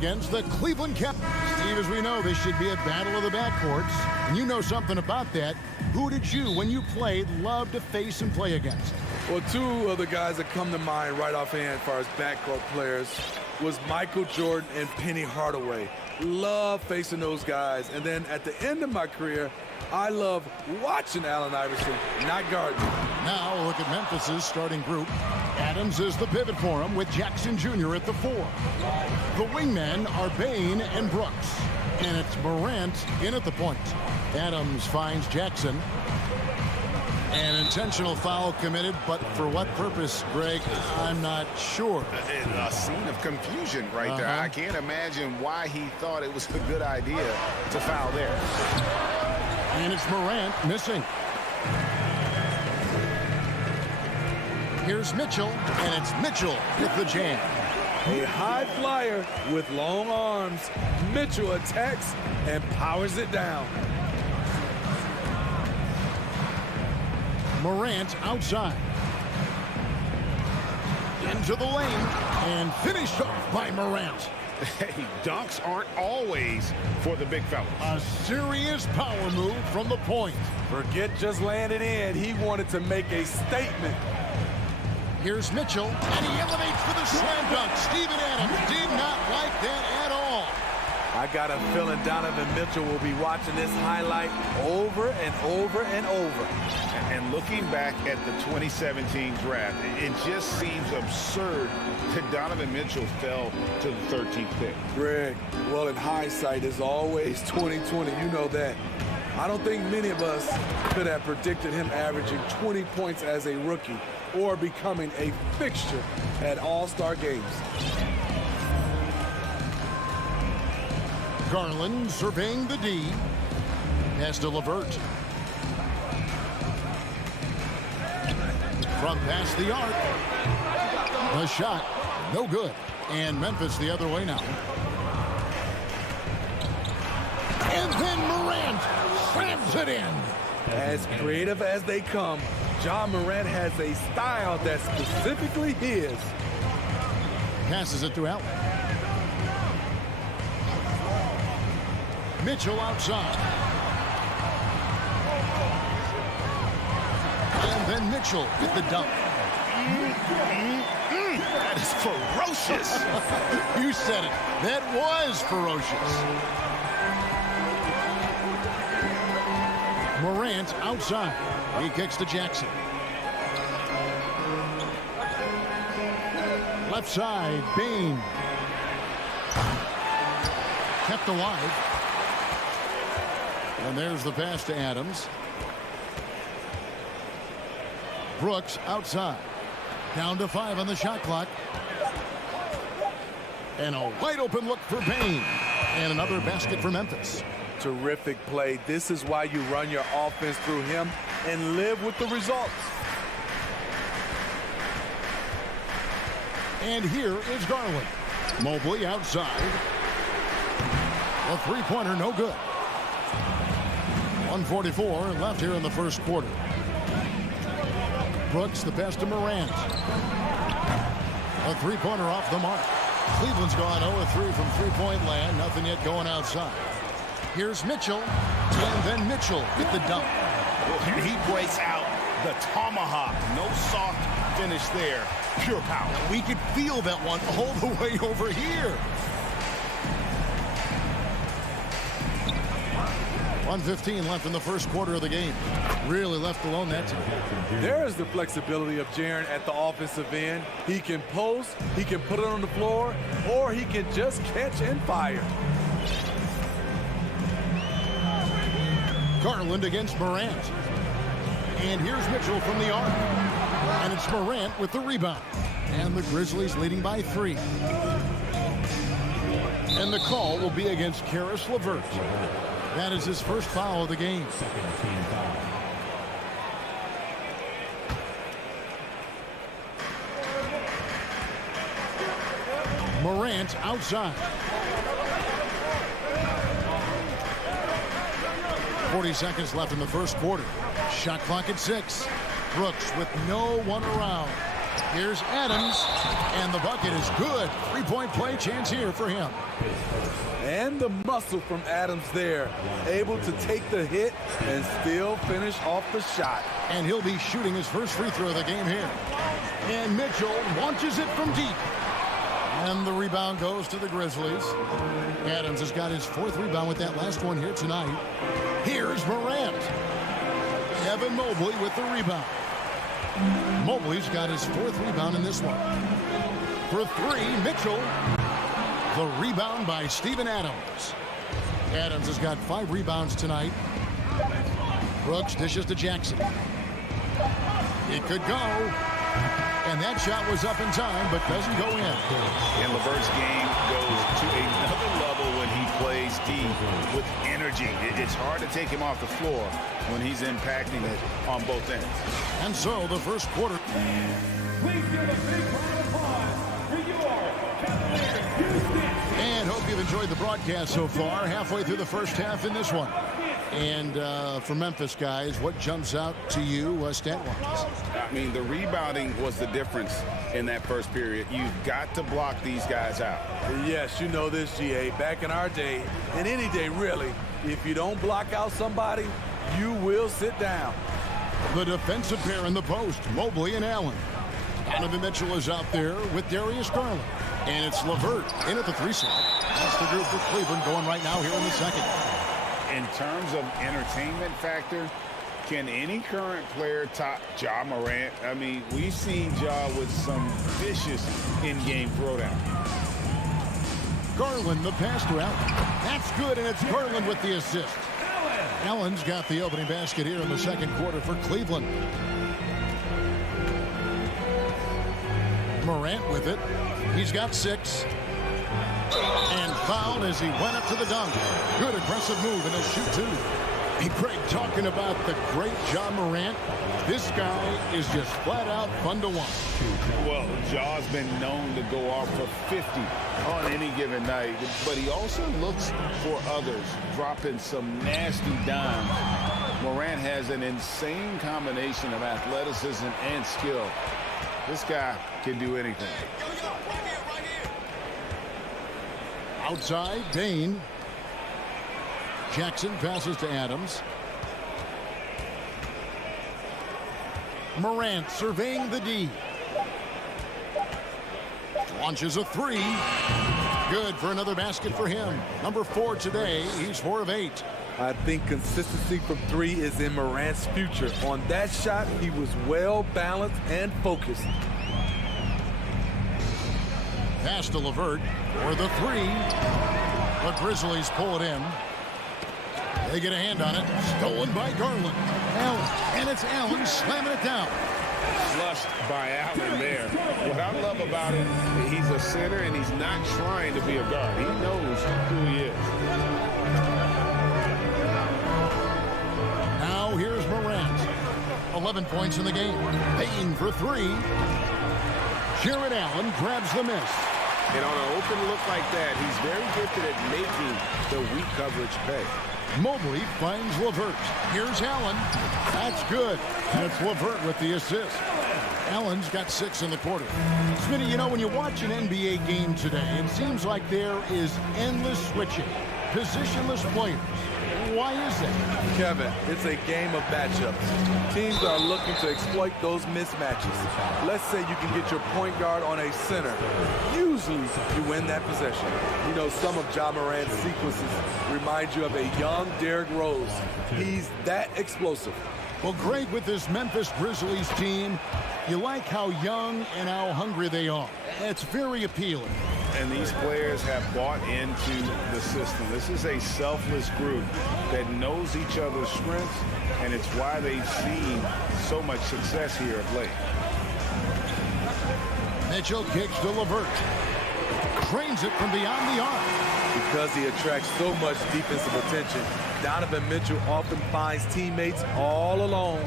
against the Cleveland Cavaliers. Steve, as we know, this should be a battle of the backcourts. And you know something about that. Who did you, when you played, love to face and play against? Well, two of the guys that come to mind right offhand as far as backcourt players was Michael Jordan and Penny Hardaway. Love facing those guys. And then at the end of my career, I love watching Allen Iverson, not guarding. Now we'll look at Memphis's starting group. Adams is the pivot for him with Jackson Jr. at the 4. The wingmen are Bain and Brooks. And it's Morant in at the point. Adams finds Jackson. An intentional foul committed, but for what purpose, Greg? I'm not sure. A scene of confusion right there. I can't imagine why he thought it was a good idea to foul there. And it's Morant missing. Here's Mitchell, and it's Mitchell with the jam. A high flyer with long arms. Mitchell attacks and powers it down. Morant outside. Into the lane, and finished off by Morant. Hey, dunks aren't always for the big fella. A serious power move from the point. Forget just laying it in. He wanted to make a statement. Here's Mitchell, and he elevates for the slam dunk. Steven Adams did not like that at all. I got a feeling Donovan Mitchell will be watching this highlight over and over and over. And looking back at the 2017 draft, it just seems absurd that Donovan Mitchell fell to the 13th pick. Greg, well, in hindsight, is always 2020. You know that. I don't think many of us could have predicted him averaging 20 points as a rookie or becoming a fixture at All-Star games. Garland surveying the D. Pass to LeVert. From past the arc. A shot. No good. And Memphis the other way now. And then Morant slams it in. As creative as they come, John Morant has a style that's specifically his. Passes it to Allen. Mitchell outside. And then Mitchell with the dunk. That is ferocious. You said it. That was ferocious. Morant outside. He kicks to Jackson. Left side, Bain. Kept alive. And there's the pass to Adams. Brooks outside. Down to 5 on the shot clock. And a wide open look for Bain. And another basket for Memphis. Terrific play. This is why you run your offense through him and live with the results. And here is Garland. Mobley outside. A three-pointer, no good. 1:44 left here in the first quarter. Brooks, the pass to Morant. A three-pointer off the mark. Cleveland's gone 0-3 from three-point land. Nothing yet going outside. Here's Mitchell. And then Mitchell with the dunk. And he breaks out the tomahawk. No soft finish there. Pure power. We could feel that one all the way over here. 1:15 left in the first quarter of the game. Really left alone that time. There's the flexibility of Jaren at the offensive end. He can post, he can put it on the floor, or he can just catch and fire. Garland against Morant. And here's Mitchell from the arc. And it's Morant with the rebound. And the Grizzlies leading by 3. And the call will be against Caris LeVert. That is his first foul of the game. Morant outside. 40 seconds left in the first quarter. Shot clock at 6. Brooks with no one around. Here's Adams, and the bucket is good. Three-point play chance here for him. And the muscle from Adams there, able to take the hit and still finish off the shot. And he'll be shooting his first free throw of the game here. And Mitchell launches it from deep. And the rebound goes to the Grizzlies. Adams has got his fourth rebound with that last one here tonight. Here's Morant. Evan Mobley with the rebound. Mobley's got his fourth rebound in this one. For three, Mitchell. The rebound by Steven Adams. Adams has got 5 rebounds tonight. Brooks dishes to Jackson. He could go. And that shot was up in time, but doesn't go in. And LeVert's game goes to another level when he plays deep with energy. It's hard to take him off the floor when he's impacting it on both ends. And so the first quarter. Please give a big round of applause for your Cavaliers Houston. And hope you've enjoyed the broadcast so far. Halfway through the first half in this one. And for Memphis, guys, what jumps out to you stat-wise? I mean, the rebounding was the difference in that first period. You've got to block these guys out. Yes, you know this, GA. Back in our day, and any day really, if you don't block out somebody, you will sit down. The defensive pair in the post, Mobley and Allen. Donovan Mitchell is out there with Darius Garland. And it's LeVert in at the 3 slot. That's the group for Cleveland going right now here in the second. In terms of entertainment factor, can any current player top Ja Morant? I mean, we've seen Ja with some vicious in-game throwdown. Garland, the pass to Allen. That's good, and it's Garland with the assist. Allen's got the opening basket here in the second quarter for Cleveland. Morant with it. He's got 6. And fouled as he went up to the dunk. Good aggressive move, and he'll shoot 2. Hey, Craig, talking about the great Ja Morant, this guy is just flat out fun to watch. Well, Ja's been known to go off for 50 on any given night, but he also looks for others, dropping some nasty dimes. Morant has an insane combination of athleticism and skill. This guy can do anything. Outside, Dane. Jackson passes to Adams. Morant surveying the D. Launches a 3. Good for another basket for him. Number 4 today. He's 4 of 8. I think consistency from 3 is in Morant's future. On that shot, he was well balanced and focused. Pass to LeVert for the 3. The Grizzlies pull it in. They get a hand on it. Stolen by Garland. Allen. And it's Allen slamming it down. Flushed by Allen there. What I love about him, he's a center and he's not trying to be a guard. He knows who he is. Now here's Morant. 11 points in the game. Payne for 3. Jared Allen grabs the miss. And on an open look like that, he's very gifted at making the weak coverage pay. Mobley finds LeVert. Here's Allen. That's good. And it's LeVert with the assist. Allen's got 6 in the quarter. Smitty, you know, when you watch an NBA game today, it seems like there is endless switching. Positionless players. Why is that? Kevin, it's a game of matchups. Teams are looking to exploit those mismatches. Let's say you can get your point guard on a center. Usually, you win that possession. You know, some of Ja Morant's sequences remind you of a young Derrick Rose. He's that explosive. Well, Greg, with this Memphis Grizzlies team, you like how young and how hungry they are. It's very appealing. And these players have bought into the system. This is a selfless group that knows each other's strengths, and it's why they've seen so much success here of late. Mitchell kicks to LeVert. Trains it from beyond the arc. Because he attracts so much defensive attention, Donovan Mitchell often finds teammates all alone.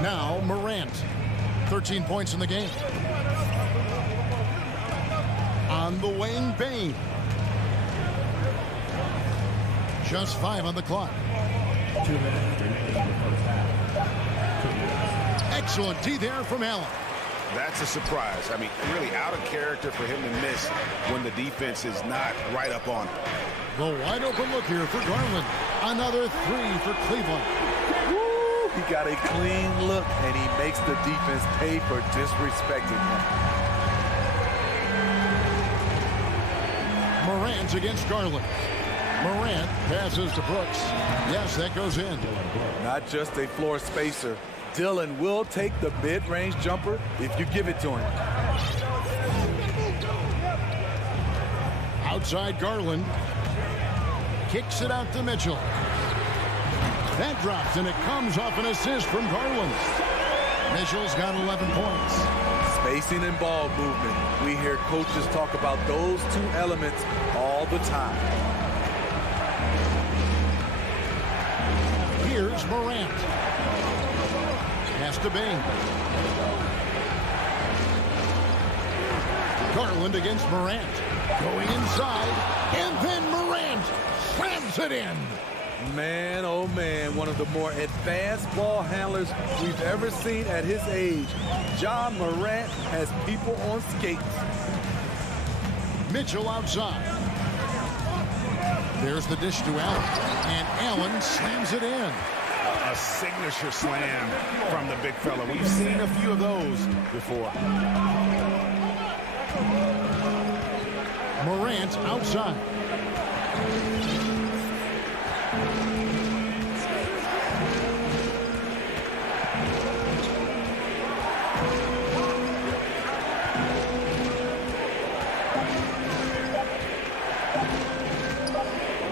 Now Morant. 13 points in the game. On the wing, Payne. Just 5 on the clock. 2 minutes remaining in the first half. Excellent D there from Allen. That's a surprise. I mean, really out of character for him to miss when the defense is not right up on him. The wide open look here for Garland. Another three for Cleveland. Woo! He got a clean look, and he makes the defense pay for disrespecting him. Morant against Garland. Morant passes to Brooks. Yes, that goes in. Not just a floor spacer. Dillon will take the mid-range jumper if you give it to him. Outside Garland. Kicks it out to Mitchell. That drops, and it comes off an assist from Garland. Mitchell's got 11 points. Spacing and ball movement. We hear coaches talk about those two elements all the time. Here's Morant. Has to Bing. Garland against Morant. Going inside. And then Morant slams it in. Man, oh man, one of the more advanced ball handlers we've ever seen at his age. John Morant has people on skates. Mitchell outside. There's the dish to Allen. And Allen slams it in. A signature slam from the big fella. We've seen a few of those before. Morant outside.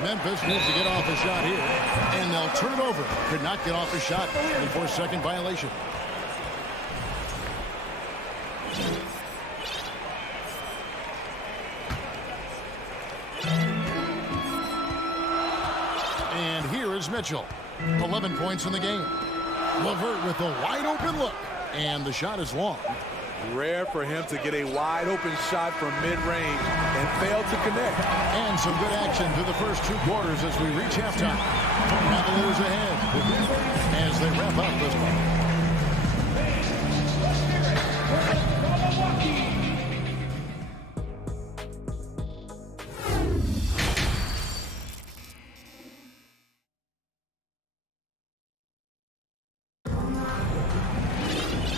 Memphis needs to get off a shot here, and they'll turn it over. Could not get off a shot. 24-second violation. And here is Mitchell. 11 points in the game. LeVert with a wide open look, and the shot is long. Rare for him to get a wide open shot from mid-range and fail to connect. And some good action through the first two quarters as we reach halftime. Cavaliers ahead as they wrap up this one.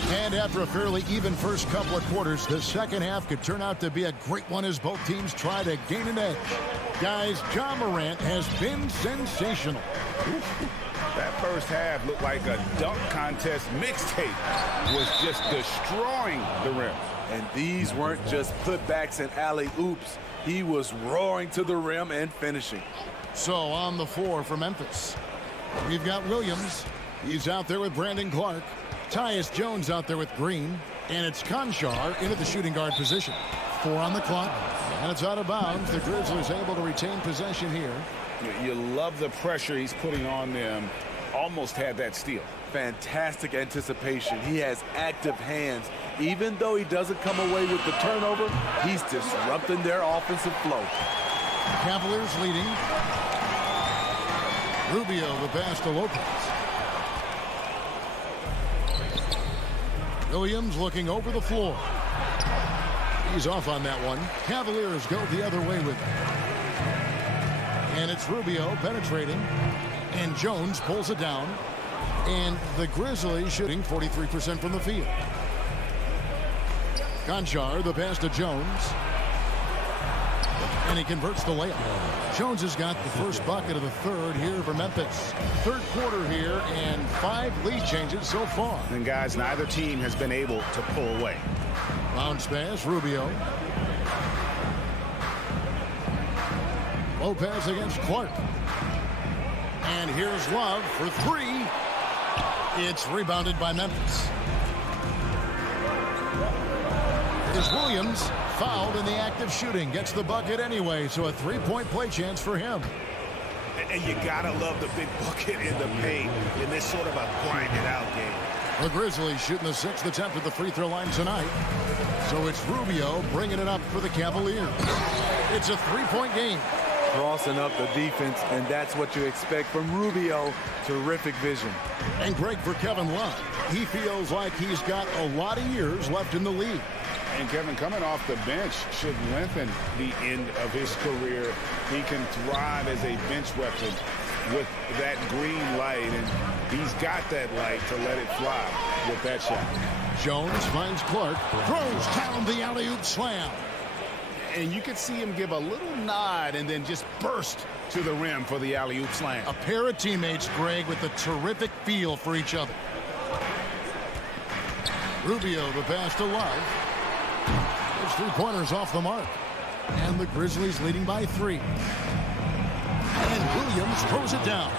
And after a fairly even first couple of quarters, the second half could turn out to be a great one as both teams try to gain an edge. Guys, John Morant has been sensational. That first half looked like a dunk contest mixtape. Was just destroying the rim. And these weren't just putbacks and alley-oops. He was roaring to the rim and finishing. So on the floor for Memphis, we've got Williams. He's out there with Brandon Clark. Tyus Jones out there with Green. And it's Conchar into the shooting guard position. 4 on the clock. And it's out of bounds. The Grizzlies able to retain possession here. You love the pressure he's putting on them. Almost had that steal. Fantastic anticipation. He has active hands. Even though he doesn't come away with the turnover, he's disrupting their offensive flow. Cavaliers leading. Rubio the pass to Lopez. Williams looking over the floor. He's off on that one. Cavaliers go the other way with it. And it's Rubio penetrating. And Jones pulls it down. And the Grizzlies shooting 43% from the field. Conchar, the pass to Jones. And he converts the layup. Jones has got the first bucket of the third here for Memphis. Third quarter here and 5 lead changes so far. And guys, neither team has been able to pull away. Bounce pass, Rubio. Lopez against Clark. And here's Love for 3. It's rebounded by Memphis. Is Williams fouled in the act of shooting. Gets the bucket anyway, so a 3-point play chance for him. And you gotta love the big bucket in the paint in this sort of a grinded out game. The Grizzlies shooting the 6th attempt at the free throw line tonight. So it's Rubio bringing it up for the Cavaliers. It's a 3-point game. crossing up the defense, and that's what you expect from Rubio. Terrific vision. And Greg, for Kevin Love, he feels like he's got a lot of years left in the league. And Kevin, coming off the bench should lengthen the end of his career. He can thrive as a bench weapon with that green light, and he's got that light to let it fly with that shot. Jones finds Clark, throws down the alley-oop slam. And you could see him give a little nod and then just burst to the rim for the alley-oop slam. A pair of teammates, Greg, with a terrific feel for each other. Rubio, the pass to Love. His three-pointers off the mark. And the Grizzlies leading by 3. And Williams throws it down.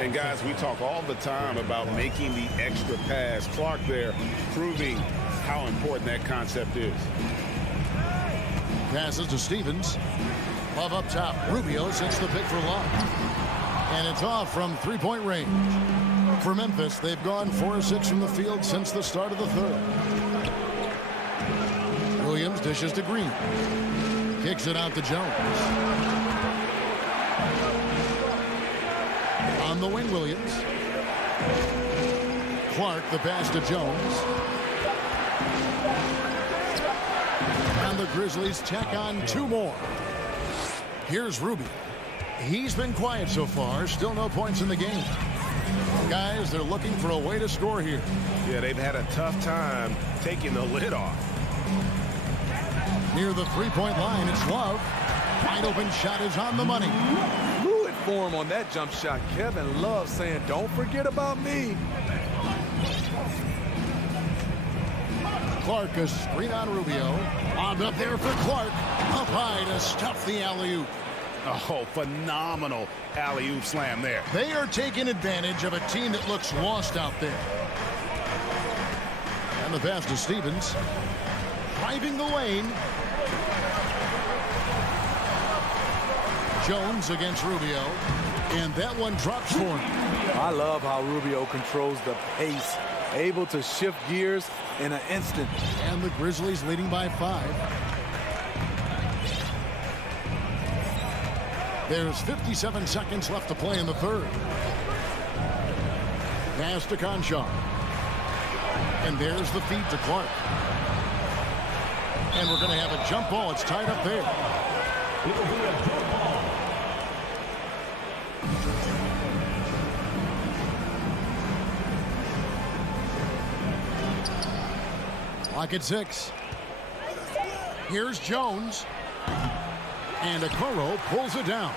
And guys, we talk all the time about making the extra pass. Clark there proving how important that concept is. Passes to Stevens. Love up top. Rubio sets the pick for Love. And it's off from three-point range. For Memphis, they've gone 4 of 6 from the field since the start of the third. Williams dishes to Green. Kicks it out to Jones. On the wing, Williams. Clark, the pass to Jones. And the Grizzlies tack on 2 more. Here's Rubio. He's been quiet so far. Still no points in the game. Guys, they're looking for a way to score here. Yeah, they've had a tough time taking the lid off. Near the three-point line, it's Love. Wide open shot is on the money. Fluid form on that jump shot. Kevin Love saying, don't forget about me. Clark, a screen on Rubio. Lobbed up there for Clark. Up high to stuff the alley-oop. Oh, phenomenal alley-oop slam there. They are taking advantage of a team that looks lost out there. And the pass to Stevens. Driving the lane. Jones against Rubio. And that one drops for him. I love how Rubio controls the pace. Able to shift gears in an instant. And the Grizzlies leading by 5. There's 57 seconds left to play in the third. Pass to Conchar. And there's the feed to Clark. And we're going to have a jump ball. It's tied up there. It'll be a jump ball. Clock at 6. Here's Jones. And Okoro pulls it down.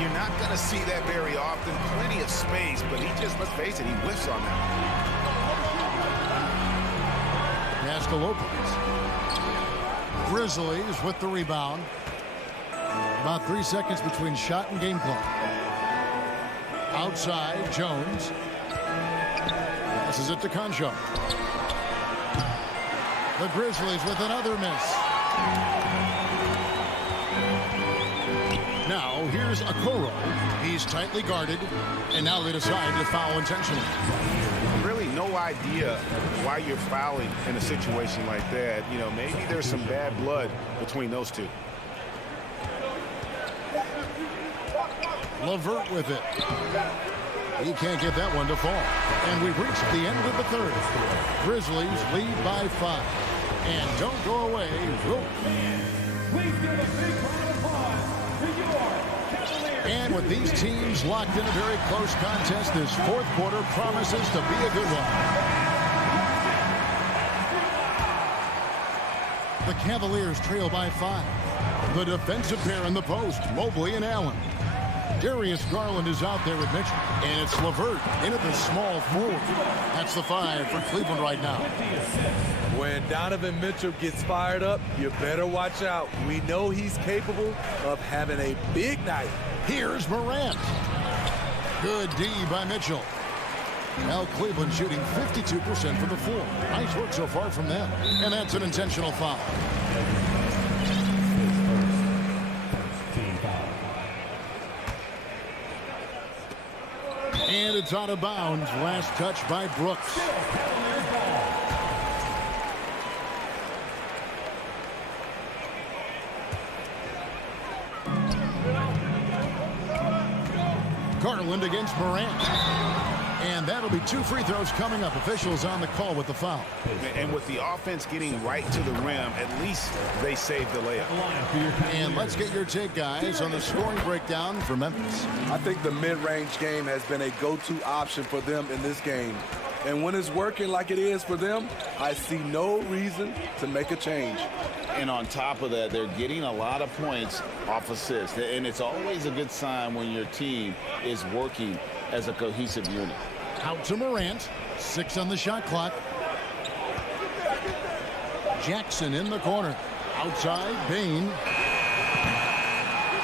You're not going to see that very often. Plenty of space, but he just, let's face it, he whiffs on that. Pass to Lopez. Grizzlies with the rebound. About 3 seconds between shot and game clock. Outside, Jones. Passes it to Conchar. The Grizzlies with another miss. Now, here's Okoro. He's tightly guarded, and now they decide to foul intentionally. Really no idea why you're fouling in a situation like that. You know, maybe there's some bad blood between those two. LeVert with it. He can't get that one to fall. And we've reached the end of the third. Grizzlies lead by 5. And don't go away. Please give a big round of applause for your Cavaliers. And with these teams locked in a very close contest, this fourth quarter promises to be a good one. The Cavaliers trail by 5. The defensive pair in the post, Mobley and Allen. Darius Garland is out there with Mitchell. And it's LeVert in at the small forward. That's the 5 for Cleveland right now. When Donovan Mitchell gets fired up, you better watch out. We know he's capable of having a big night. Here's Morant. Good D by Mitchell. Now Cleveland shooting 52% from the floor. Nice work so far from them. And that's an intentional foul. And it's out of bounds. Last touch by Brooks. Garland against Morant. And that'll be 2 free throws coming up. Officials on the call with the foul. And with the offense getting right to the rim, at least they saved the layup. And let's get your take, guys, on the scoring breakdown for Memphis. I think the mid-range game has been a go-to option for them in this game. And when it's working like it is for them, I see no reason to make a change. And on top of that, they're getting a lot of points off assists. And it's always a good sign when your team is working as a cohesive unit. Out to Morant. 6 on the shot clock. Jackson in the corner. Outside, Bain.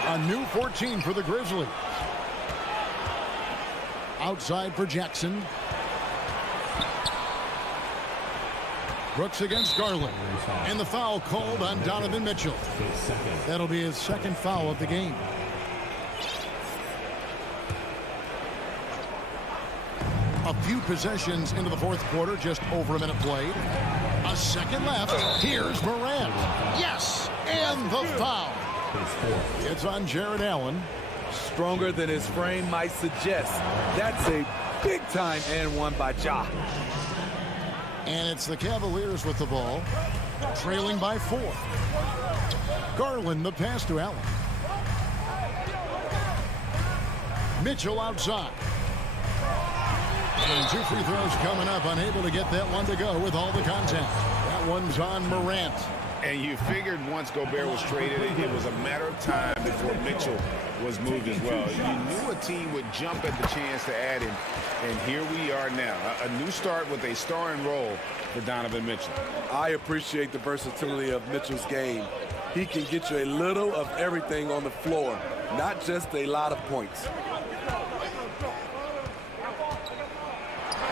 A new 14 for the Grizzlies. Outside for Jackson. Brooks against Garland. And the foul called on Donovan Mitchell. That'll be his second foul of the game. A few possessions into the fourth quarter, just over a minute played. A second left. Here's Morant. Yes, and the foul. It's on Jared Allen. Stronger than his frame might suggest. That's a big-time and one by Ja. And it's the Cavaliers with the ball, trailing by 4. Garland the pass to Allen. Mitchell outside. And 2 free throws coming up, unable to get that one to go with all the contact. That one's on Morant. And you figured once Gobert was traded, it was a matter of time before Mitchell was moved as well. You knew a team would jump at the chance to add him, and here we are now. A new start with a starring role for Donovan Mitchell. I appreciate the versatility of Mitchell's game. He can get you a little of everything on the floor, not just a lot of points.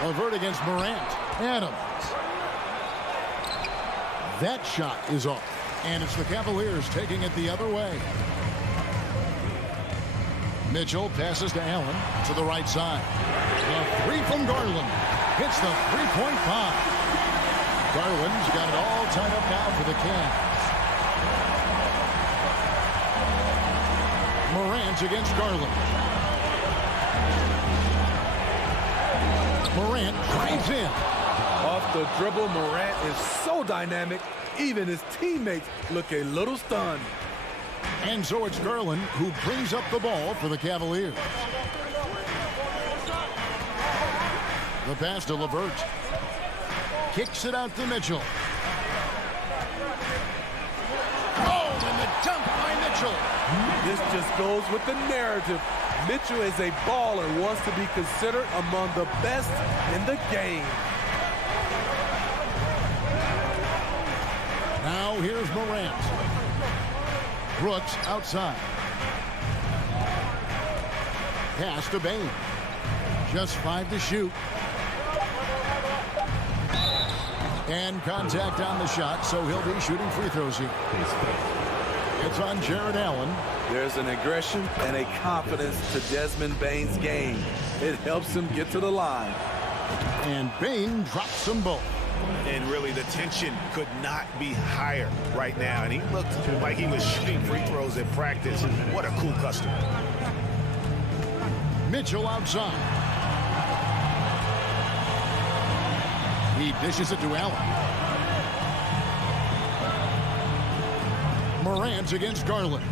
LeVert against Morant. Adams. That shot is off. And it's the Cavaliers taking it the other way. Mitchell passes to Allen to the right side. A 3 from Garland. Hits the three-point bomb. Garland's got it all tied up now for the Cavs. Morant against Garland. Morant drives in. Off the dribble, Morant is so dynamic, even his teammates look a little stunned. And so it's Garland who brings up the ball for the Cavaliers. The pass to LeVert. Kicks it out to Mitchell. Oh, and the dunk by Mitchell. This just goes with the narrative. Mitchell is a baller, wants to be considered among the best in the game. Now here's Morant. Brooks outside. Pass to Bain. Just 5 to shoot. And contact on the shot, so he'll be shooting free throws here. It's on Jared Allen. There's an aggression and a confidence to Desmond Bain's game. It helps him get to the line. And Bain drops them both. And really, the tension could not be higher right now. And he looked like he was shooting free throws at practice. What a cool customer. Mitchell outside. He dishes it to Allen. Morant against Garland.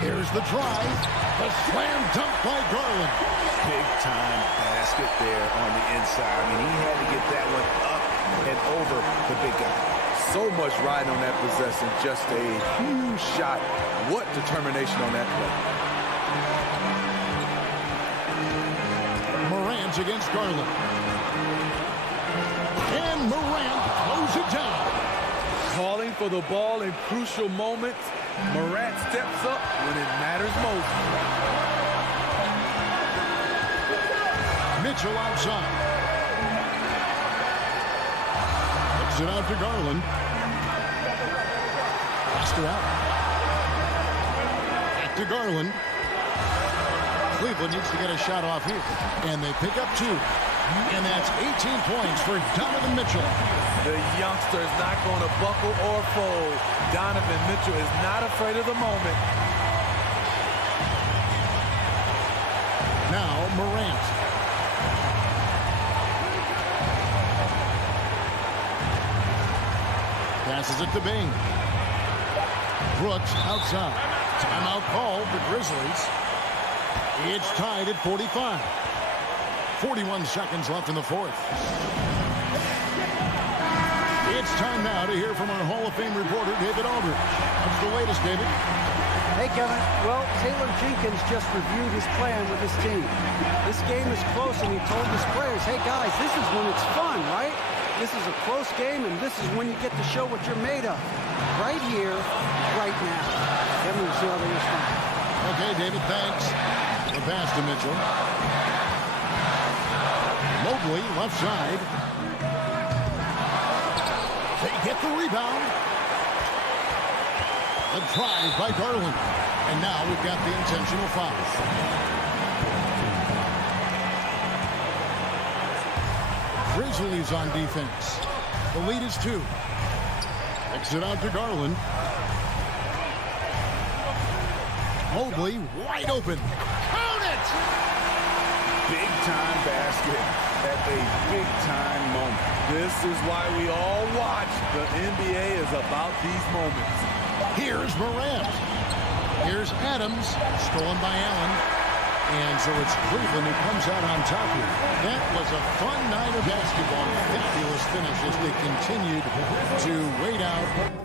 Here's the drive. The slam dunk by Garland. Big-time basket there on the inside. I mean, he had to get that one up and over the big guy. So much riding on that possession. Just a huge shot. What determination on that play. Morant against Garland. And Morant throws it down. Calling for the ball in crucial moments. Morant steps up when it matters most. Mitchell outside. Puts it out to Garland. Pass to Allen. Back to Garland. Cleveland needs to get a shot off here. And they pick up 2. And that's 18 points for Donovan Mitchell. The youngster is not going to buckle or fold. Donovan Mitchell is not afraid of the moment. Now Morant. Passes it to Bing. Brooks outside. Timeout called the Grizzlies. It's tied at 45. 41 seconds left in the fourth. It's time now to hear from our Hall of Fame reporter, David Aldridge. What's the latest, David? Hey, Kevin. Well, Taylor Jenkins just reviewed his plan with his team. This game is close, and he told his players, hey, guys, this is when it's fun, right? This is a close game, and this is when you get to show what you're made of. Right here, right now. Kevin, we'll see how they respond. Okay, David, thanks. The pass to Mitchell. Mobley, left side. They get the rebound. A drive by Garland. And now we've got the intentional foul. Grizzlies on defense. The lead is 2. Kicks it out to Garland. Mobley wide open. Count it! Big time basket at a big time moment. This is why we all watch. The NBA is about these moments. Here's Morant. Here's Adams. Stolen by Allen. And so it's Cleveland who comes out on top here. That was a fun night of basketball. Fabulous finish as they continued to wait out.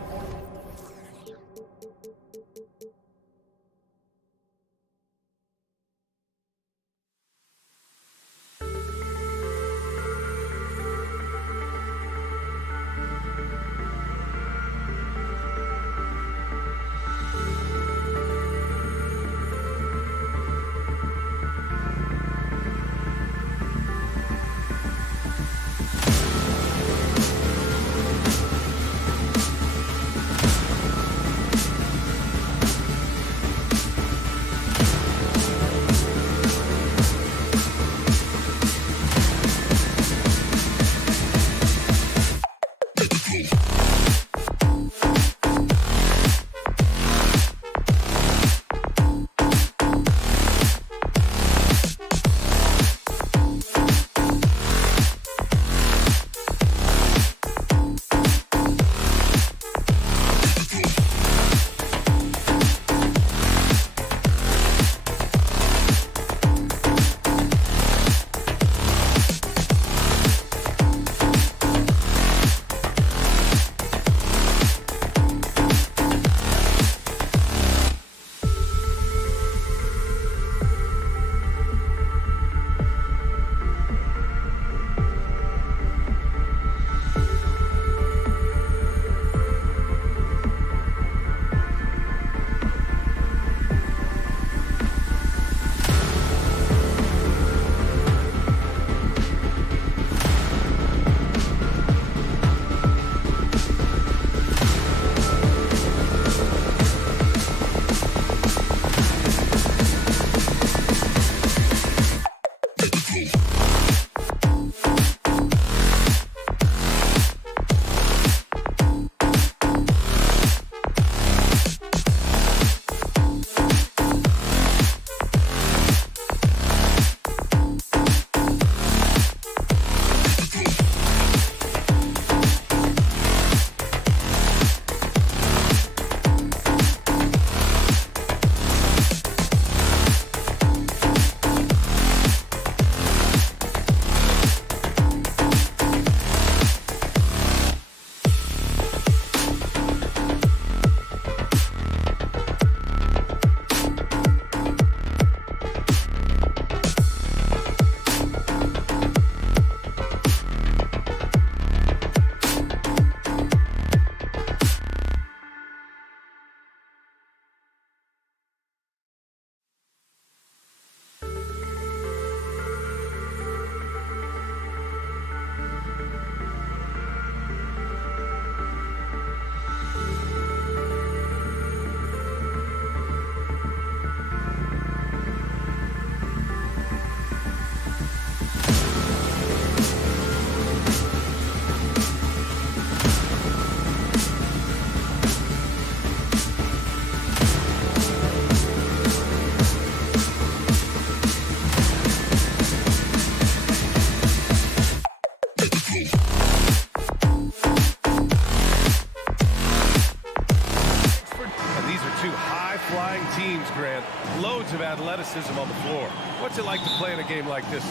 teams, Grant. Loads of athleticism on the floor. What's it like to play in a game like this?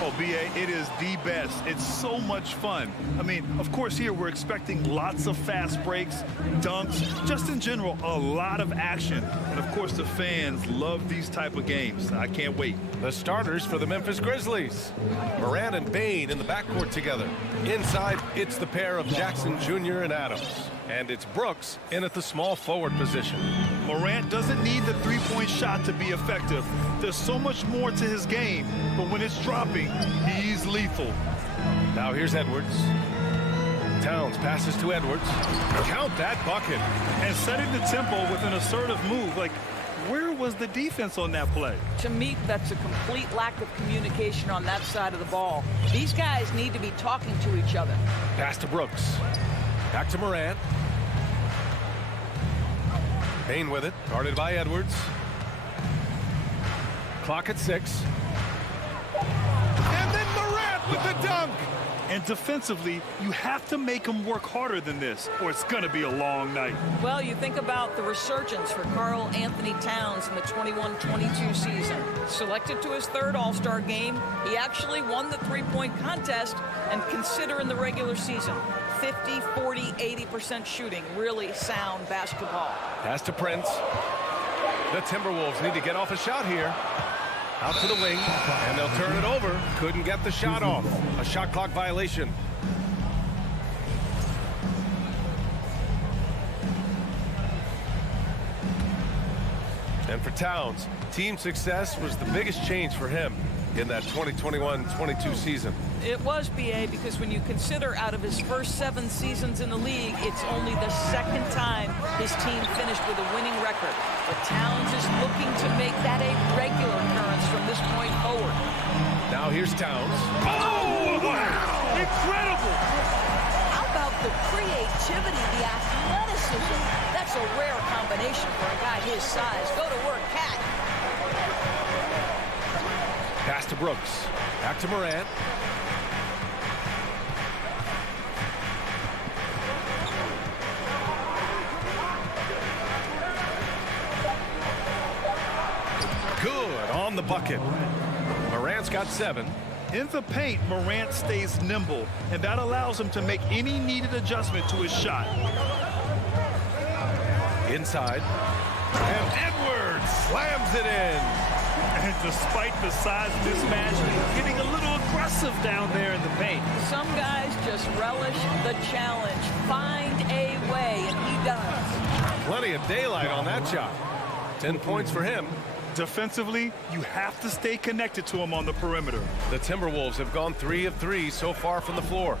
Oh, B.A., it is the best. It's so much fun. I mean, of course, here we're expecting lots of fast breaks, dunks, just in general, a lot of action. And, of course, the fans love these type of games. I can't wait. The starters for the Memphis Grizzlies. Morant and Bane in the backcourt together. Inside, it's the pair of Jackson Jr. and Adams. And it's Brooks in at the small forward position. Morant doesn't need the three-point shot to be effective. There's so much more to his game, but when it's dropping, he's lethal. Now here's Edwards. Towns passes to Edwards. Count that bucket. And setting the tempo with an assertive move. Like, where was the defense on that play? To me, that's a complete lack of communication on that side of the ball. These guys need to be talking to each other. Pass to Brooks. Back to Morant. Bane with it, guarded by Edwards. Clock at 6. And then Morant with the dunk. And defensively, you have to make him work harder than this, or it's going to be a long night. Well, you think about the resurgence for Karl Anthony Towns in the 21-22 season. Selected to his third All-Star game, he actually won the three-point contest, and consider in the regular season, 50, 40, 80% shooting. Really sound basketball. Pass to Prince. The Timberwolves need to get off a shot here. Out to the wing, and they'll turn it over. Couldn't get the shot off. A shot clock violation. And for Towns, team success was the biggest change for him in that 2021-22 season. It was, B.A., because when you consider out of his first 7 seasons in the league, it's only the second time his team finished with a winning record. But Towns is looking to make that a regular occurrence from this point forward. Now here's Towns. Oh, wow! Incredible! How about the creativity, the athleticism? That's a rare combination for a guy his size. Go to work, Cat. Pass to Brooks. Back to Morant. Good on the bucket. Morant's got 7. In the paint, Morant stays nimble, and that allows him to make any needed adjustment to his shot. Inside. And Edwards slams it in. And despite the size mismatch, getting a little aggressive down there in the paint. Some guys just relish the challenge. Find a way, and he does. Plenty of daylight on that shot. 10 points for him. Defensively, you have to stay connected to him on the perimeter. The Timberwolves have gone 3 of 3 so far from the floor.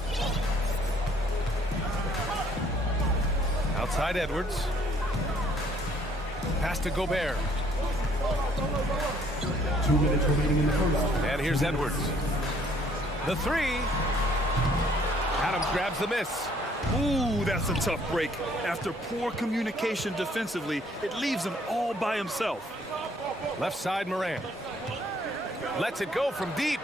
Outside Edwards. Pass to Gobert. 2 minutes remaining in the first. And here's Edwards. The 3. Adams grabs the miss. Ooh, that's a tough break. After poor communication defensively, it leaves him all by himself. Left side Morant. Lets it go from deep.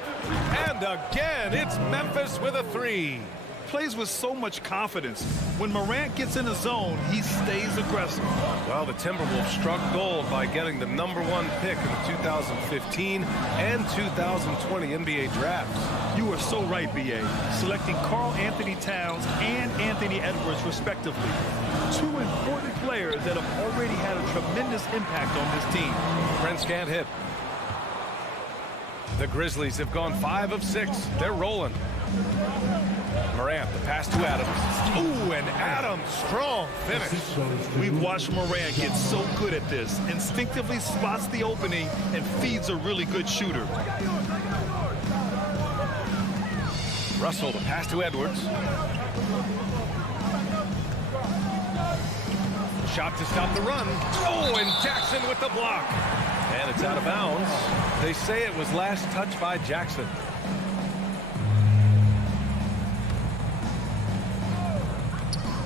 And again, it's Memphis with a 3. Plays with so much confidence. When Morant gets in a zone, he stays aggressive. Well, the Timberwolves struck gold by getting the #1 pick in the 2015 and 2020 NBA drafts. You are so right, B.A. Selecting Karl Anthony Towns and Anthony Edwards, respectively. 2 important players that have already had a tremendous impact on this team. Prince can't hit. The Grizzlies have gone 5 of 6. They're rolling. Morant, the pass to Adams. Ooh, and Adams, strong finish. We've watched Morant get so good at this. Instinctively spots the opening and feeds a really good shooter. Russell, the pass to Edwards. Shot to stop the run. Oh, and Jackson with the block. And it's out of bounds. They say it was last touched by Jackson.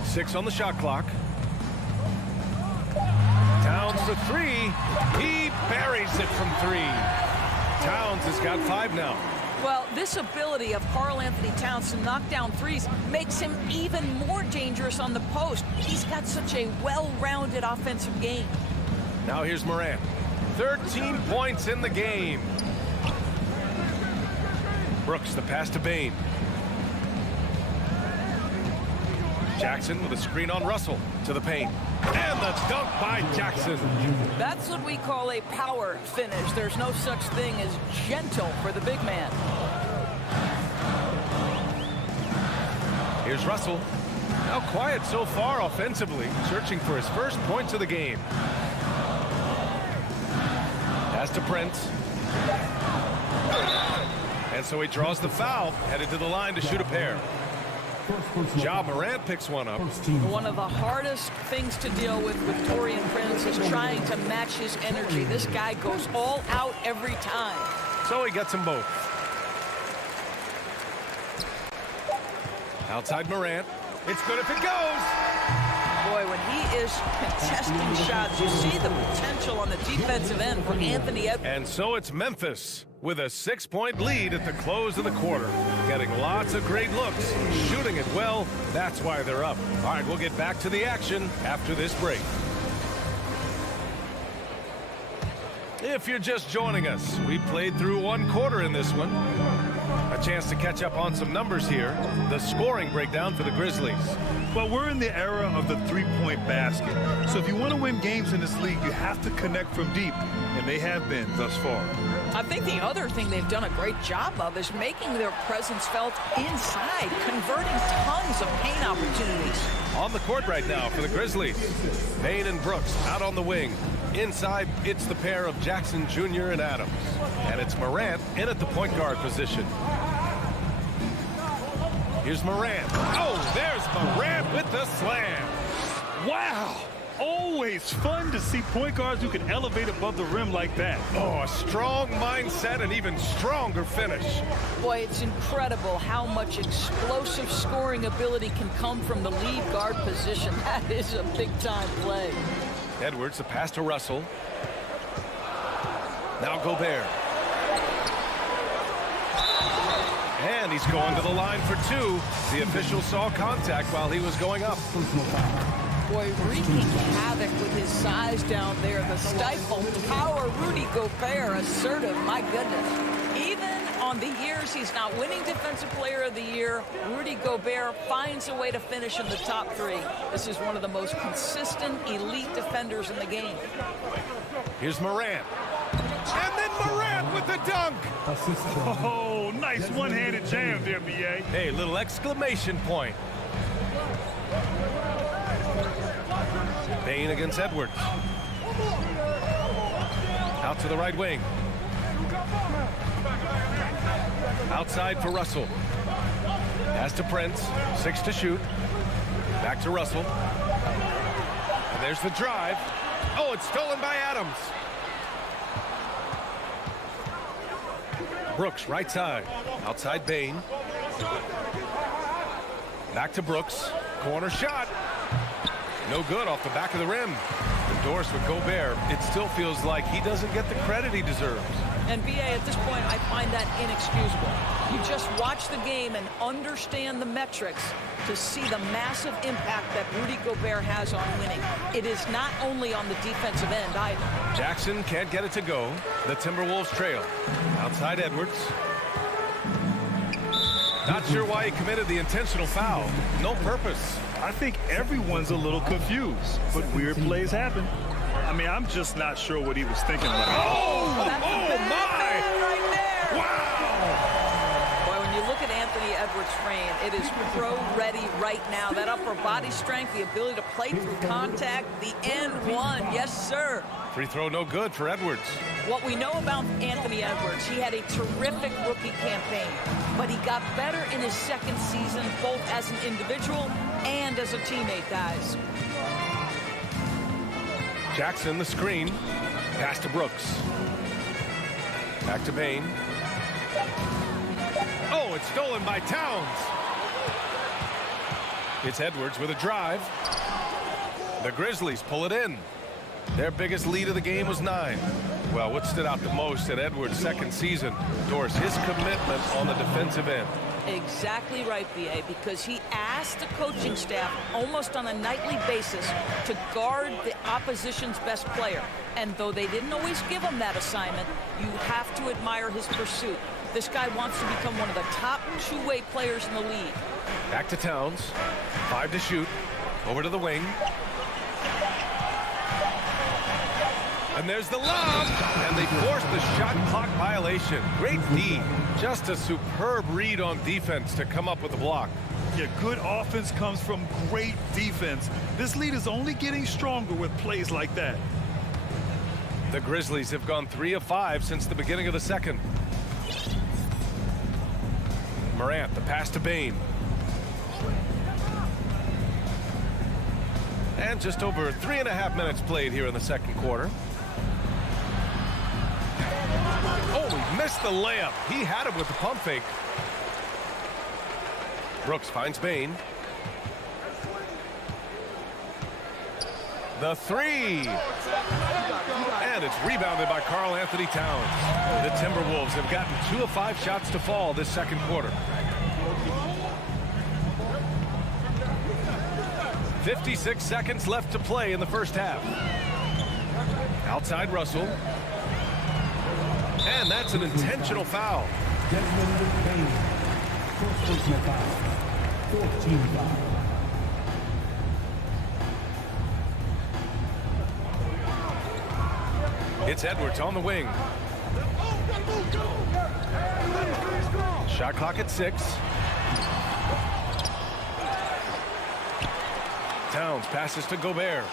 Six on the shot clock. Towns to 3. He buries it from 3. Towns has got 5 now. Well, this ability of Karl Anthony Towns to knock down threes makes him even more dangerous on the post. He's got such a well-rounded offensive game. Now here's Morant. 13 points in the game. Brooks, the pass to Bane. Jackson with a screen on Russell to the paint. And the dunk by Jackson. That's what we call a power finish. There's no such thing as gentle for the big man. Here's Russell. Now quiet so far offensively, searching for his first points of the game. Pass to Prince. And so he draws the foul, headed to the line to shoot a pair. Ja Morant picks one up. One of the hardest things to deal with Torian Prince is trying to match his energy. This guy goes all out every time. So he gets them both. Outside Morant. It's good if it goes. Boy, when he is contesting shots, you see the potential on the defensive end for Anthony Edwards. And so it's Memphis with a 6-point lead at the close of the quarter. Getting lots of great looks, shooting it well. That's why they're up. All right, we'll get back to the action after this break. If you're just joining us, we played through one quarter in this one. A chance to catch up on some numbers here. The scoring breakdown for the Grizzlies. Well, we're in the era of the three-point basket. So if you want to win games in this league, you have to connect from deep, and they have been thus far. I think the other thing they've done a great job of is making their presence felt inside, converting tons of paint opportunities. On the court right now for the Grizzlies. Bane and Brooks out on the wing. Inside, it's the pair of Jackson Jr. and Adams. And it's Morant in at the point guard position. Here's Morant. Oh, there's Morant with the slam. Wow! Always fun to see point guards who can elevate above the rim like that. Oh, a strong mindset and even stronger finish. Boy, it's incredible how much explosive scoring ability can come from the lead guard position. That is a big-time play. Edwards, the pass to Russell. Now Gobert. And he's going to the line for two. The official saw contact while he was going up. Boy, wreaking havoc with his size down there. The stifle power, Rudy Gobert, assertive, my goodness. Even on the years he's not winning Defensive Player of the Year, Rudy Gobert finds a way to finish in the top three. This is one of the most consistent, elite defenders in the game. Here's Morant. And then Morant with the dunk. Oh, nice one-handed jam there, B.A. Hey, little exclamation point. Bane against Edwards. Out to the right wing. Outside for Russell. Pass to Prince. 6 to shoot. Back to Russell. And there's the drive. Oh, it's stolen by Adams. Brooks, right side. Outside Bane. Back to Brooks. Corner shot. No good off the back of the rim. Endorsed with Gobert. It still feels like he doesn't get the credit he deserves. And B.A., at this point, I find that inexcusable. You just watch the game and understand the metrics to see the massive impact that Rudy Gobert has on winning. It is not only on the defensive end either. Jackson can't get it to go. The Timberwolves trail. Outside Edwards. Not sure why he committed the intentional foul. No purpose. I think everyone's a little confused, but weird plays happen. I mean, I'm just not sure what he was thinking about. Oh, That's my! right there. Wow! Boy, when you look at Anthony Edwards' frame, it is pro-ready right now. That upper body strength, the ability to play through contact, the end one. Yes, sir. Free throw no good for Edwards. What we know about Anthony Edwards, he had a terrific rookie campaign, but he got better in his second season, both as an individual and as a teammate, guys. Jackson, the screen. Pass to Brooks. Back to Bane. Oh, it's stolen by Towns. It's Edwards with a drive. The Grizzlies pull it in. Their biggest lead of the game was 9. Well, what stood out the most at Edwards' second season, Doris, his commitment on the defensive end. Exactly right, B.A., because he asked the coaching staff almost on a nightly basis to guard the opposition's best player. And though they didn't always give him that assignment, you have to admire his pursuit. This guy wants to become one of the top two-way players in the league. Back to Towns. 5 to shoot. Over to the wing. And there's the lob, and they forced the shot clock violation. Great D. Just a superb read on defense to come up with the block. Yeah, good offense comes from great defense. This lead is only getting stronger with plays like that. The Grizzlies have gone 3 of 5 since the beginning of the second. Morant, the pass to Bane. And just over 3.5 minutes played here in the second quarter. Oh, he missed the layup. He had it with the pump fake. Brooks finds Bane. The three. And it's rebounded by Karl Anthony Towns. The Timberwolves have gotten 2 of 5 shots to fall this second quarter. 56 seconds left to play in the first half. Outside Russell. And that's an intentional foul. It's Edwards on the wing. Shot clock at 6. Towns passes to Gobert.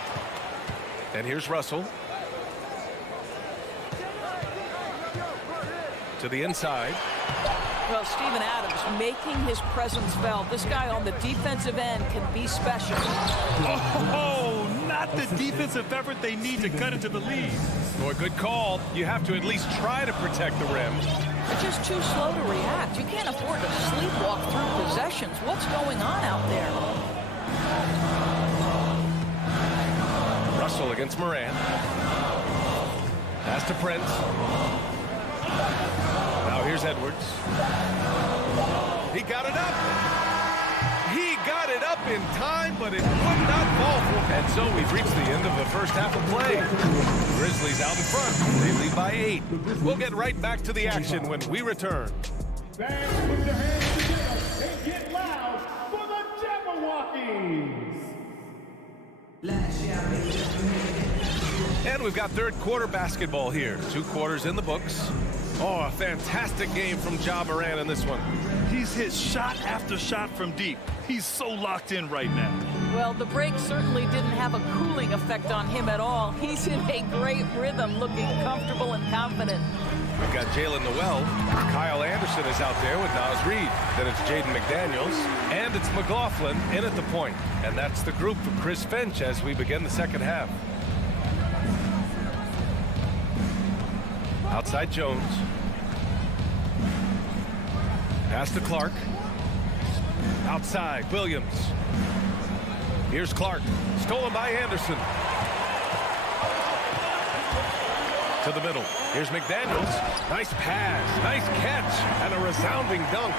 And here's Russell. To the inside. Well, Steven Adams making his presence felt. This guy on the defensive end can be special. Oh, not the defensive effort they need to cut into the lead. Boy, good call. You have to at least try to protect the rim. They're just too slow to react. You can't afford to sleepwalk through possessions. What's going on out there? Russell against Morant. Pass to Prince. Now here's Edwards. He got it up. He got it up in time, but it would not fall for him. And so we've reached the end of the first half of play. Grizzlies out in front. They lead by 8. We'll get right back to the action when we return. Fans, put your hands together and get loud for the Jabberwockies. And we've got third quarter basketball here. 2 quarters in the books. Oh, a fantastic game from Ja Morant in this one. He's hit shot after shot from deep. He's so locked in right now. Well, the break certainly didn't have a cooling effect on him at all. He's in a great rhythm, looking comfortable and confident. We've got Jalen Noel. Kyle Anderson is out there with Naz Reid. Then it's Jaden McDaniels. And it's McLaughlin in at the point. And that's the group for Chris Finch as we begin the second half. Outside Jones. Pass to Clark. Outside Williams. Here's Clark. Stolen by Anderson. To the middle. Here's McDaniels. Nice pass. Nice catch. And a resounding dunk.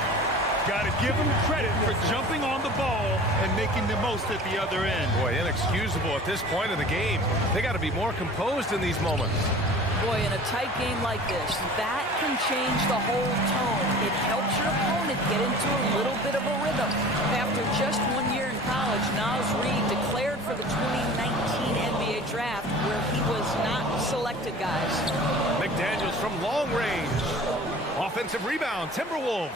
Got to give him credit for jumping on the ball and making the most at the other end. Boy, inexcusable at this point of the game. They got to be more composed in these moments. Boy, in a tight game like this, that can change the whole tone. It helps your opponent get into a little bit of a rhythm. After just 1 year in college, Naz Reid declared for the 2019 NBA draft where he was not selected, guys. McDaniels from long range. Offensive rebound, Timberwolves.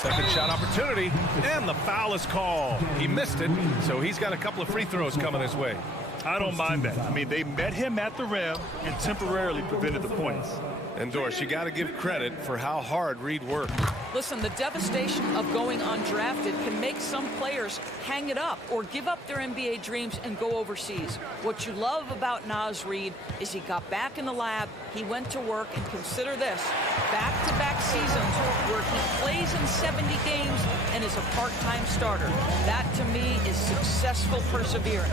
Second shot opportunity, and the foul is called. He missed it, so he's got a couple of free throws coming his way. I don't mind that. I mean, they met him at the rim and temporarily prevented the points. And Doris, you got to give credit for how hard Reid worked. Listen, the devastation of going undrafted can make some players hang it up or give up their NBA dreams and go overseas. What you love about Naz Reid is he got back in the lab, he went to work, and consider this, back-to-back seasons where he plays in 70 games and is a part-time starter. That, to me, is successful perseverance.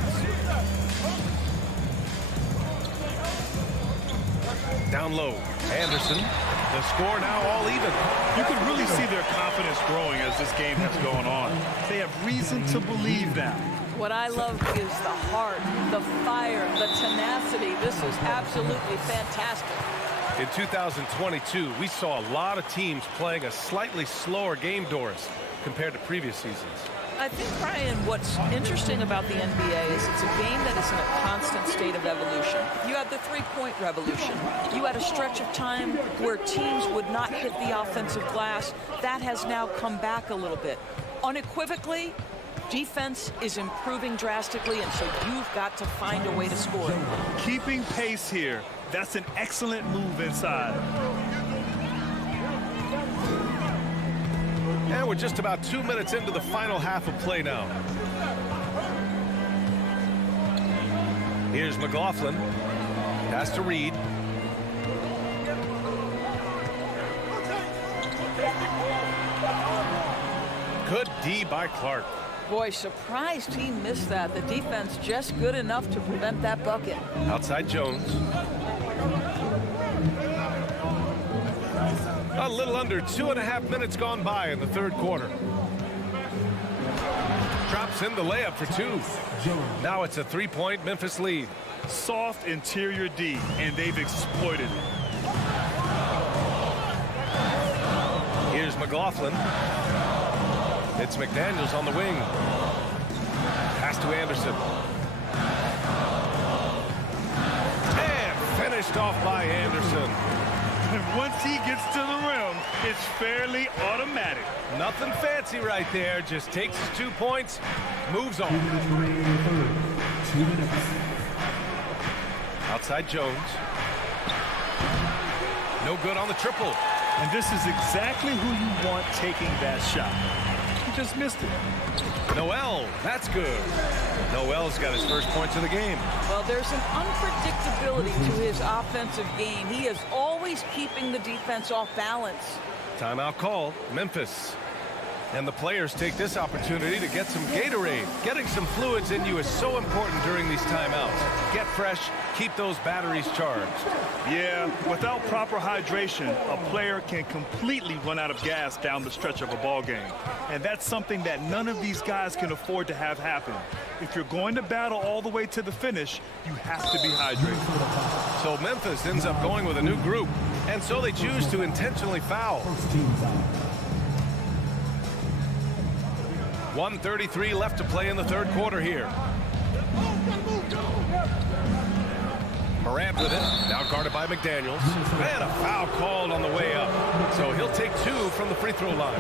Down low. Anderson. The score now all even. You can really see their confidence growing as this game has gone on. They have reason to believe that. What I love is the heart, the fire, the tenacity. This is absolutely fantastic. In 2022, we saw a lot of teams playing a slightly slower game, Doris, compared to previous seasons. I think, Brian, what's interesting about the NBA is it's a game that is in a constant state of evolution. You had the three-point revolution. You had a stretch of time where teams would not hit the offensive glass. That has now come back a little bit. Unequivocally, defense is improving drastically, and so you've got to find a way to score it. Keeping pace here. That's an excellent move inside. And we're just about 2 minutes into the final half of play now. Here's McLaughlin. Pass to Reed. Good D by Clark. Boy, surprised he missed that. The defense just good enough to prevent that bucket. Outside Jones. A little under 2.5 minutes gone by in the third quarter. Drops in the layup for two. Now it's a three-point Memphis lead. Soft interior D, and they've exploited it. Here's McLaughlin. It's McDaniels on the wing. Pass to Anderson. And finished off by Anderson. And once he gets to the rim, it's fairly automatic. Nothing fancy right there. Just takes his 2 points, moves on. 2 minutes remaining in the third. 2 minutes. Outside Jones. No good on the triple. And this is exactly who you want taking that shot. He just missed it. Noel, that's good. Noel's got his first points of the game. Well, there's an unpredictability to his offensive game. He is always keeping the defense off balance. Timeout call, Memphis. And the players take this opportunity to get some Gatorade. Getting some fluids in you is so important during these timeouts. Get fresh, keep those batteries charged. Yeah, without proper hydration, a player can completely run out of gas down the stretch of a ball game. And that's something that none of these guys can afford to have happen. If you're going to battle all the way to the finish, you have to be hydrated. So Memphis ends up going with a new group, and so they choose to intentionally foul. 1:33 left to play in the third quarter here. Morant with it, now guarded by McDaniels. And a foul called on the way up. So he'll take two from the free throw line.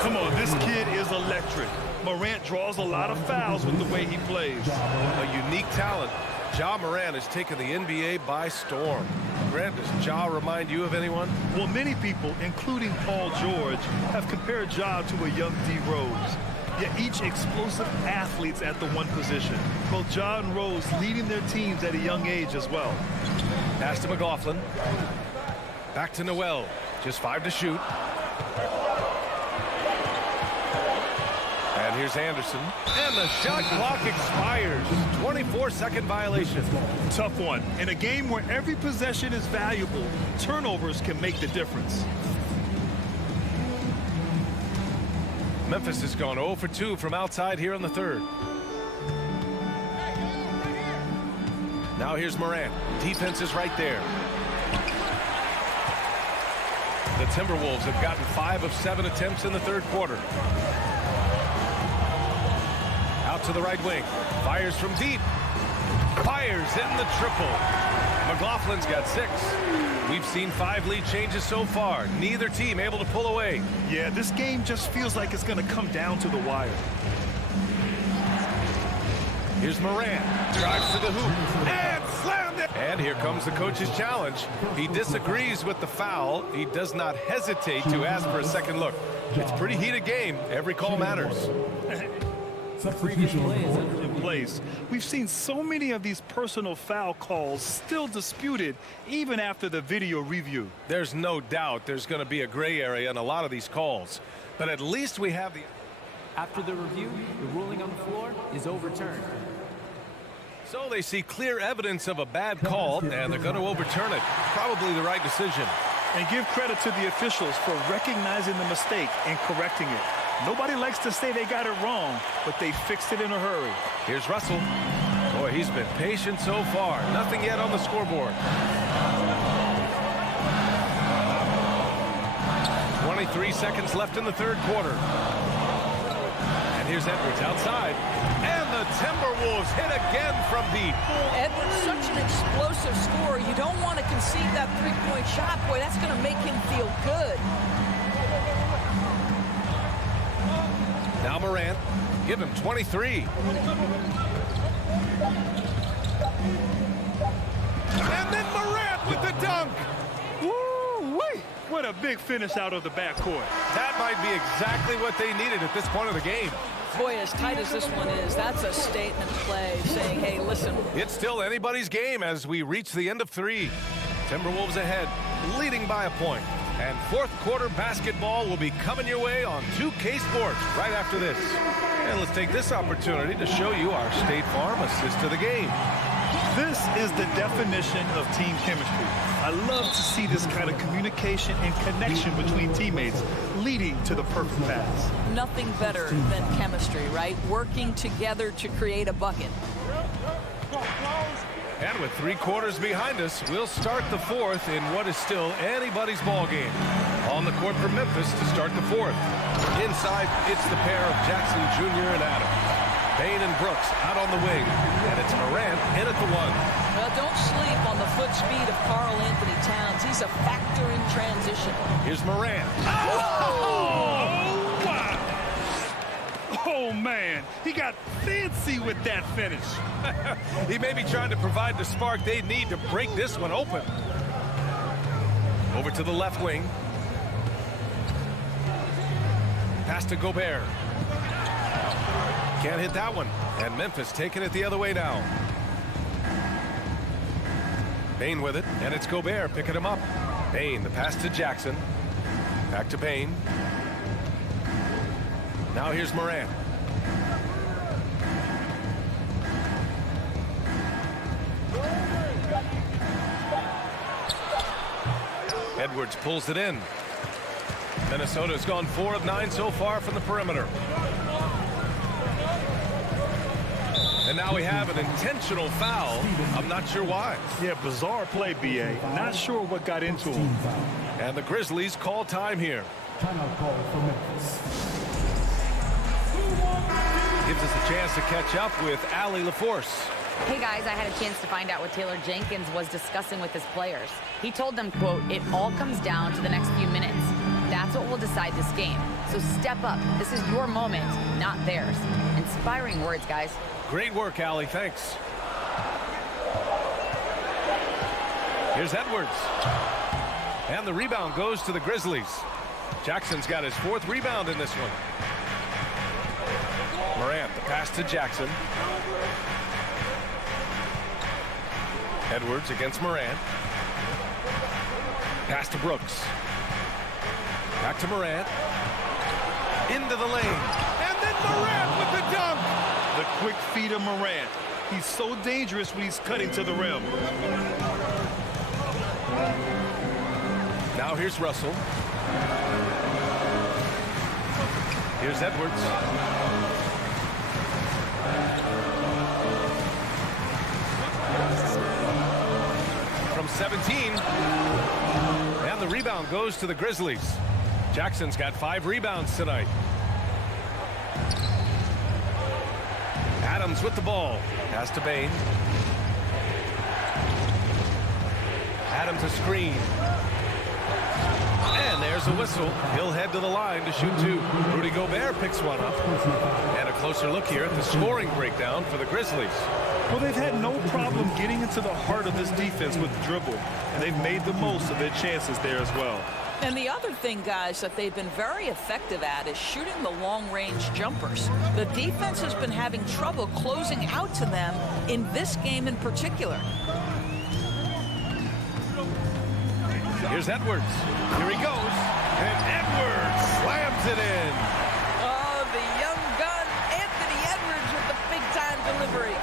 Come on, this kid is electric. Morant draws a lot of fouls with the way he plays. A unique talent. Ja Morant has taken the NBA by storm. Grant, does Ja remind you of anyone? Well, many people, including Paul George, have compared Ja to a young D. Rose. Yet each explosive athletes at the one position. Both Ja and Rose leading their teams at a young age as well. Pass to McLaughlin. Back to Noel. Just 5 to shoot. And here's Anderson. And the shot clock expires. 24-second violation. Tough one. In a game where every possession is valuable, turnovers can make the difference. Memphis has gone 0 for 2 from outside here in the third. Now here's Morant. Defense is right there. The Timberwolves have gotten 5 of 7 attempts in the third quarter. Out to the right wing. Fires from deep. Fires in the triple. McLaughlin's got 6. We've seen 5 lead changes so far. Neither team able to pull away. Yeah, this game just feels like it's going to come down to the wire. Here's Morant. Drives to the hoop. And slammed it. And here comes the coach's challenge. He disagrees with the foul. He does not hesitate to ask for a second look. It's a pretty heated game. Every call matters. Previous play is in place. We've seen so many of these personal foul calls still disputed even after the video review. There's no doubt there's going to be a gray area in a lot of these calls. But at least we have the... After the review, the ruling on the floor is overturned. So they see clear evidence of a bad call, and they're going to overturn it. Probably the right decision. And give credit to the officials for recognizing the mistake and correcting it. Nobody likes to say they got it wrong, but they fixed it in a hurry. Here's Russell. Boy, he's been patient so far. Nothing yet on the scoreboard. 23 seconds left in the third quarter. And here's Edwards outside. And the Timberwolves hit again from deep. Edwards, such an explosive scorer. You don't want to concede that three-point shot. Boy, that's going to make him feel good. Now Morant, give him 23. And then Morant with the dunk. Woo-wee! What a big finish out of the backcourt. That might be exactly what they needed at this point of the game. Boy, as tight as this one is, that's a statement play saying, hey, listen. It's still anybody's game as we reach the end of 3. Timberwolves ahead, leading by a point. And fourth quarter basketball will be coming your way on 2K Sports right after this. And let's take this opportunity to show you our State Farm assist to the game. This is the definition of team chemistry. I love to see this kind of communication and connection between teammates leading to the perfect pass. Nothing better than chemistry, right? Working together to create a bucket. And with 3 quarters behind us, we'll start the fourth in what is still anybody's ball game. On the court for Memphis to start the fourth. Inside, it's the pair of Jackson Jr. and Adams. Bane and Brooks out on the wing. And it's Morant in at the 1. Well, don't sleep on the foot speed of Karl Anthony Towns. He's a factor in transition. Here's Morant. Oh, wow. Oh, man. He got fancy with that finish. He may be trying to provide the spark they need to break this one open. Over to the left wing. Pass to Gobert. Can't hit that one. And Memphis taking it the other way now. Bane with it, and it's Gobert picking him up. Bane, the pass to Jackson. Back to Bane. Now here's Morant. Edwards pulls it in. Minnesota's gone 4 of 9 so far from the perimeter. And now we have an intentional foul. I'm not sure why. Yeah, bizarre play, B.A. Not sure what got into him. And the Grizzlies call time here. Timeout call for Memphis. Gives us a chance to catch up with Allie LaForce. Hey guys, I had a chance to find out what Taylor Jenkins was discussing with his players. He told them, quote, "It all comes down to the next few minutes. That's what will decide this game. So step up. This is your moment, not theirs." Inspiring words, guys. Great work, Allie. Thanks. Here's Edwards. And the rebound goes to the Grizzlies. Jackson's got his 4th rebound in this one. Morant, the pass to Jackson. Edwards against Morant. Pass to Brooks. Back to Morant. Into the lane. And then Morant with the dunk. The quick feet of Morant. He's so dangerous when he's cutting to the rim. Now here's Russell. Here's Edwards. From 17. And the rebound goes to the Grizzlies. Jackson's got 5 rebounds tonight. Adams with the ball. Pass to Bane. Adams a screen. And there's a whistle. He'll head to the line to shoot 2. Rudy Gobert picks one up. And a closer look here at the scoring breakdown for the Grizzlies. Well, they've had no problem getting into the heart of this defense with the dribble. And they've made the most of their chances there as well. And the other thing, guys, that they've been very effective at is shooting the long-range jumpers. The defense has been having trouble closing out to them in this game in particular. Here's Edwards. Here he goes. And Edwards slams it in. Oh, the young gun, Anthony Edwards with the big-time delivery.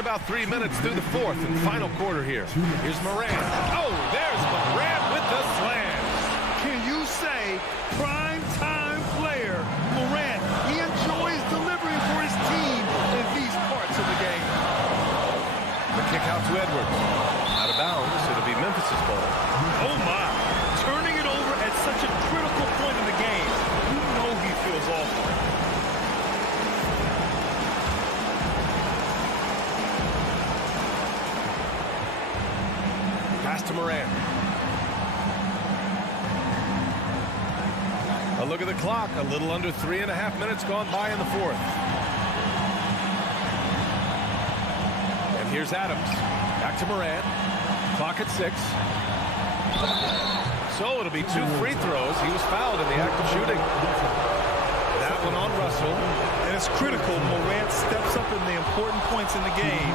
just about 3 minutes through the fourth and final quarter here. Here's Morant. Oh, there's Morant with the slam. Can you say prime time player Morant? He enjoys delivering for his team in these parts of the game. The kick out to Edwards. Out of bounds. It'll be Memphis' ball. Oh, my. Turning it over at such a critical point in the game. You know he feels awful. Pass to Morant. A look at the clock. A little under 3.5 minutes gone by in the fourth. And here's Adams. Back to Morant. Clock at 6. So it'll be 2 free throws. He was fouled in the act of shooting. That one on Russell. And it's critical. Morant steps up in the important points in the game.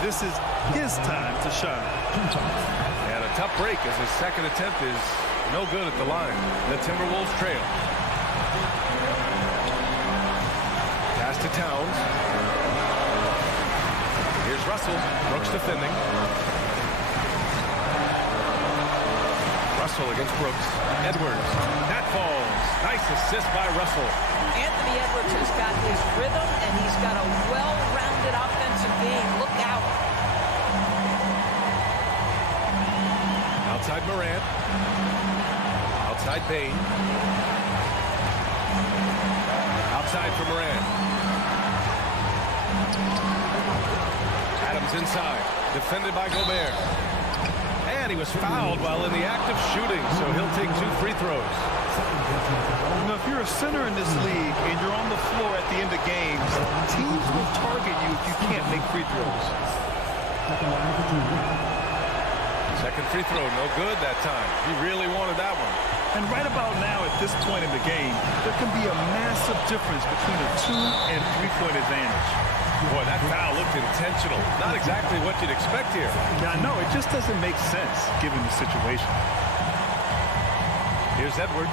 This is his time to shine. And a tough break as his second attempt is no good at the line. The Timberwolves trail. Pass to Towns. Here's Russell. Brooks defending. Russell against Brooks. Edwards. That falls. Nice assist by Russell. Anthony Edwards has got his rhythm, and he's got a well-rounded offensive game. Look out. Outside Morant. Outside Payne. Outside for Morant. Adams inside. Defended by Gobert. And he was fouled while in the act of shooting, so he'll take 2 free throws. You know, if you're a center in this league and you're on the floor at the end of games, teams will target you if you can't make free throws. Second free throw, no good that time. He really wanted that one. And right about now, at this point in the game, there can be a massive difference between a 2- and 3-point advantage. Boy, that foul looked intentional. Not exactly what you'd expect here. Yeah, no, it just doesn't make sense given the situation. Here's Edwards.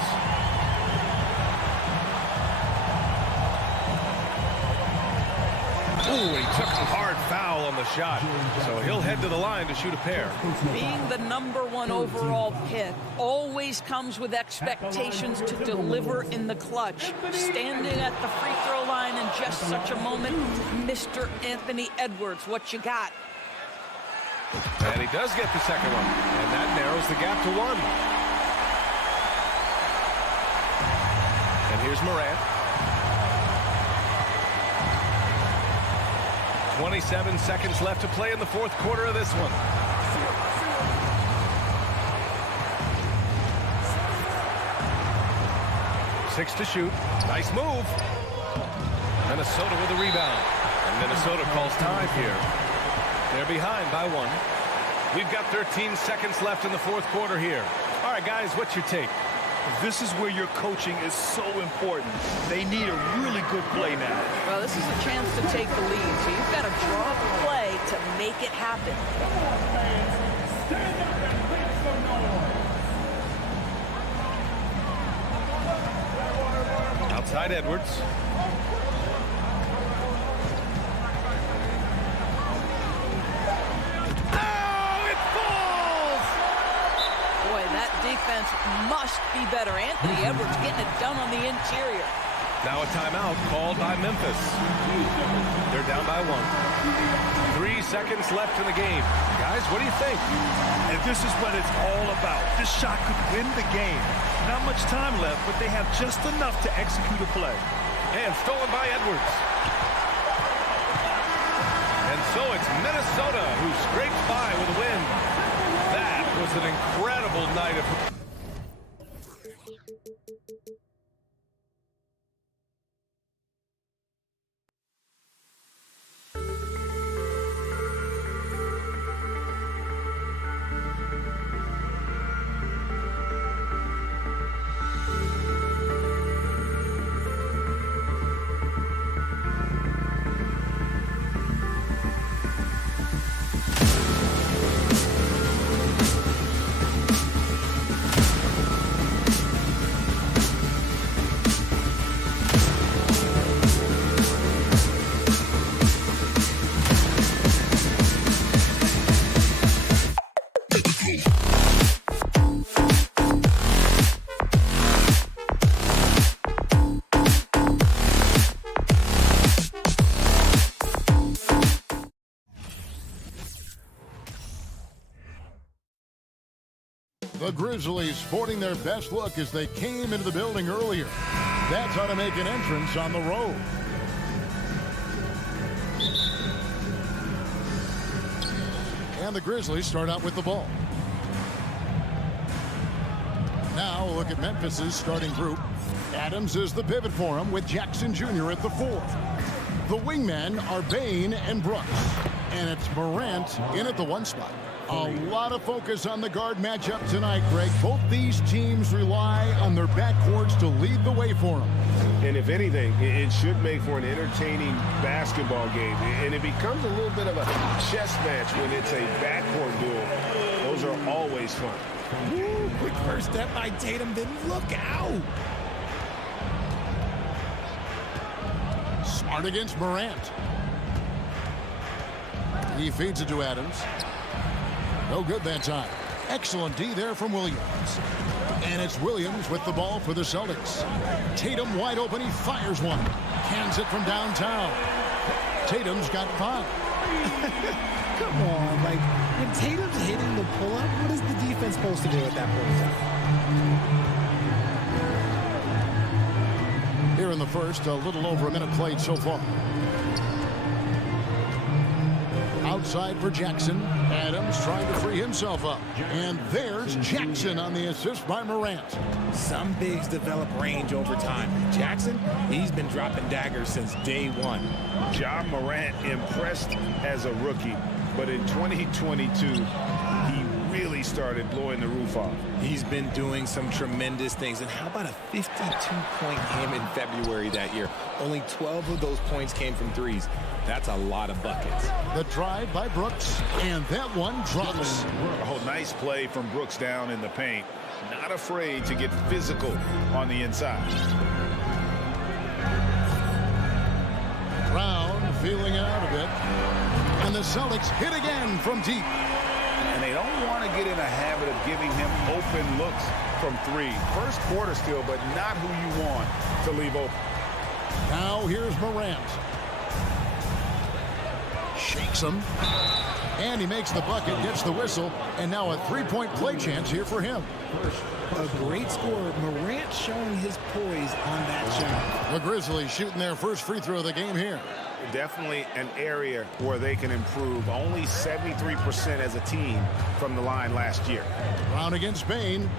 Ooh, he took a hard foul on the shot. So he'll head to the line to shoot a pair. Being the #1 overall pick always comes with expectations to deliver in the clutch. Standing at the free throw line in just such a moment, Mr. Anthony Edwards, what you got? And he does get the second one. And that narrows the gap to 1. And here's Morant. 27 seconds left to play in the fourth quarter of this one. Six to shoot. Nice move. Minnesota with a rebound. And Minnesota calls time here. They're behind by 1. We've got 13 seconds left in the fourth quarter here. All right, guys, what's your take? This is where your coaching is so important. They need a really good play now. Well, this is a chance to take the lead, so you've got to draw up a play to make it happen. Outside Edwards. Defense must be better. Anthony Edwards getting it done on the interior. Now a timeout called by Memphis. They're down by 1. 3 seconds left in the game. Guys, what do you think? And this is what it's all about. This shot could win the game. Not much time left, but they have just enough to execute a play. And stolen by Edwards. And so it's Minnesota who scrapes by with a win. That was an incredible night of... The Grizzlies sporting their best look as they came into the building earlier. That's how to make an entrance on the road. And the Grizzlies start out with the ball. Now look at Memphis's starting group. Adams is the pivot for him with Jackson Jr. at the 4. The wingmen are Bain and Brooks. And it's Morant in at the 1 spot. A lot of focus on the guard matchup tonight, Greg. Both these teams rely on their backcourts to lead the way for them. And if anything, it should make for an entertaining basketball game. And it becomes a little bit of a chess match when it's a backcourt duel. Those are always fun. Woo, quick first step by Tatum, then look out. Smart against Morant. He feeds it to Adams. No good that time. Excellent D there from Williams. And it's Williams with the ball for the Celtics. Tatum wide open. He fires one. Cans it from downtown. Tatum's got 5. Come on, like when Tatum's hitting the pull-up, what is the defense supposed to do at that point in time? Here in the first, a little over a minute played so far. Outside for Jackson. Adams trying to free himself up. And there's Jackson on the assist by Morant. Some bigs develop range over time. Jackson, he's been dropping daggers since day 1. Ja Morant impressed as a rookie, but in 2022, he really started blowing the roof off. He's been doing some tremendous things. And how about a 52-point game in February that year? Only 12 of those points came from threes. That's a lot of buckets. The drive by Brooks, and that one drops. Oh, nice play from Brooks down in the paint. Not afraid to get physical on the inside. Brown feeling it out a bit. And the Celtics hit again from deep. And they don't want to get in a habit of giving him open looks from 3. First quarter still, but not who you want to leave open. Now here's Morant. Shakes him. And he makes the bucket, gets the whistle, and now a 3-point play chance here for him. A great scorer. Morant showing his poise on that shot. The Grizzlies shooting their first free throw of the game here. Definitely an area where they can improve. Only 73% as a team from the line last year. Brown against Bain.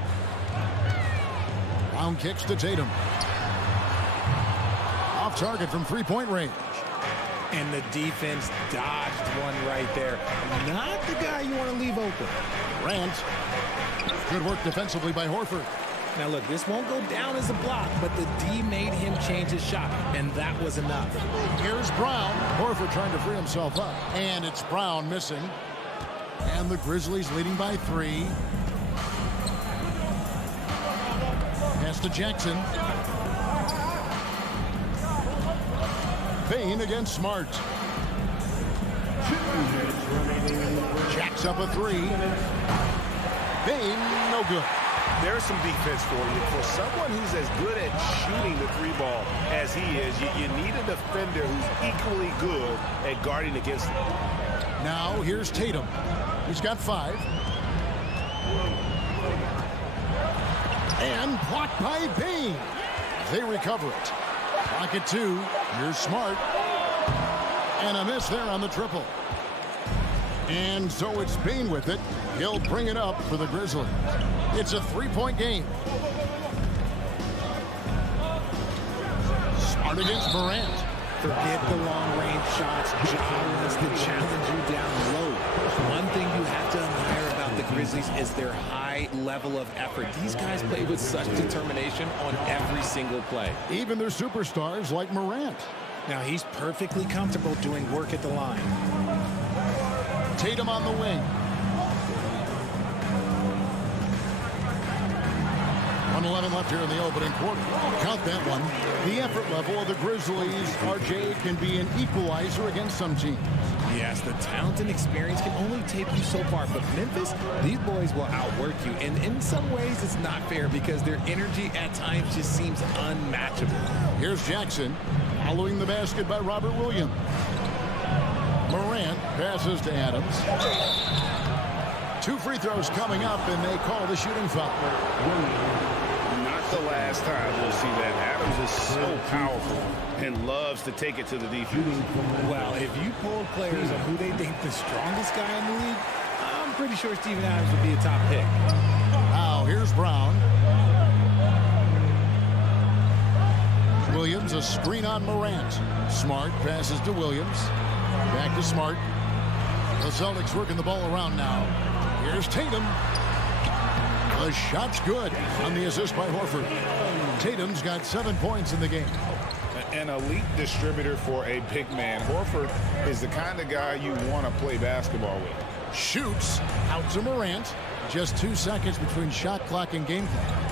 Brown kicks to Tatum. Off target from 3-point range. And the defense dodged one right there. Not the guy you want to leave open. Morant. Good work defensively by Horford. Now look, this won't go down as a block, but the D made him change his shot, and that was enough. Here's Brown. Horford trying to free himself up. And it's Brown missing. And the Grizzlies leading by 3. Pass to Jackson. Bain against Smart. Jacks up a 3. Bain, no good. There's some defense for you. For someone who's as good at shooting the 3-ball as he is, you need a defender who's equally good at guarding against him. Now here's Tatum. He's got 5. And blocked by Bain. They recover it. Pocket 2. Here's Smart. And a miss there on the triple. And so it's Bain with it. He'll bring it up for the Grizzlies. It's a 3-point game. Smart against Morant. Forget the long-range shots. Ja wants to challenge you down low. One thing you have to admire about the Grizzlies is their high level of effort. These guys play with such determination on every single play. Even their superstars like Morant. Now he's perfectly comfortable doing work at the line. Tatum on the wing. 1:11 left here in the opening quarter. Count that one. The effort level of the Grizzlies, RJ, can be an equalizer against some teams. Yes, the talent and experience can only take you so far, but Memphis, these boys will outwork you. And in some ways, it's not fair because their energy at times just seems unmatchable. Here's Jackson, following the basket by Robert Williams. Morant passes to Adams. 2 free throws coming up, and they call the shooting foul. Not the last time we'll see that. Adams is so powerful and loves to take it to the defense. Well, if you polled players on who they think the strongest guy in the league, I'm pretty sure Steven Adams would be a top pick. Now, here's Brown. Williams, a screen on Morant. Smart passes to Williams. Back to Smart. The Celtics working the ball around now. Here's Tatum. The shot's good on the assist by Horford. Tatum's got 7 points in the game. An elite distributor for a big man. Horford is the kind of guy you want to play basketball with. Shoots out to Morant. Just 2 seconds between shot clock and game clock.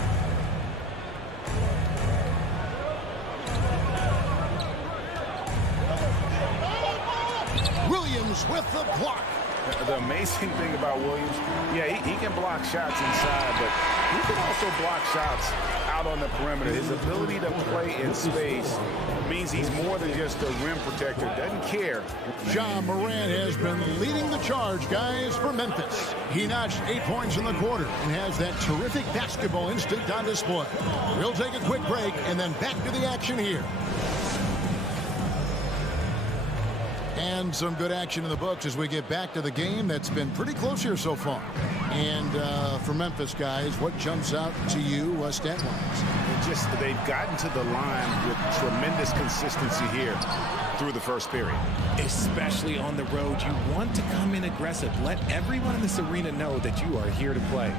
Williams with the block. The amazing thing about Williams, yeah, he can block shots inside, but he can also block shots out on the perimeter. His ability to play in space means he's more than just a rim protector. Doesn't care. Ja Morant has been leading the charge, guys, for Memphis. He notched 8 points in the quarter and has that terrific basketball instinct on display. We'll take a quick break and then back to the action here. And some good action in the books as we get back to the game that's been pretty close here so far. And for Memphis, guys, what jumps out to you stat-wise? They've gotten to the line with tremendous consistency here through the first period. Especially on the road, you want to come in aggressive. Let everyone in this arena know that you are here to play.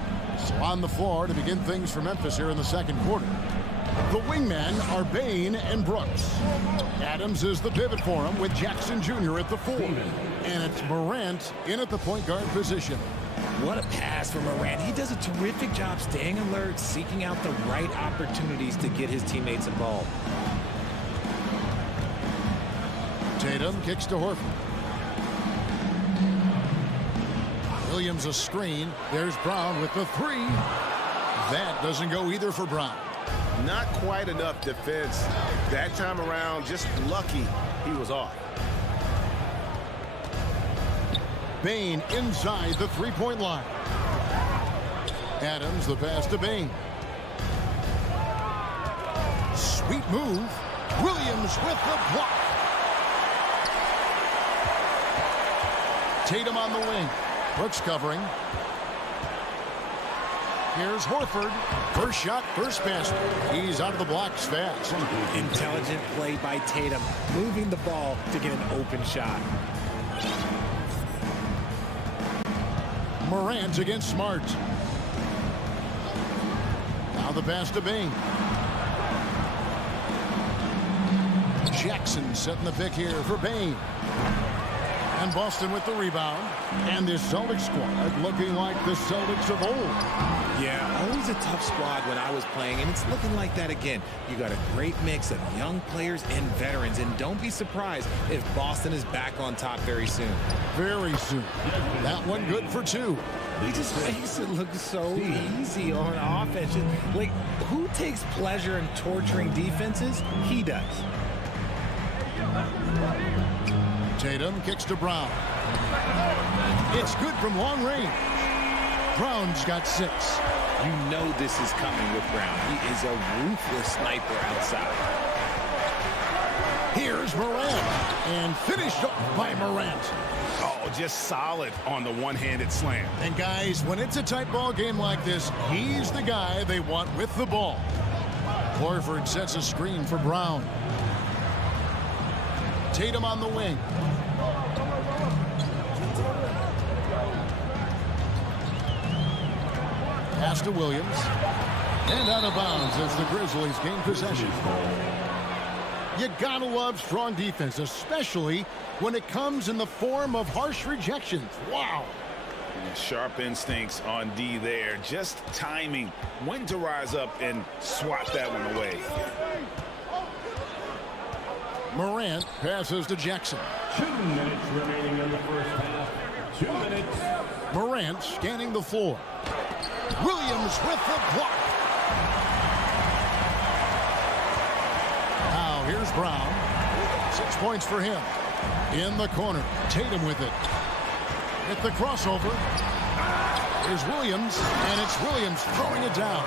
So on the floor to begin things for Memphis here in the second quarter. The wingmen are Bain and Brooks. Adams is the pivot for him with Jackson Jr. at the 4. And it's Morant in at the point guard position. What a pass from Morant. He does a terrific job staying alert, seeking out the right opportunities to get his teammates involved. Tatum kicks to Horford. Williams a screen. There's Brown with the 3. That doesn't go either for Brown. Not quite enough defense. That time around, just lucky he was off. Bain inside the 3-point line. Adams the pass to Bain. Sweet move. Williams with the block. Tatum on the wing. Brooks covering. Here's Horford. First shot, first basket. He's out of the blocks fast. Intelligent play by Tatum, moving the ball to get an open shot. Morant against Smart. Now the pass to Bain. Jackson setting the pick here for Bain. And Boston with the rebound. And this Celtics squad looking like the Celtics of old. Yeah, always a tough squad when I was playing, and it's looking like that again. You got a great mix of young players and veterans, and don't be surprised if Boston is back on top very soon. Very soon. That one good for 2. He just makes it look so easy on offense. Like, who takes pleasure in torturing defenses? He does. Tatum kicks to Brown. It's good from long range. Brown's got 6. You know this is coming with Brown. He is a ruthless sniper outside. Here's Morant. And finished off by Morant. Oh, just solid on the one-handed slam. And guys, when it's a tight ball game like this, he's the guy they want with the ball. Horford sets a screen for Brown. Tatum on the wing. Pass to Williams. And out of bounds as the Grizzlies gain possession. You gotta love strong defense, especially when it comes in the form of harsh rejections. Wow. Sharp instincts on D there. Just timing when to rise up and swat that one away. Morant passes to Jackson. 2 minutes remaining in the first half. 2 minutes. Morant scanning the floor. Williams with the block. Now here's Brown. 6 points for him. In the corner. Tatum with it. At the crossover. Here's Williams, and it's Williams throwing it down.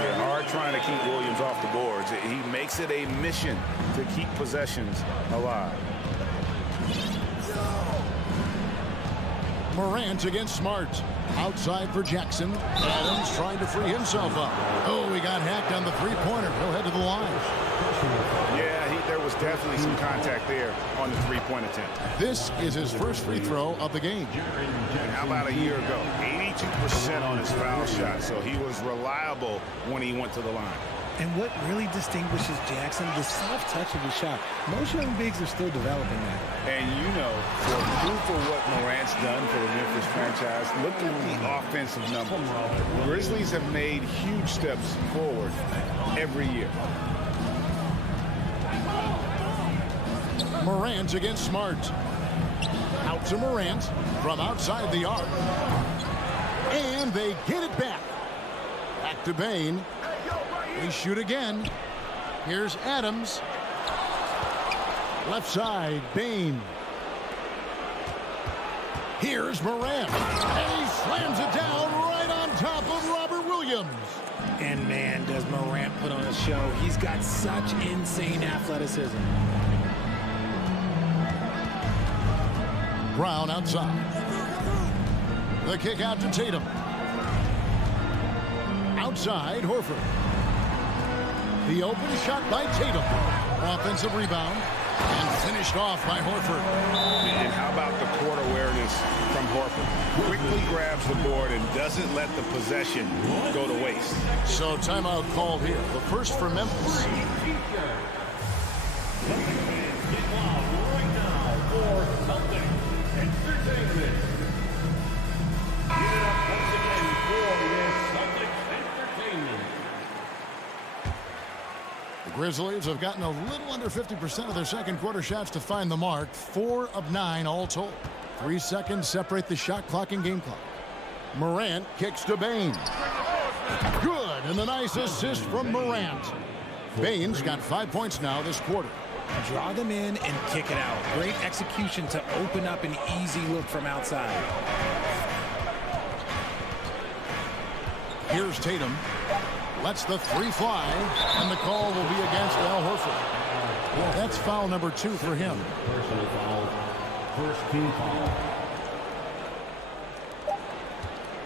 Yeah, hard trying to keep Williams off the boards. He makes it a mission to keep possessions alive. Morant against Smart. Outside for Jackson. Adams trying to free himself up. Oh, he got hacked on the three-pointer. He'll head to the line. Yeah, there was definitely some contact there on the three-point attempt. This is his first free throw of the game. And how about a year ago? 82% on his foul shot, so he was reliable when he went to the line. And what really distinguishes Jackson, the soft touch of his shot. Most young bigs are still developing that. And you know, for proof of what Morant's done for the Memphis franchise, look at the offensive numbers. The Grizzlies have made huge steps forward every year. Morant against Smart. Out to Morant from outside the arc. And they get it back. Back to Bain. They shoot again. Here's Adams. Left side, Bain. Here's Morant. And he slams it down right on top of Robert Williams. And man, does Morant put on a show. He's got such insane athleticism. Brown outside. The kick out to Tatum. Outside, Horford. The open shot by Tatum. Offensive rebound. And finished off by Horford. And how about the court awareness from Horford? Quickly grabs the board and doesn't let the possession go to waste. So timeout called here. The first for Memphis. Grizzlies have gotten a little under 50% of their second quarter shots to find the mark. 4 of 9 all told. 3 seconds separate the shot clock and game clock. Morant kicks to Bain. Good, and the nice assist from Morant. Bain's got 5 points now this quarter. Draw them in and kick it out. Great execution to open up an easy look from outside. Here's Tatum. Lets the three fly, and the call will be against Al Horford. Well, that's foul number 2 for him. Personal foul. First team foul.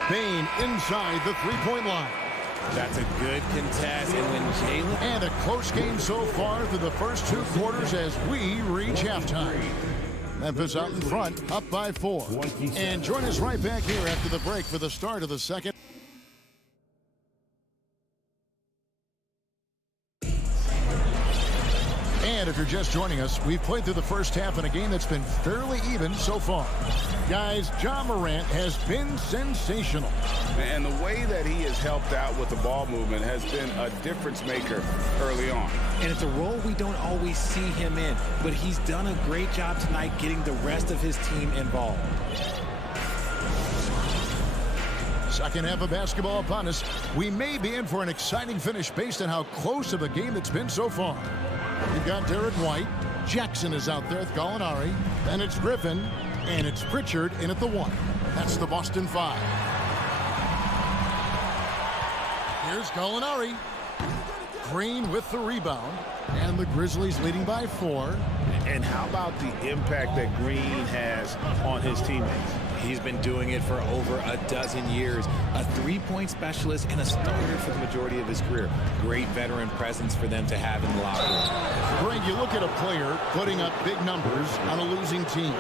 Bain inside the three-point line. That's a good contest. And when Jalen... And a close game so far through the first 2 quarters as we reach halftime. Memphis out in front, up by 4. And join us right back here after the break for the start of the second. And if you're just joining us, we've played through the first half in a game that's been fairly even so far. Guys, Ja Morant has been sensational. And the way that he has helped out with the ball movement has been a difference maker early on. And it's a role we don't always see him in, but he's done a great job tonight getting the rest of his team involved. Second half of basketball upon us. We may be in for an exciting finish based on how close of a game it's been so far. We've got Derek White. Jackson is out there with Gallinari. Then it's Griffin. And it's Pritchard in at the 1. That's the Boston 5. Here's Gallinari. Green with the rebound. And the Grizzlies leading by 4. And how about the impact that Green has on his teammates? He's been doing it for over a dozen years. A three-point specialist and a starter for the majority of his career. Great veteran presence for them to have in the locker room. Greg, you look at a player putting up big numbers on a losing team.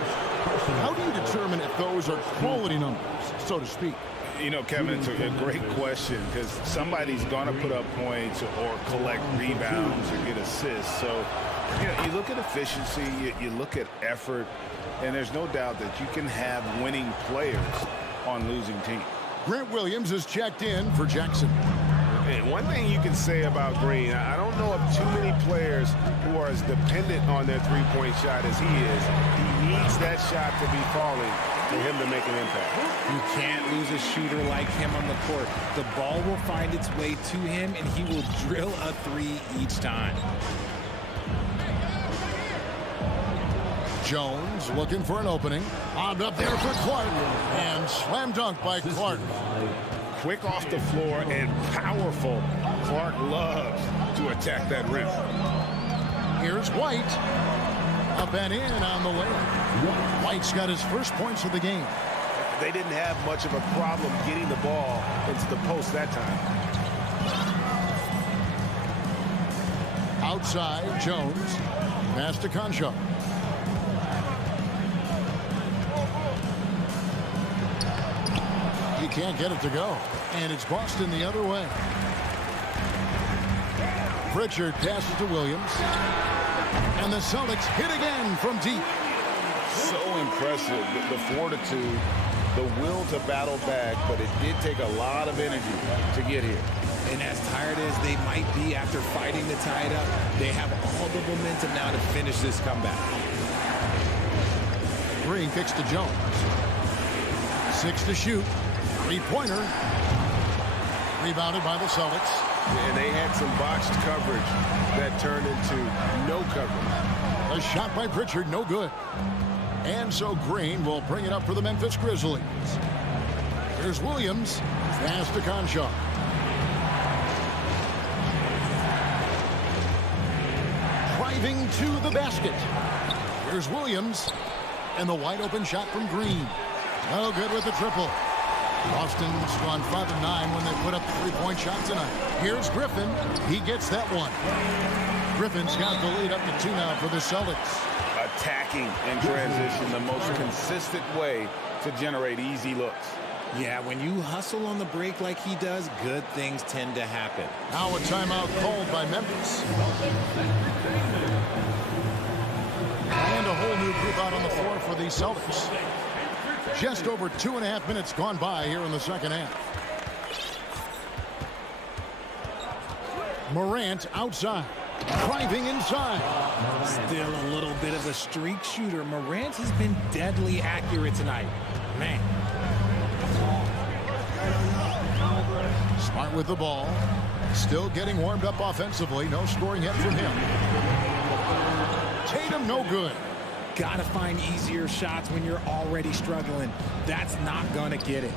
How do you determine if those are quality numbers, so to speak? You know, Kevin, it's a great question because somebody's going to put up points or collect rebounds or get assists. So, you know, you look at efficiency, you look at effort, and there's no doubt that you can have winning players on losing teams. Grant Williams is checked in for Jackson. And one thing you can say about Green, I don't know of too many players who are as dependent on their three-point shot as he is. He needs that shot to be falling for him to make an impact. You can't lose a shooter like him on the court. The ball will find its way to him, and he will drill a 3 each time. Jones looking for an opening. Bobbed up there for Clark. And slam dunk by Clark. Quick off the floor and powerful. Clark loves to attack that rim. Here's White. Up and in on the layup. White's got his first points of the game. They didn't have much of a problem getting the ball into the post that time. Outside, Jones. Pass to Concho. He can't get it to go. And it's Boston the other way. Pritchard passes to Williams. And the Celtics hit again from deep. So impressive, the fortitude, the will to battle back, but it did take a lot of energy to get here. And as tired as they might be after fighting to tie it up, they have all the momentum now to finish this comeback. Green kicks to Jones. 6 to shoot. Three-pointer. Rebounded by the Celtics. And they had some botched coverage that turned into no coverage. A shot by Pritchard, no good. And so Green will bring it up for the Memphis Grizzlies. Here's Williams. Pass to Concho. Driving to the basket. Here's Williams. And the wide open shot from Green. No good with the triple. Boston's gone 5 of 9 when they put up the three-point shot tonight. Here's Griffin. He gets that one. Griffin's got the lead up to 2 now for the Celtics. Attacking in transition, the most consistent way to generate easy looks. Yeah, when you hustle on the break like he does, good things tend to happen. Now a timeout called by Memphis. And a whole new group out on the floor for the Celtics. Just over 2.5 minutes gone by here in the second half. Morant outside. Driving inside. Still a little bit of a streak shooter. Morant has been deadly accurate tonight. Man. Smart with the ball. Still getting warmed up offensively. No scoring yet from him. Tatum no good. Gotta find easier shots when you're already struggling. That's not gonna get it.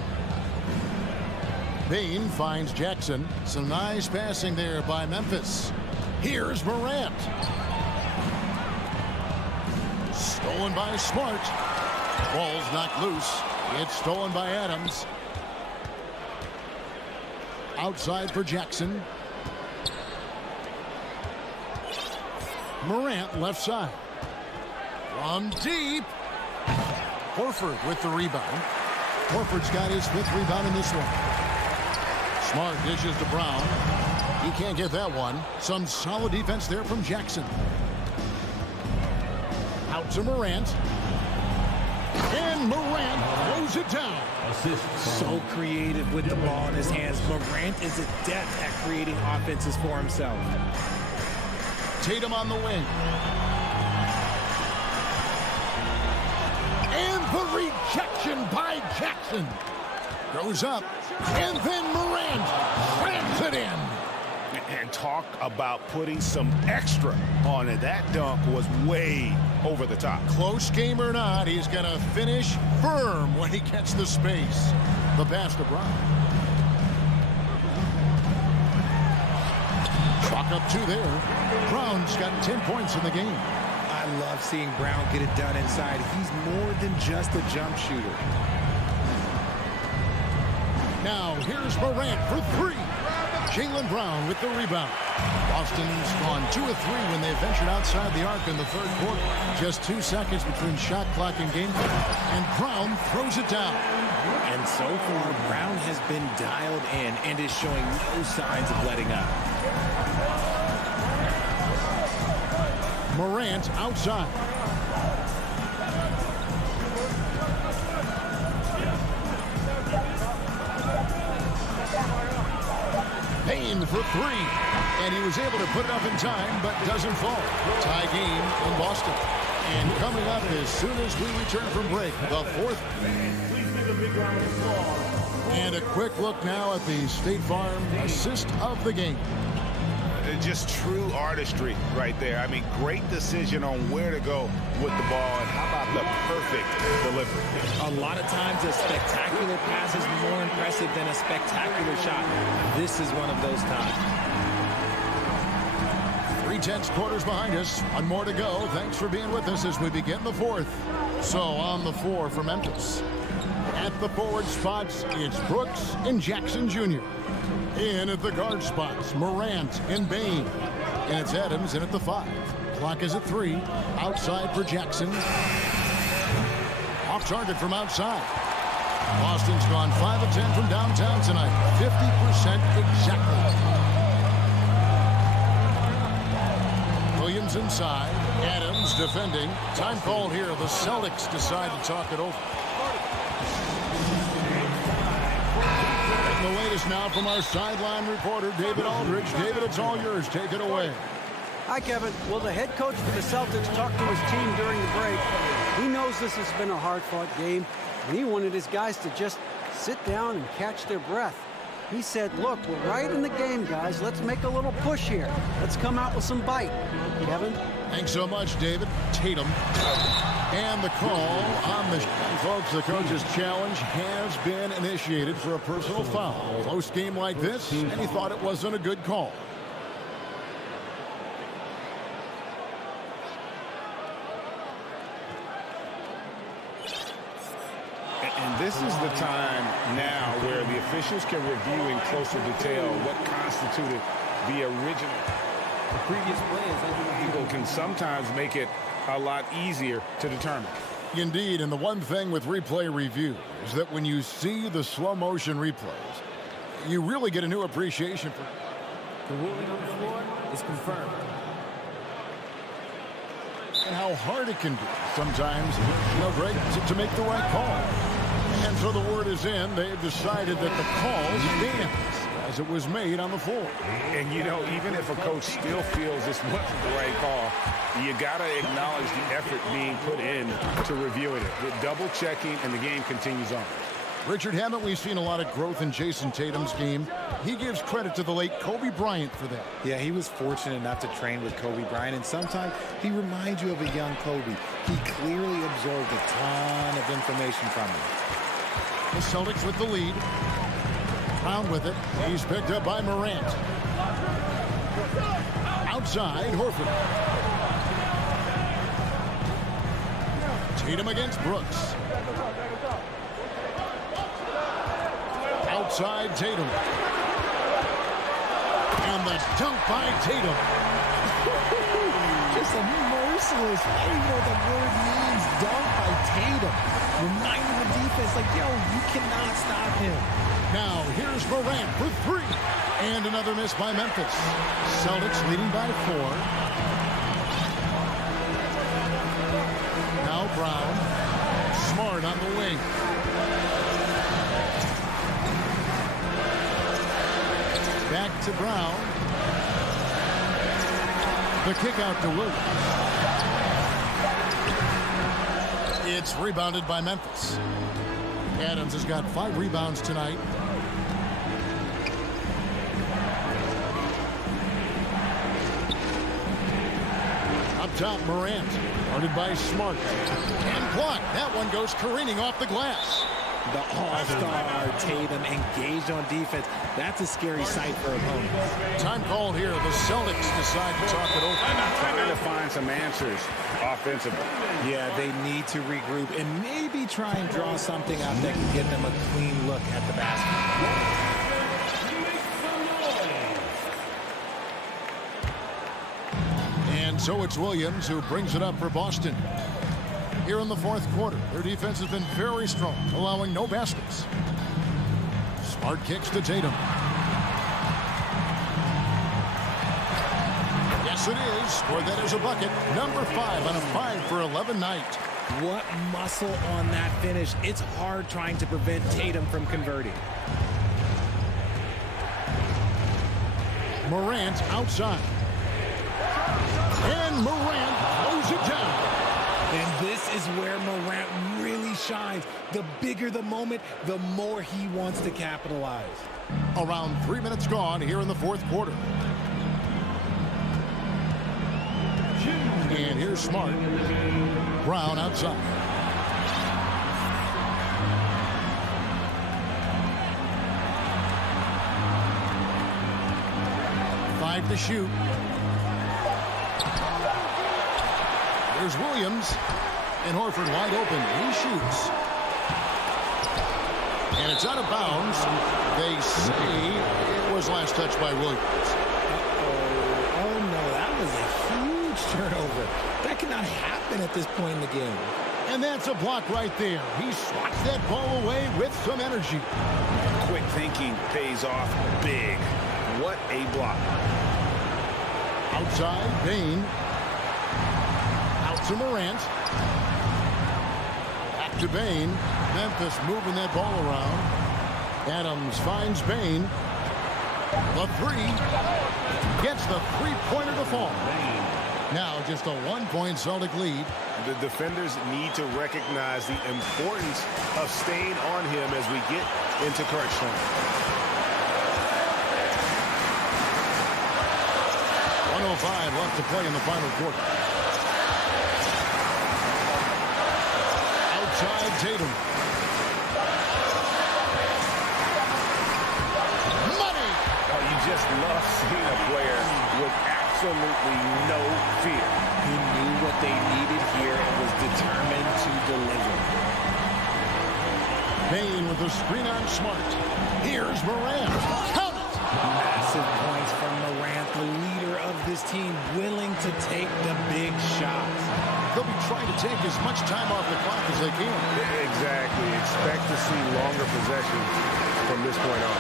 Bain finds Jackson. Some nice passing there by Memphis. Here's Morant. Stolen by Smart. Ball's knocked loose. It's stolen by Adams. Outside for Jackson. Morant left side. From deep. Horford with the rebound. Horford's got his 5th rebound in this one. Smart dishes to Brown. He can't get that one. Some solid defense there from Jackson. Out to Morant. And Morant throws it down. So creative with the ball in his hands. Morant is adept at creating offenses for himself. Tatum on the wing. And the rejection by Jackson. Goes up. And then Morant slams it in. And talk about putting some extra on it. That dunk was way over the top. Close game or not, he's going to finish firm when he gets the space. The pass to Brown. Clock up 2 there. Brown's got 10 points in the game. I love seeing Brown get it done inside. He's more than just a jump shooter. Now here's Morant for 3. Jaylen Brown with the rebound. Boston's gone 2 of 3 when they ventured outside the arc in the 3rd quarter. Just 2 seconds between shot clock and game clock. And Brown throws it down. And so far, Brown has been dialed in and is showing no signs of letting up. Morant outside. Payne for 3. And he was able to put it up in time, but doesn't fall. Tie game in Boston. And coming up as soon as we return from break, the 4th. And a quick look now at the State Farm assist of the game. just true artistry right there. I mean, great decision on where to go with the ball, and how about the perfect delivery? A lot of times a spectacular pass is more impressive than a spectacular shot. This is one of those times. 3/10 quarters behind us. One more to go. Thanks for being with us as we begin the fourth. So on the floor for Memphis. At the forward spots, it's Brooks and Jackson Jr. In at the guard spots, Morant and Bane. And it's Adams in at the 5. Clock is at 3. Outside for Jackson. Off target from outside. Boston's gone 5 of 10 from downtown tonight. 50% exactly. Williams inside. Adams defending. Time called here. The Celtics decide to talk it over. And the latest now from our sideline reporter, David Aldridge. David, it's all yours. Take it away. Hi, Kevin. Well, the head coach for the Celtics talked to his team during the break. He knows this has been a hard-fought game, and he wanted his guys to just sit down and catch their breath. He said, look, we're right in the game, guys. Let's make a little push here. Let's come out with some bite. Kevin? Thanks so much, David. Tatum. And the call on the... Folks, the coach's challenge has been initiated for a personal foul. Close game like this, and he thought it wasn't a good call. And this is the time now where the officials can review in closer detail what constituted the original. The previous play is can sometimes make it a lot easier to determine. Indeed, and the one thing with replay review is that when you see the slow motion replays, you really get a new appreciation for it. The ruling on the floor is confirmed. And how hard it can be sometimes, Greg, to make the right call. And so the word is in. They've decided that the call stands as it was made on the floor. And, even if a coach still feels this wasn't the right call, you got to acknowledge the effort being put in to reviewing it. With double-checking, and the game continues on. Richard, haven't we seen a lot of growth in Jason Tatum's game? He gives credit to the late Kobe Bryant for that. Yeah, he was fortunate enough to train with Kobe Bryant, and sometimes he reminds you of a young Kobe. He clearly absorbed a ton of information from him. The Celtics with the lead. Brown with it. He's picked up by Morant. Outside, Horford. Tatum against Brooks. Outside Tatum. And the dunk by Tatum. Just a merciless, what the word means, dunk by Tatum. Reminding the defense, you cannot stop him. Now, here's Morant for 3. And another miss by Memphis. Celtics leading by 4. Now Brown. Smart on the wing. Back to Brown. The kick out to Williams. It's rebounded by Memphis. Adams has got 5 rebounds tonight. Up top, Morant. Guarded by Smart. And blocked. That one goes careening off the glass. The all-star Tatum engaged on defense. That's a scary sight for opponents. Time called here. The Celtics decide to talk it over. Trying to find some answers offensively. Yeah, they need to regroup and maybe try and draw something up that can get them a clean look at the basket. And so it's Williams who brings it up for Boston. Here in the fourth quarter, their defense has been very strong, allowing no baskets. Smart kicks to Tatum. Yes, it is. Scored that as a bucket. Number 5 on a 5 for 11 night. What muscle on that finish. It's hard trying to prevent Tatum from converting. Morant outside. And Morant throws it down. And this is where Morant really shines. The bigger the moment, the more he wants to capitalize. Around 3 minutes gone here in the fourth quarter. And here's Smart. Brown outside. Five to shoot. There's Williams. And Horford wide open. He shoots. And it's out of bounds. They say it was last touched by Williams. Oh, no, that was a huge turnover. That cannot happen at this point in the game. And that's a block right there. He swats that ball away with some energy. Quick thinking pays off big. What a block. Outside, Bain. Out to Morant. Back to Bain. Memphis moving that ball around. Adams finds Bain. The three. Gets the three-pointer to fall. Now just a one-point Celtic lead. The defenders need to recognize the importance of staying on him as we get into crunch time. 1:05 left to play in the final quarter. Outside Tatum. Money! Oh, you just love seeing a player with absolutely no fear. He knew what they needed here and was determined to deliver. Bain with the screen on Smart. Here's Morant. Count it! Massive points from Morant, the leader of this team, willing to take the big shots. They'll be trying to take as much time off the clock as they can. Exactly. Expect to see longer possessions from this point on.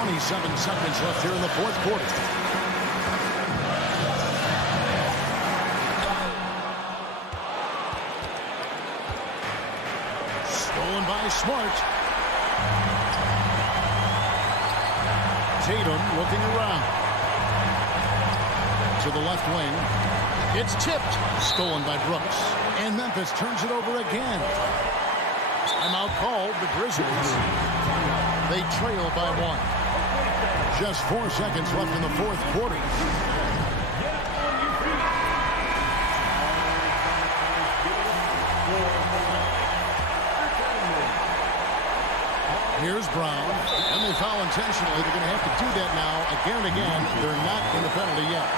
27 seconds left here in the fourth quarter. Stolen by Smart. Tatum looking around. To the left wing. It's tipped. Stolen by Brooks. And Memphis turns it over again. Timeout called the Grizzlies. They trail by one. Just 4 seconds left in the fourth quarter. Here's Brown, and they foul intentionally. They're going to have to do that now again and again. They're not in the penalty yet.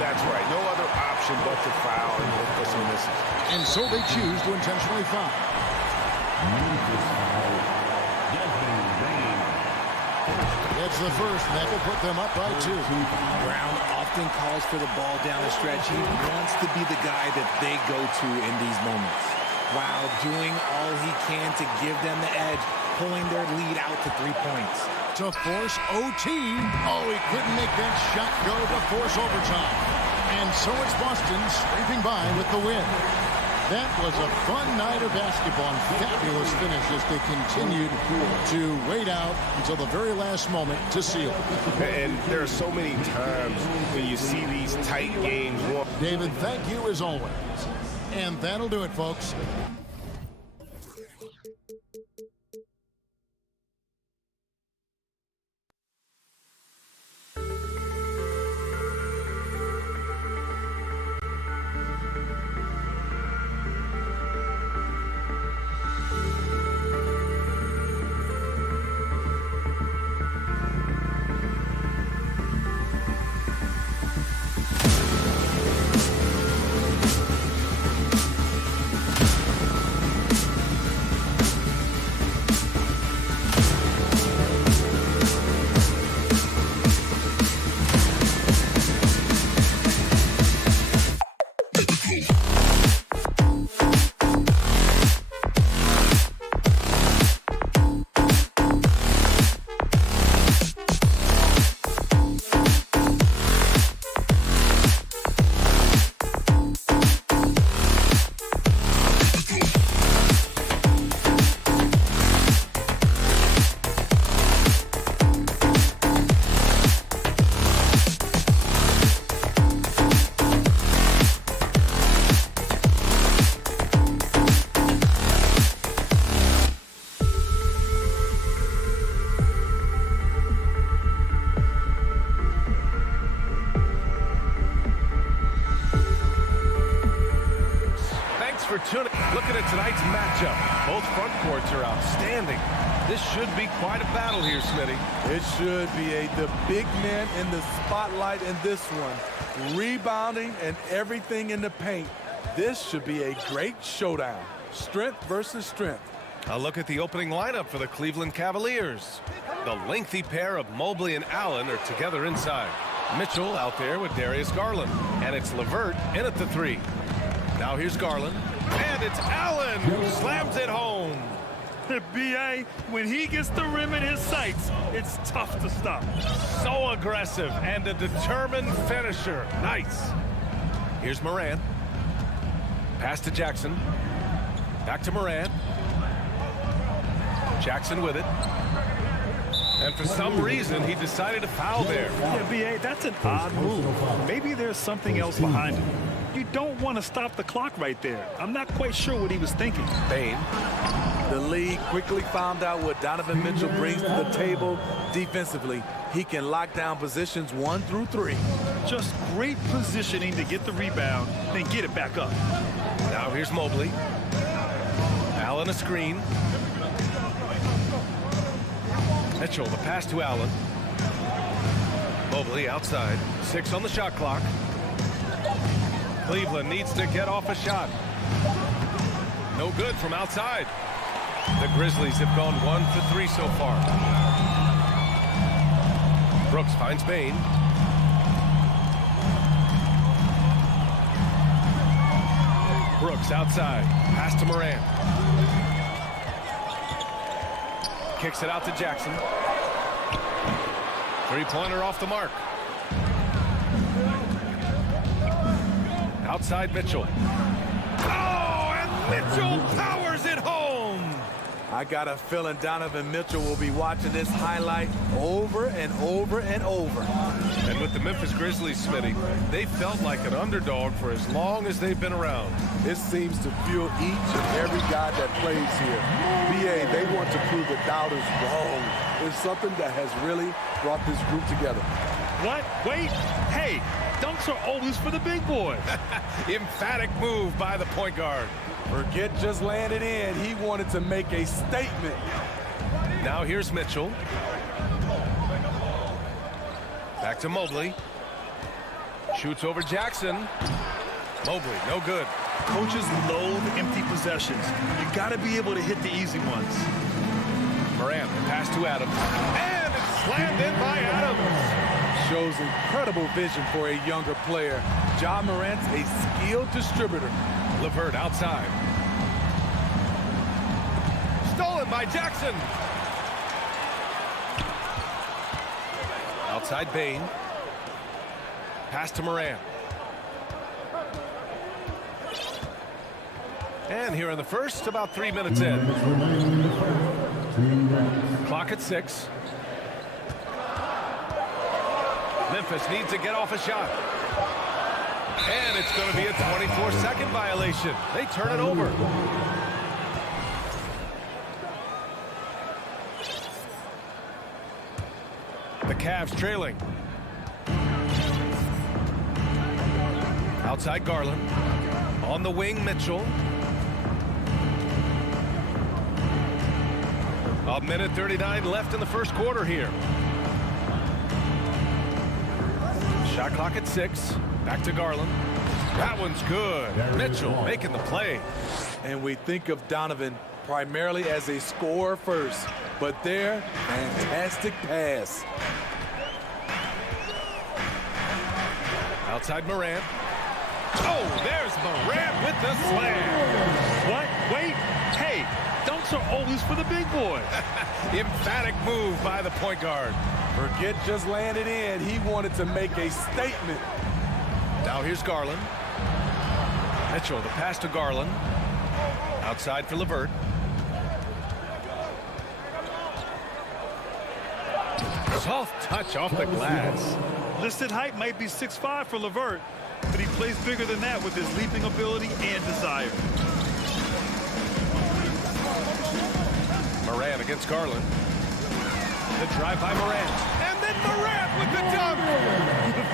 That's right. No other option but to foul and look for some misses. And so they choose to intentionally foul. That's the first, and that will put them up by 2. Brown often calls for the ball down the stretch. He wants to be the guy that they go to in these moments, while doing all he can to give them the edge, pulling their lead out to 3 points. To force OT. Oh, he couldn't make that shot go to force overtime. And so it's Boston scraping by with the win. That was a fun night of basketball and fabulous finish as they continued to wait out until the very last moment to seal. And there are so many times when you see these tight games. David, thank you as always. And that'll do it, folks. tonight's matchup. Both front courts are outstanding. This should be quite a battle here, Smitty. It should be the big men in the spotlight in this one. Rebounding and everything in the paint. This should be a great showdown. Strength versus strength. A look at the opening lineup for the Cleveland Cavaliers. The lengthy pair of Mobley and Allen are together inside. Mitchell out there with Darius Garland. And it's LeVert in at the 3. Now here's Garland. And it's Allen who slams it home. B.A., when he gets the rim in his sights, it's tough to stop. So aggressive and a determined finisher. Nice. Here's Morant. Pass to Jackson. Back to Morant. Jackson with it. And for some reason, he decided to foul there. Yeah, B.A., that's an odd move. Maybe there's something else behind it. You don't want to stop the clock right there. I'm not quite sure what he was thinking. Bane. The league quickly found out what Donovan Mitchell brings to the table defensively. He can lock down positions 1 through 3. Just great positioning to get the rebound, then get it back up. Now here's Mobley. Allen a screen. Mitchell, the pass to Allen. Mobley outside. 6 on the shot clock. Cleveland needs to get off a shot. No good from outside. The Grizzlies have gone 1 for 3 so far. Brooks finds Bane. Brooks outside. Pass to Morant. Kicks it out to Jackson. Three-pointer off the mark. Outside Mitchell. Oh, and Mitchell powers it home. I got a feeling Donovan Mitchell will be watching this highlight over and over and over. And with the Memphis Grizzlies, Smitty, they felt like an underdog for as long as they've been around. This seems to fuel each and every guy that plays here. BA, they want to prove the doubters wrong. It's something that has really brought this group together. What? Wait. Hey, dunks are always for the big boys. Emphatic move by the point guard. Forget just landed in. He wanted to make a statement. Now here's Mitchell. Back to Mobley. Shoots over Jackson. Mobley, no good. Coaches loathe empty possessions. You got to be able to hit the easy ones. Morant, the pass to Adams. And it's slammed in by Adams. Shows incredible vision for a younger player. Ja Morant's a skilled distributor. LeVert outside. Stolen by Jackson. Outside Bane. Pass to Morant. And here in the first, about 3 minutes in. Clock at 6. Memphis needs to get off a shot. And it's going to be a 24-second violation. They turn it over. The Cavs trailing. Outside Garland. On the wing, Mitchell. A minute 39 left in the first quarter here. Shot clock at 6. Back to Garland. That one's good. Mitchell making the play. And we think of Donovan primarily as a scorer first, but their fantastic pass. Outside Morant. Oh, there's Morant with the slam. What? Wait. Hey, dunks are always for the big boy. Emphatic move by the point guard. Forget just landed in. He wanted to make a statement. Now here's Garland. Mitchell, the pass to Garland. Outside for LeVert. Soft touch off the glass. Listed height might be 6'5" for LeVert, but he plays bigger than that with his leaping ability and desire. Morant against Garland. The drive by Morant. And then Morant with the dunk.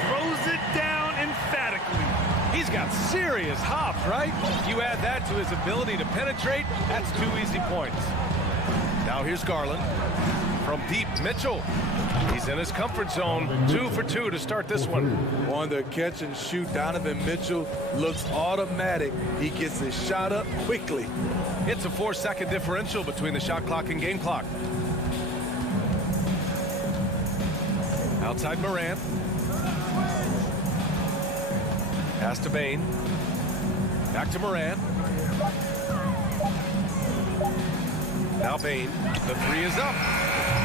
Throws it down emphatically. He's got serious hops, right? You add that to his ability to penetrate, that's 2 easy points. Now here's Garland. From deep, Mitchell. He's in his comfort zone. 2 for 2 to start this one. On the catch and shoot, Donovan Mitchell looks automatic. He gets his shot up quickly. It's a 4-second differential between the shot clock and game clock. Outside Morant. Pass to Bane. Back to Morant. Now Bane. The 3 is up.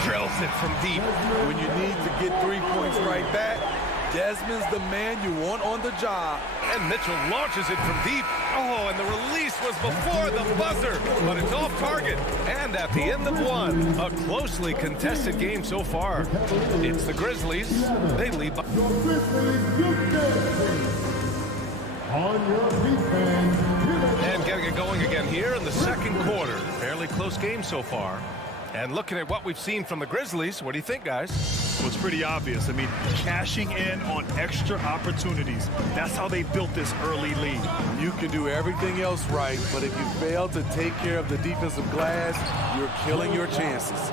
Drills it from deep. When you need to get 3 points right back, Desmond's the man you want on the job. And Mitchell launches it from deep. Oh, and the release was before the buzzer, but it's off target. And at the end of one, a closely contested game so far. It's the Grizzlies. They lead by... And getting it going again here in the second quarter. Fairly close game so far. And looking at what we've seen from the Grizzlies, what do you think, guys? Well, it's pretty obvious. I mean, cashing in on extra opportunities. That's how they built this early lead. You can do everything else right, but if you fail to take care of the defensive glass, you're killing your chances.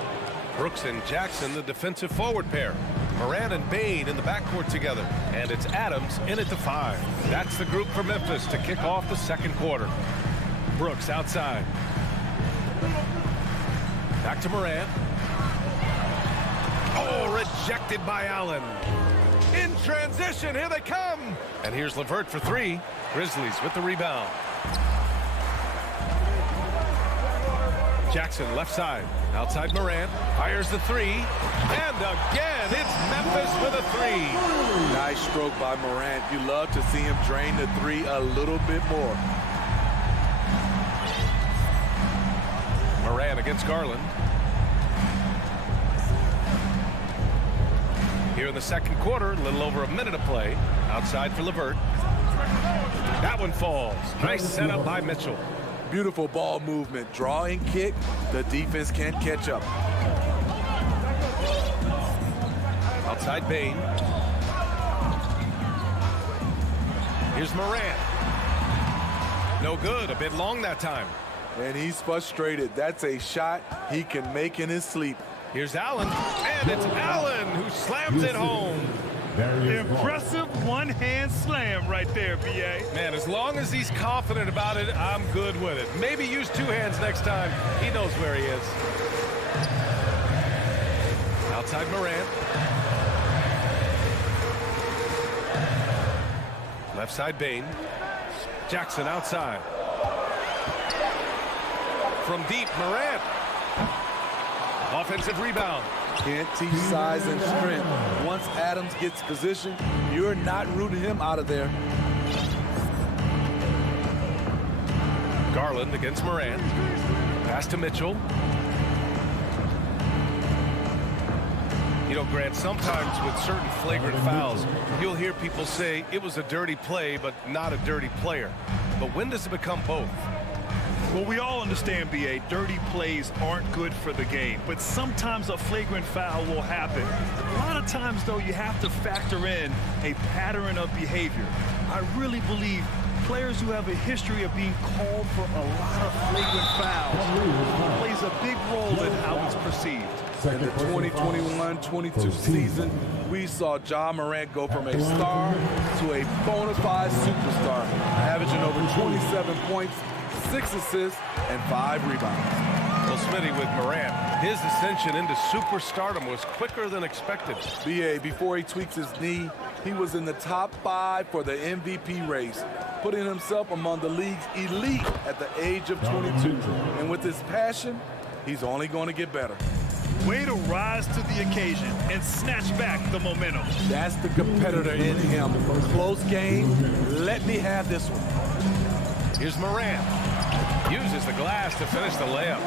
Brooks and Jackson, the defensive forward pair. Morant and Bane in the backcourt together. And it's Adams in at the 5. That's the group for Memphis to kick off the second quarter. Brooks outside. Back to Morant. Oh, rejected by Allen. In transition, here they come. And here's LeVert for 3. Grizzlies with the rebound. Jackson left side. Outside Morant. Fires the 3. And again, it's Memphis with a 3. Nice stroke by Morant. You love to see him drain the 3 a little bit more. Morant against Garland. Here in the second quarter, a little over a minute of play. Outside for LeVert. That one falls. Nice setup by Mitchell. Beautiful ball movement. Draw and kick. The defense can't catch up. Outside Bane. Here's Morant. No good. A bit long that time. And he's frustrated. That's a shot he can make in his sleep. Here's Allen. And it's Allen who slams it home. Impressive one-hand slam right there, B.A. Man, as long as he's confident about it, I'm good with it. Maybe use 2 hands next time. He knows where he is. Outside Morant. Left side Bane. Jackson outside. From deep, Morant. Offensive rebound. Can't teach size and strength. Once Adams gets position, you're not rooting him out of there. Garland against Morant. Pass to Mitchell. You know, Grant, sometimes with certain flagrant fouls, you'll hear people say it was a dirty play, but not a dirty player. But when does it become both? Well, we all understand, B.A., dirty plays aren't good for the game, but sometimes a flagrant foul will happen. A lot of times, though, you have to factor in a pattern of behavior. I really believe players who have a history of being called for a lot of flagrant fouls plays a big role in how it's perceived. In the 2021-22 season, we saw Ja Morant go from a star to a bona fide superstar, averaging over 27 points, 6 assists, and 5 rebounds. Well, Smitty, with Morant, his ascension into superstardom was quicker than expected. B.A., before he tweaks his knee, he was in the top 5 for the MVP race, putting himself among the league's elite at the age of 22. And with his passion, he's only going to get better. Way to rise to the occasion and snatch back the momentum. That's the competitor in him. Close game. Let me have this one. Here's Morant. Uses the glass to finish the layup.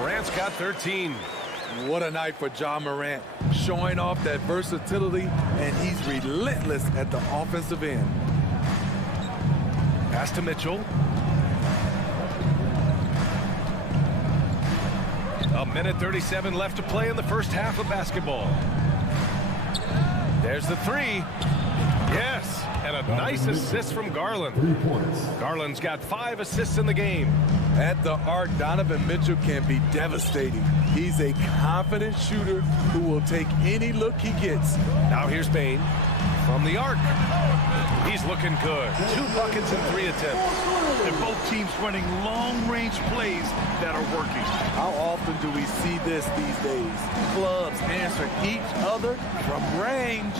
Morant's got 13. What a night for Ja Morant. Showing off that versatility, and he's relentless at the offensive end. Pass to Mitchell. A minute 37 left to play in the first half of basketball. There's the 3. Yes, And a nice assist from Garland. Garland's got 5 assists in the game. At the arc, Donovan Mitchell can be devastating. He's a confident shooter who will take any look he gets. Now here's Bane from the arc. He's looking good. 2 buckets and 3 attempts. And both teams running long-range plays that are working. How often do we see this these days? Clubs answering each other from range.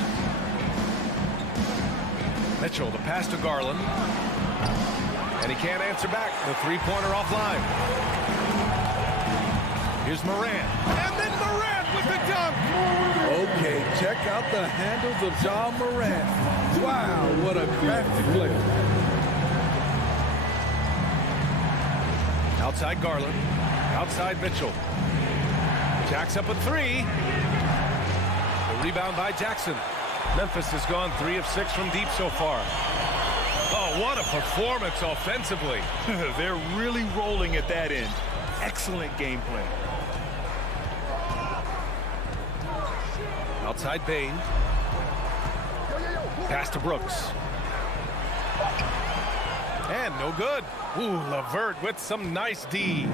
Mitchell, the pass to Garland. And he can't answer back. The 3-pointer offline. Here's Morant. And then Morant with the dunk. Okay, check out the handles of Ja Morant. Wow, what a crafty player. Outside Garland. Outside Mitchell. Jacks up a 3. The rebound by Jackson. Memphis has gone 3 of 6 from deep so far. Oh, what a performance offensively. They're really rolling at that end. Excellent game plan. Outside Bane. Pass to Brooks. And no good. Ooh, LeVert with some nice D.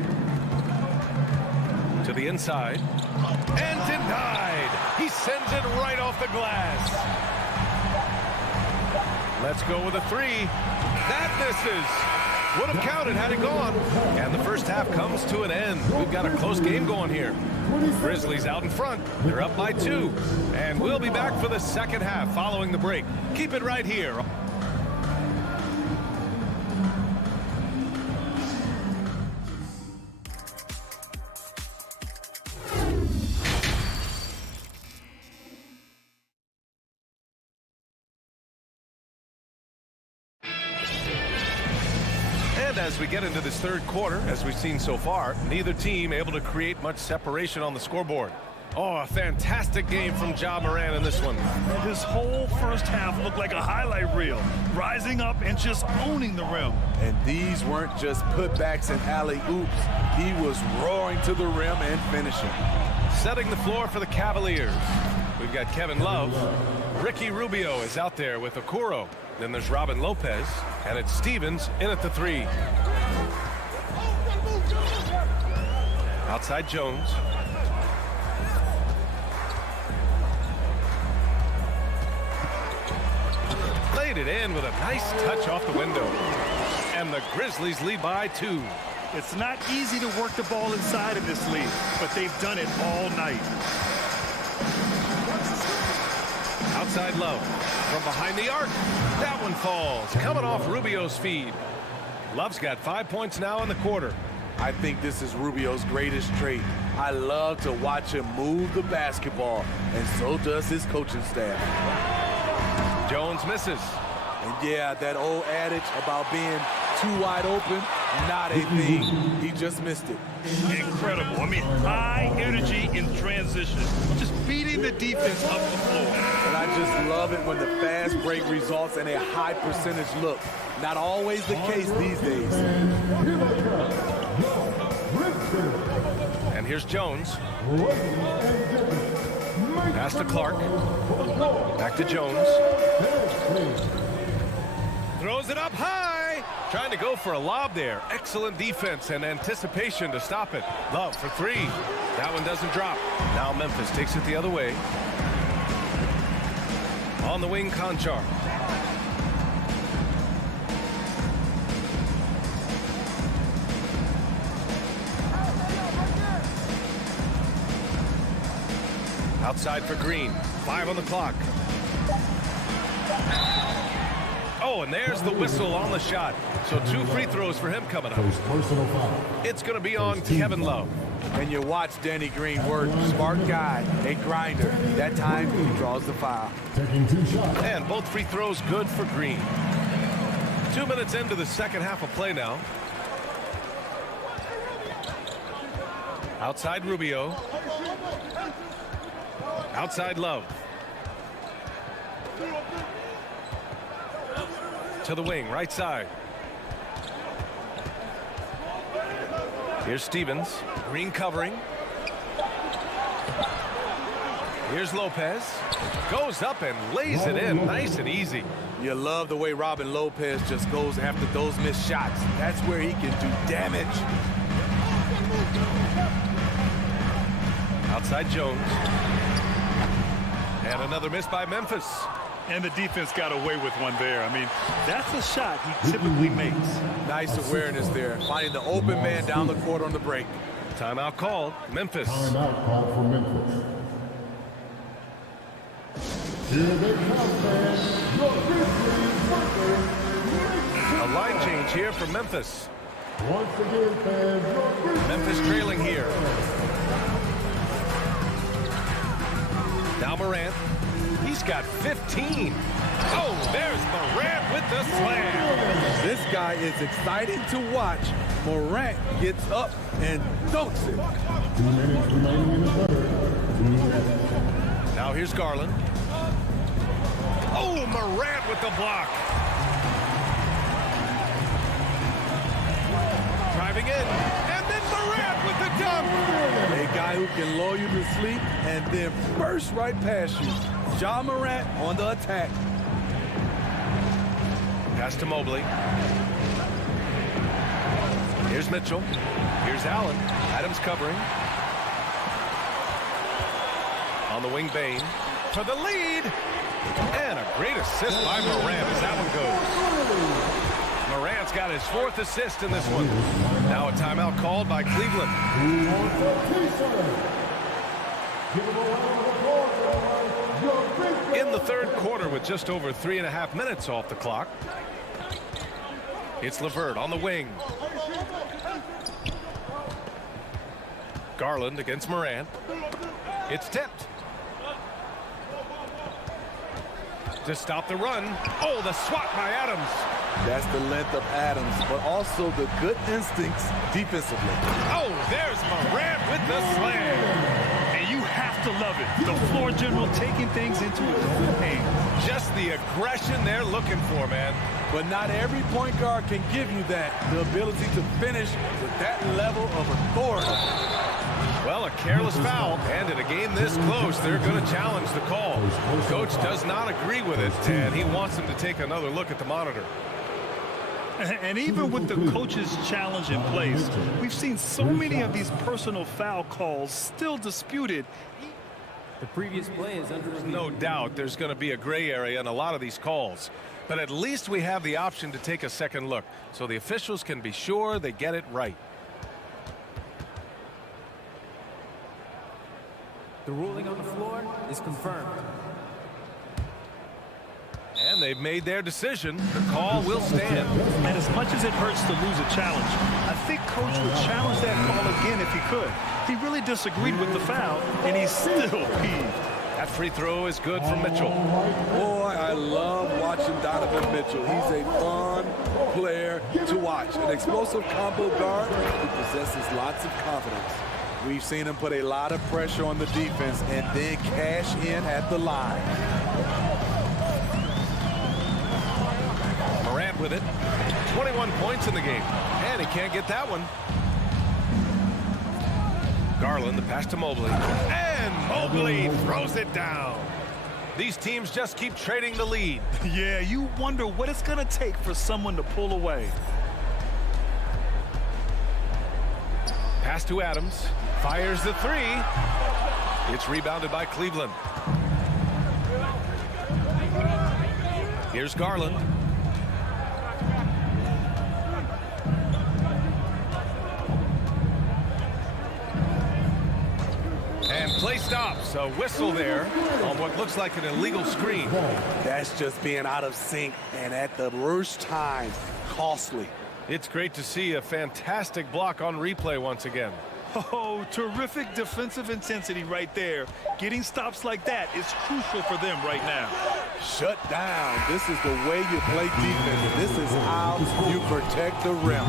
To the inside. And denied. He sends it right off the glass. Let's go with a 3. That misses. Would have counted had it gone. And the first half comes to an end. We've got a close game going here. Grizzlies out in front. They're up by 2. And we'll be back for the second half following the break. Keep it right here. As we get into this third quarter, as we've seen so far, neither team able to create much separation on the scoreboard. Oh, a fantastic game from Ja Morant in this one. His whole first half looked like a highlight reel, rising up and just owning the rim. And these weren't just putbacks and alley-oops. He was roaring to the rim and finishing. Setting the floor for the Cavaliers. We've got Kevin Love. Ricky Rubio is out there with Okoro. Then there's Robin Lopez, and it's Stevens in at the 3. Outside Jones. Laid it in with a nice touch off the window. And the Grizzlies lead by 2. It's not easy to work the ball inside in this league, but they've done it all night. Outside Love. From behind the arc. That one falls. Coming off Rubio's feed. Love's got 5 points now in the quarter. I think this is Rubio's greatest trait. I love to watch him move the basketball, and so does his coaching staff. Jones misses. And yeah, that old adage about being too wide open, not a thing. He just missed it. Incredible. I mean, high energy in transition. Just beating the defense up the floor. And I just love it when the fast break results in a high percentage look. Not always the case these days. And here's Jones. Pass to Clark. Back to Jones. Throws it up high. Trying to go for a lob there. Excellent defense and anticipation to stop it. Love for 3. That one doesn't drop. Now Memphis takes it the other way. On the wing, Conchar. Outside for Green. 5 on the clock. Oh, and there's the whistle on the shot. So 2 free throws for him coming up. It's going to be on Kevin Love. And you watch Danny Green work. Smart guy, a grinder. That time he draws the foul. And both free throws good for Green. 2 minutes into the second half of play now. Outside Rubio. Outside Love. To the wing, right side. Here's Stevens. Green covering. Here's Lopez. Goes up and lays it in nice and easy. You love the way Robin Lopez just goes after those missed shots. That's where he can do damage. Outside Jones. And another miss by Memphis. And the defense got away with one there. I mean, that's a shot he typically makes. Nice awareness there, finding the open man down the court on the break. Timeout called. Memphis. Timeout called for Memphis. Here they come, fans. Your Grizzlies workers. A line change here for Memphis. Once again, fans, your Grizzlies. Memphis trailing here. Now Morant. He's got 15. Oh, there's Morant with the slam. This guy is exciting to watch. Morant gets up and dunks it. 2 minutes remaining in the third. Now here's Garland. Oh, Morant with the block. Driving in, and then Morant with the dunk. A guy who can lull you to sleep and then burst right past you. Ja Morant on the attack. Pass to Mobley. Here's Mitchell. Here's Allen. Adams covering. On the wing, Bain. For the lead. And a great assist by Morant as that one goes. Morant's got his 4th assist in this one. Now a timeout called by Cleveland. In the third quarter with just over 3.5 minutes off the clock. It's LeVert on the wing. Garland against Morant. It's tipped. To stop the run. Oh, the swat by Adams. That's the length of Adams, but also the good instincts defensively. Oh, there's Morant with the slam. And you have to love it. The floor general taking things into his own hands. Just the aggression they're looking for, man. But not every point guard can give you that. The ability to finish with that level of authority. Well, a careless foul, and in a game this close, they're going to challenge the call. Coach does not agree with it, and he wants them to take another look at the monitor. And even with the coach's challenge in place, we've seen so many of these personal foul calls still disputed. The previous play is under review. No doubt there's going to be a gray area in a lot of these calls. But at least we have the option to take a second look, so the officials can be sure they get it right. The ruling on the floor is confirmed. And they've made their decision. The call will stand. And as much as it hurts to lose a challenge, I think Coach would challenge that call again if he could. He really disagreed with the foul, and he's still peeved. That free throw is good from Mitchell. Boy, I love watching Donovan Mitchell. He's a fun player to watch. An explosive combo guard who possesses lots of confidence. We've seen him put a lot of pressure on the defense and then cash in at the line. Morant with it. 21 points in the game. And he can't get that one. Garland, the pass to Mobley. And Mobley throws it down. These teams just keep trading the lead. Yeah, you wonder what it's going to take for someone to pull away. Pass to Adams. Fires the three. It's rebounded by Cleveland. Here's Garland. And play stops. A whistle there on what looks like an illegal screen. That's just being out of sync and at the worst time, costly. It's great to see a fantastic block on replay once again. Oh, terrific defensive intensity right there. Getting stops like that is crucial for them right now. Shut down. This is the way you play defense. This is how you protect the rim.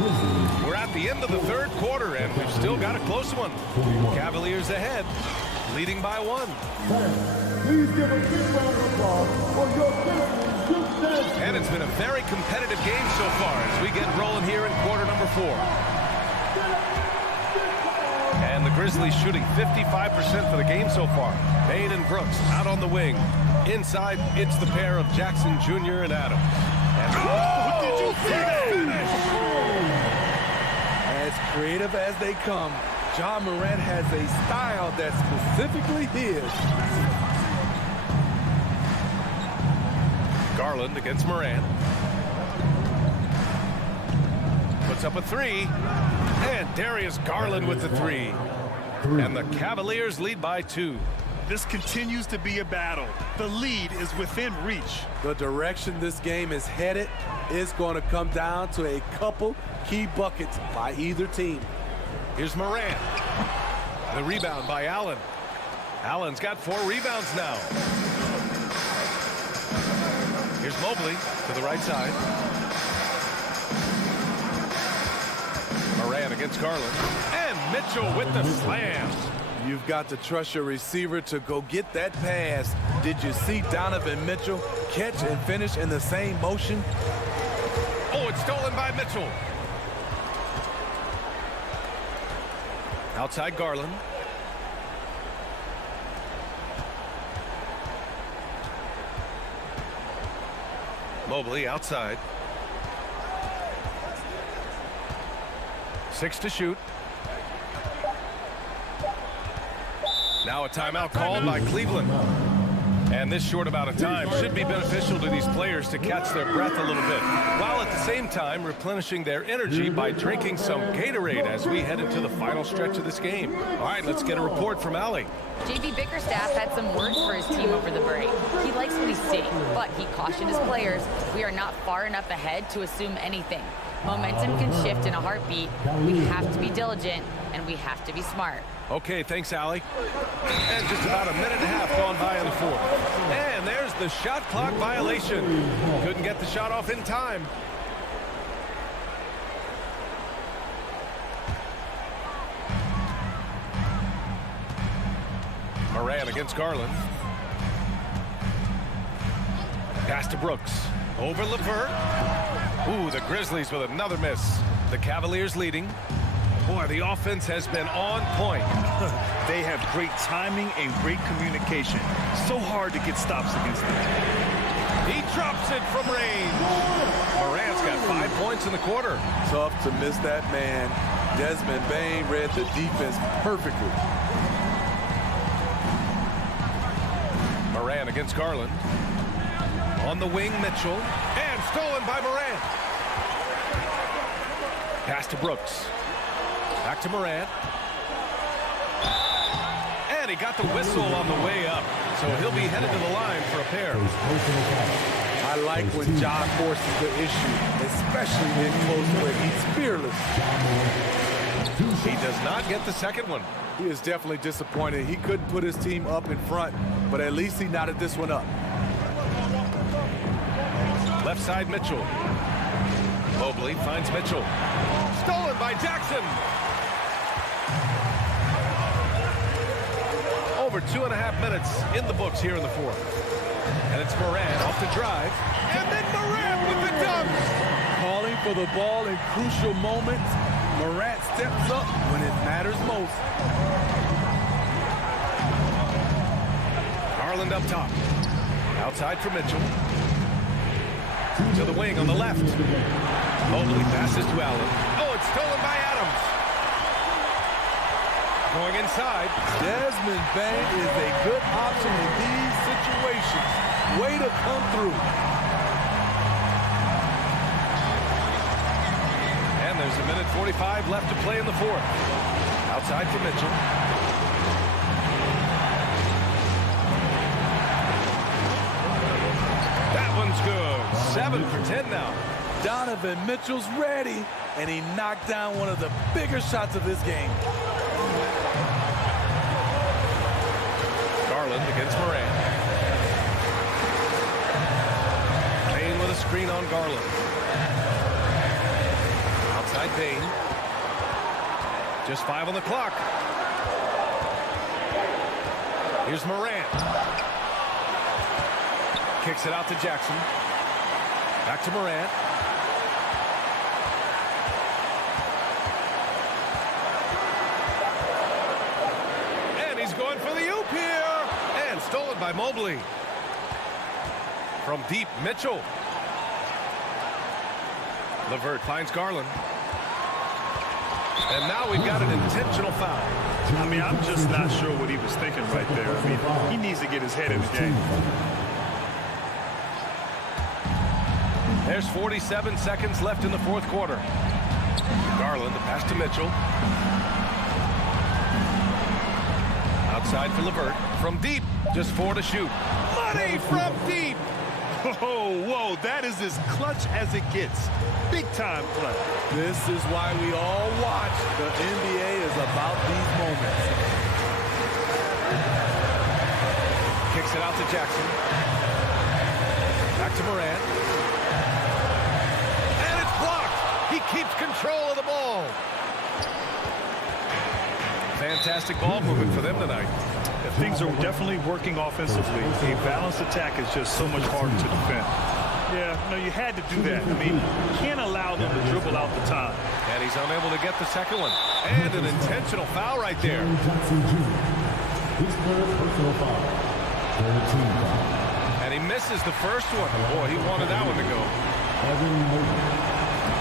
We're at the end of the third quarter, and we've still got a close one. Cavaliers ahead, leading by 1. Please give a big round of applause for your Grizzlies. And it's been a very competitive game so far as we get rolling here in quarter number 4. And the Grizzlies shooting 55% for the game so far. Bain and Brooks out on the wing. Inside, it's the pair of Jackson Jr. and Adams. And Did you see that finish? As creative as they come, Ja Morant has a style that's specifically his. Garland against Morant. Puts up a three. And Darius Garland with the three. And the Cavaliers lead by 2. This continues to be a battle. The lead is within reach. The direction this game is headed is going to come down to a couple key buckets by either team. Here's Morant. The rebound by Allen. Allen's got 4 rebounds now. Here's Mobley to the right side. Morant against Garland. And Mitchell with the slam. You've got to trust your receiver to go get that pass. Did you see Donovan Mitchell catch and finish in the same motion? Oh, it's stolen by Mitchell. Outside Garland. Mobley outside. 6 to shoot. Now a timeout called by Cleveland. And this short amount of time should be beneficial to these players to catch their breath a little bit, while at the same time replenishing their energy by drinking some Gatorade as we head into the final stretch of this game. All right, let's get a report from Allie. JB Bickerstaff had some words for his team over the break. He likes what he's seeing, but he cautioned his players, we are not far enough ahead to assume anything. Momentum can shift in a heartbeat. We have to be diligent, and we have to be smart. Okay, thanks, Allie. And just about a minute and a half gone by in the fourth. And there's the shot clock violation. Couldn't get the shot off in time. Morant against Garland. Pass to Brooks. Over LeVert. Ooh, the Grizzlies with another miss. The Cavaliers leading. Boy, the offense has been on point. They have great timing and great communication. So hard to get stops against them. He drops it from range. Morant's got 5 points in the quarter. Tough to miss that man. Desmond Bain read the defense perfectly. Morant against Garland. On the wing, Mitchell. And stolen by Morant. Pass to Brooks. Back to Morant. And he got the whistle on the way up. So he'll be headed to the line for a pair. I like when Ja forces the issue, especially in close play. He's fearless. He does not get the second one. He is definitely disappointed. He couldn't put his team up in front, but at least he knotted this one up. Left side, Mitchell. Mobley finds Mitchell. Stolen by Jackson. Over 2.5 minutes in the books here in the fourth. And it's Morant off the drive. And then Morant with the dunk. Calling for the ball in crucial moments. Morant steps up when it matters most. Garland up top. Outside for Mitchell. To the wing on the left. Mobley passes to Allen. Oh, it's stolen by Adams. Going inside. Desmond Bain is a good option in these situations. Way to come through. And there's a minute 45 left to play in the fourth. Outside for Mitchell. That one's good. 7 for 10 now. Donovan Mitchell's ready, and he knocked down one of the bigger shots of this game. Garland against Morant. Bain with a screen on Garland. Outside Bain. Just 5 on the clock. Here's Morant. Kicks it out to Jackson. Back to Morant. followed by Mobley. From deep, Mitchell. LeVert finds Garland. And now we've got an intentional foul. I mean, I'm just not sure what he was thinking right there. I mean, he needs to get his head in the game. There's 47 seconds left in the fourth quarter. Garland, the pass to Mitchell. Outside for LeVert. From deep, just 4 to shoot. Money from deep. Whoa, that is as clutch as it gets. Big time play. This is why we all watch. The NBA is about these moments. Kicks it out to Jackson. Back to Morant. And it's blocked. He keeps control of the ball. Fantastic ball movement for them tonight. Things are definitely working offensively. A balanced attack is just so much harder to defend. Yeah, no, you had to do that. I mean, you can't allow them to dribble out the time. And he's unable to get the second one. And an intentional foul right there. And he misses the first one. Boy, he wanted that one to go.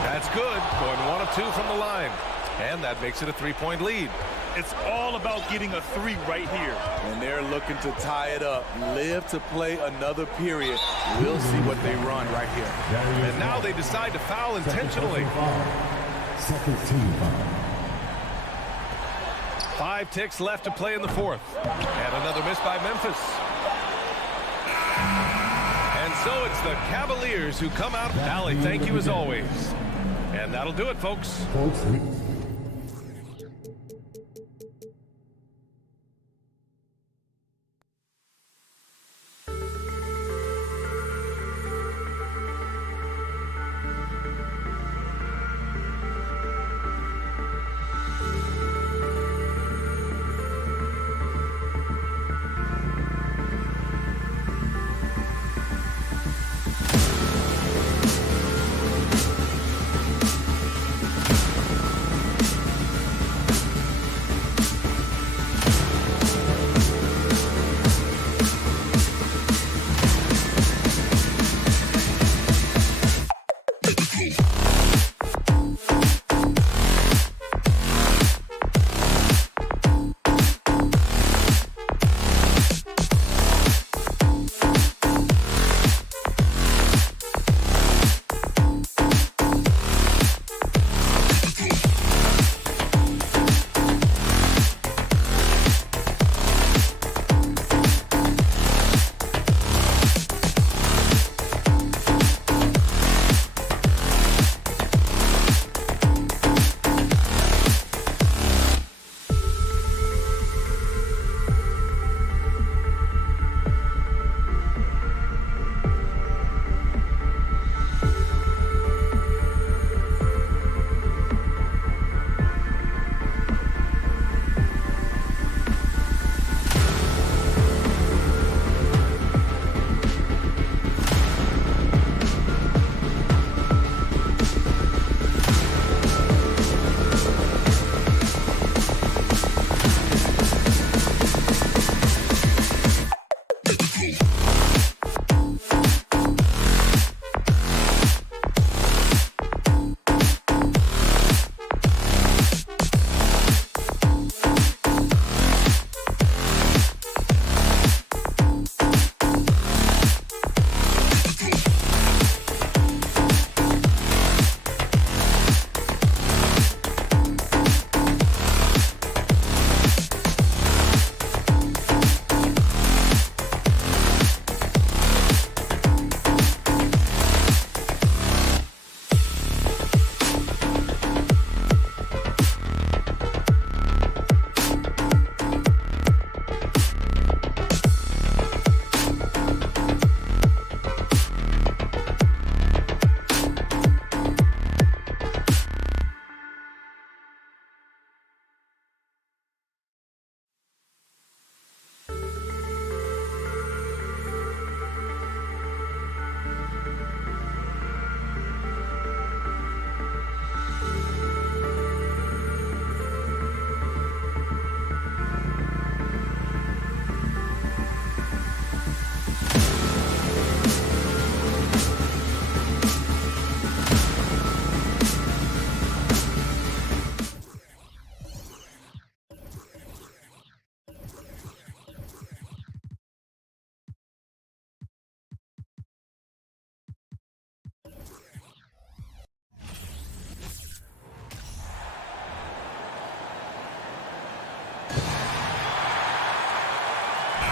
That's good. Going 1 of 2 from the line. And that makes it a 3-point lead. It's all about getting a 3 right here. And they're looking to tie it up. Live to play another period. We'll see what they run right here. And now they decide to foul intentionally. Second team foul. 5 ticks left to play in the fourth. And another miss by Memphis. And so it's the Cavaliers who come out. Allie, thank you as always. And that'll do it, folks.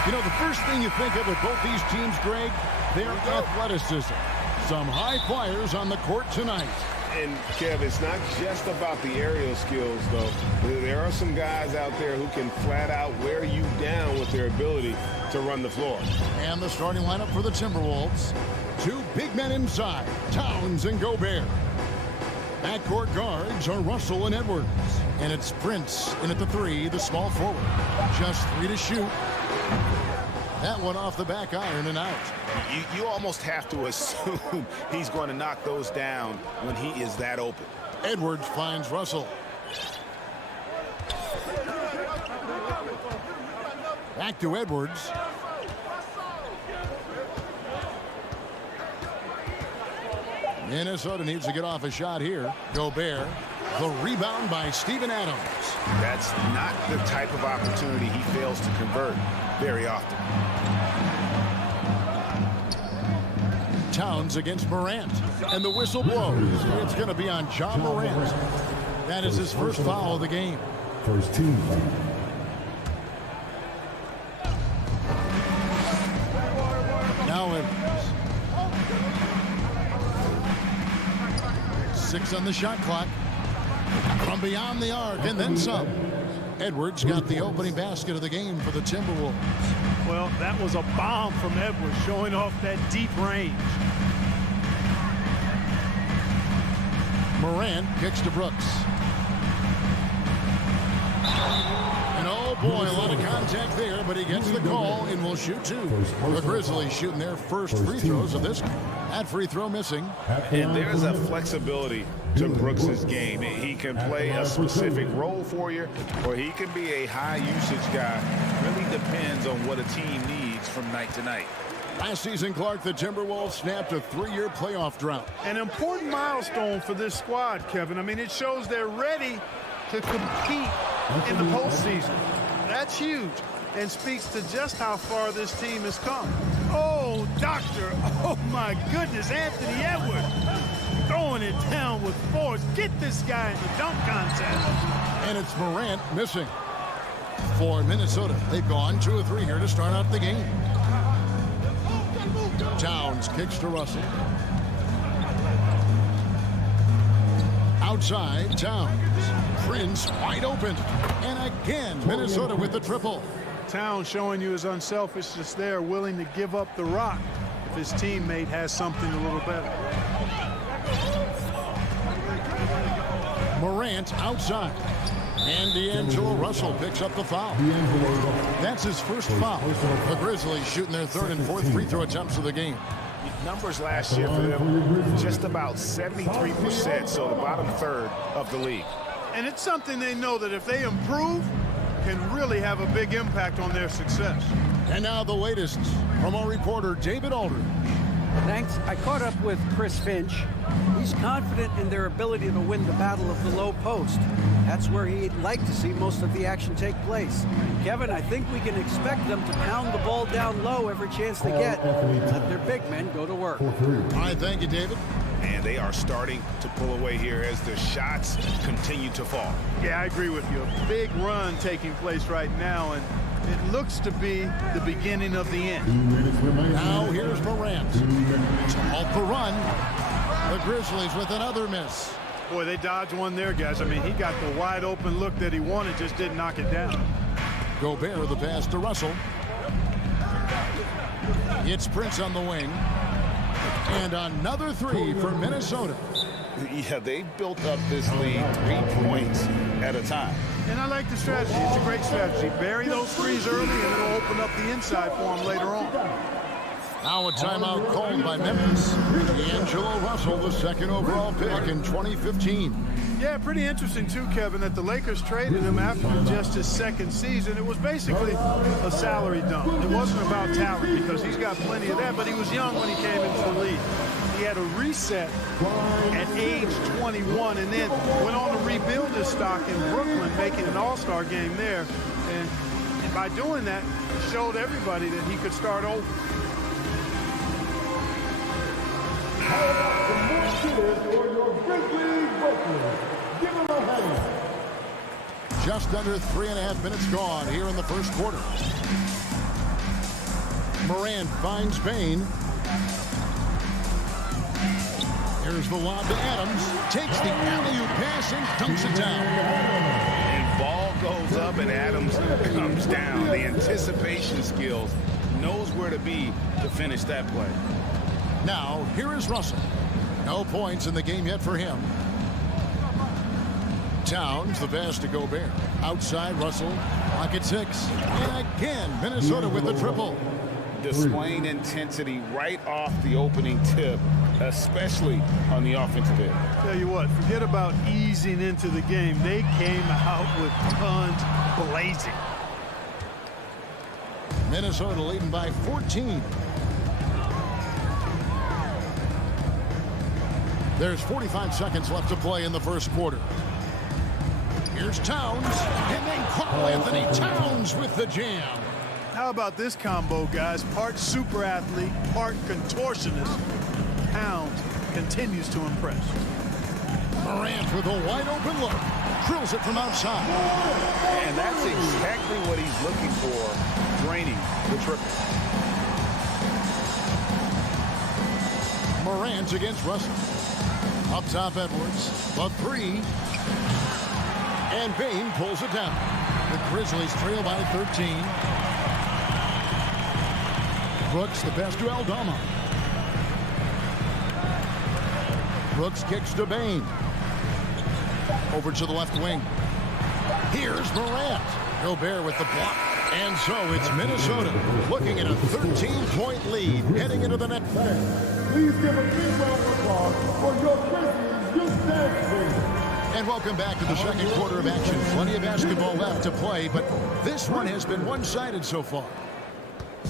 You know, the first thing you think of with both these teams, Greg, their athleticism. Some high flyers on the court tonight. And, Kev, it's not just about the aerial skills, though. There are some guys out there who can flat out wear you down with their ability to run the floor. And the starting lineup for the Timberwolves. Two big men inside, Towns and Gobert. Backcourt guards are Russell and Edwards. And it's Prince in at the 3, the small forward. Just 3 to shoot. That one off the back iron and out. You almost have to assume he's going to knock those down when he is that open. Edwards finds Russell. Back to Edwards. Minnesota needs to get off a shot here. Gobert. The rebound by Steven Adams. That's not the type of opportunity he fails to convert very often. Towns against Morant. And the whistle blows. It's going to be on John Morant. That is his first foul of the game. First team foul. Now Edwards. 6 on the shot clock. From beyond the arc and then some. Edwards got the opening basket of the game for the Timberwolves. Well, that was a bomb from Edwards, showing off that deep range. Morant kicks to Brooks. And oh boy, a lot of contact there, but he gets the call and will shoot 2. The Grizzlies shooting their first free throws of this. That free throw missing. And there's a flexibility to Brooks's game. He can play a specific role for you, or he can be a high usage guy. Really depends on what a team needs from night to night. Last season, Clark, the Timberwolves snapped a 3-year playoff drought. An important milestone for this squad, Kevin. I mean, it shows they're ready to compete in the postseason. That's huge and speaks to just how far this team has come. Oh, doctor. Oh, my goodness. Anthony Edwards throwing it down with force. Get this guy in the dunk contest. And it's Morant missing. For Minnesota, they've gone 2 of 3 here to start out the game. Towns kicks to Russell. Outside, Towns. Prince wide open. And again, Minnesota with the triple. Towns showing you his unselfishness there, willing to give up the rock if his teammate has something a little better. Morant outside. And D'Angelo Russell picks up the foul. That's his first foul. The Grizzlies shooting their 3rd and 4th free throw attempts of the game. Numbers last year for them, just about 73%, so the bottom 3rd of the league. And it's something they know that if they improve, can really have a big impact on their success. And now the latest from our reporter, David Aldridge. Thanks. I caught up with Chris Finch. He's confident in their ability to win the battle of the low post. That's where he'd like to see most of the action take place. Kevin, I think we can expect them to pound the ball down low every chance they get. Let their big men go to work. All right, thank you, David. And they are starting to pull away here as the shots continue to fall. Yeah, I agree with you. A big run taking place right now, and it looks to be the beginning of the end. Now here's Morant to halt the run. The Grizzlies with another miss. Boy, they dodged one there, guys. I mean, he got the wide open look that he wanted, just didn't knock it down. Gobert the pass to Russell. It's Prince on the wing. And another 3 for Minnesota. Yeah, they built up this lead 3 points at a time. And I like the strategy. It's a great strategy. Bury those threes early, and it'll open up the inside for them later on. Now a timeout called by Memphis. D'Angelo Russell, the 2nd overall pick in 2015. Yeah, pretty interesting, too, Kevin, that the Lakers traded him after just his 2nd season. It was basically a salary dump. It wasn't about talent because he's got plenty of that, but he was young when he came into the league. He had a reset at age 21 and then went on to rebuild his stock in Brooklyn, making an all-star game there. And by doing that, showed everybody that he could start over. Just under 3.5 minutes gone here in the first quarter. Morant finds Bain. Here's the lob to Adams. Takes the alley-oop pass and dunks it down. And ball goes up and Adams comes down. The anticipation skills, knows where to be to finish that play. Now, here is Russell. No points in the game yet for him. Towns, the pass to Gobert. Outside, Russell. Pocket 6. And again, Minnesota with the triple. Displaying intensity right off the opening tip, especially on the offensive end. Tell you what, forget about easing into the game. They came out with tons blazing. Minnesota leading by 14. There's 45 seconds left to play in the first quarter. Here's Towns, and then Karl Anthony Towns with the jam. How about this combo, guys? Part super athlete, part contortionist. Towns continues to impress. Morant with a wide open look. Drills it from outside. And that's exactly what he's looking for, draining the triple. Morant against Russell. Up top, Edwards. The 3. And Bain pulls it down. The Grizzlies trail by 13. Brooks, the pass to Aldama. Brooks kicks to Bain. Over to the left wing. Here's Morant. Gobert with the block. And so it's Minnesota looking at a 13-point lead heading into the next. Please give a big round of applause for your Grizzlies youth dance team. And welcome back to the second quarter of action. Plenty of basketball left to play, but this one has been one-sided so far.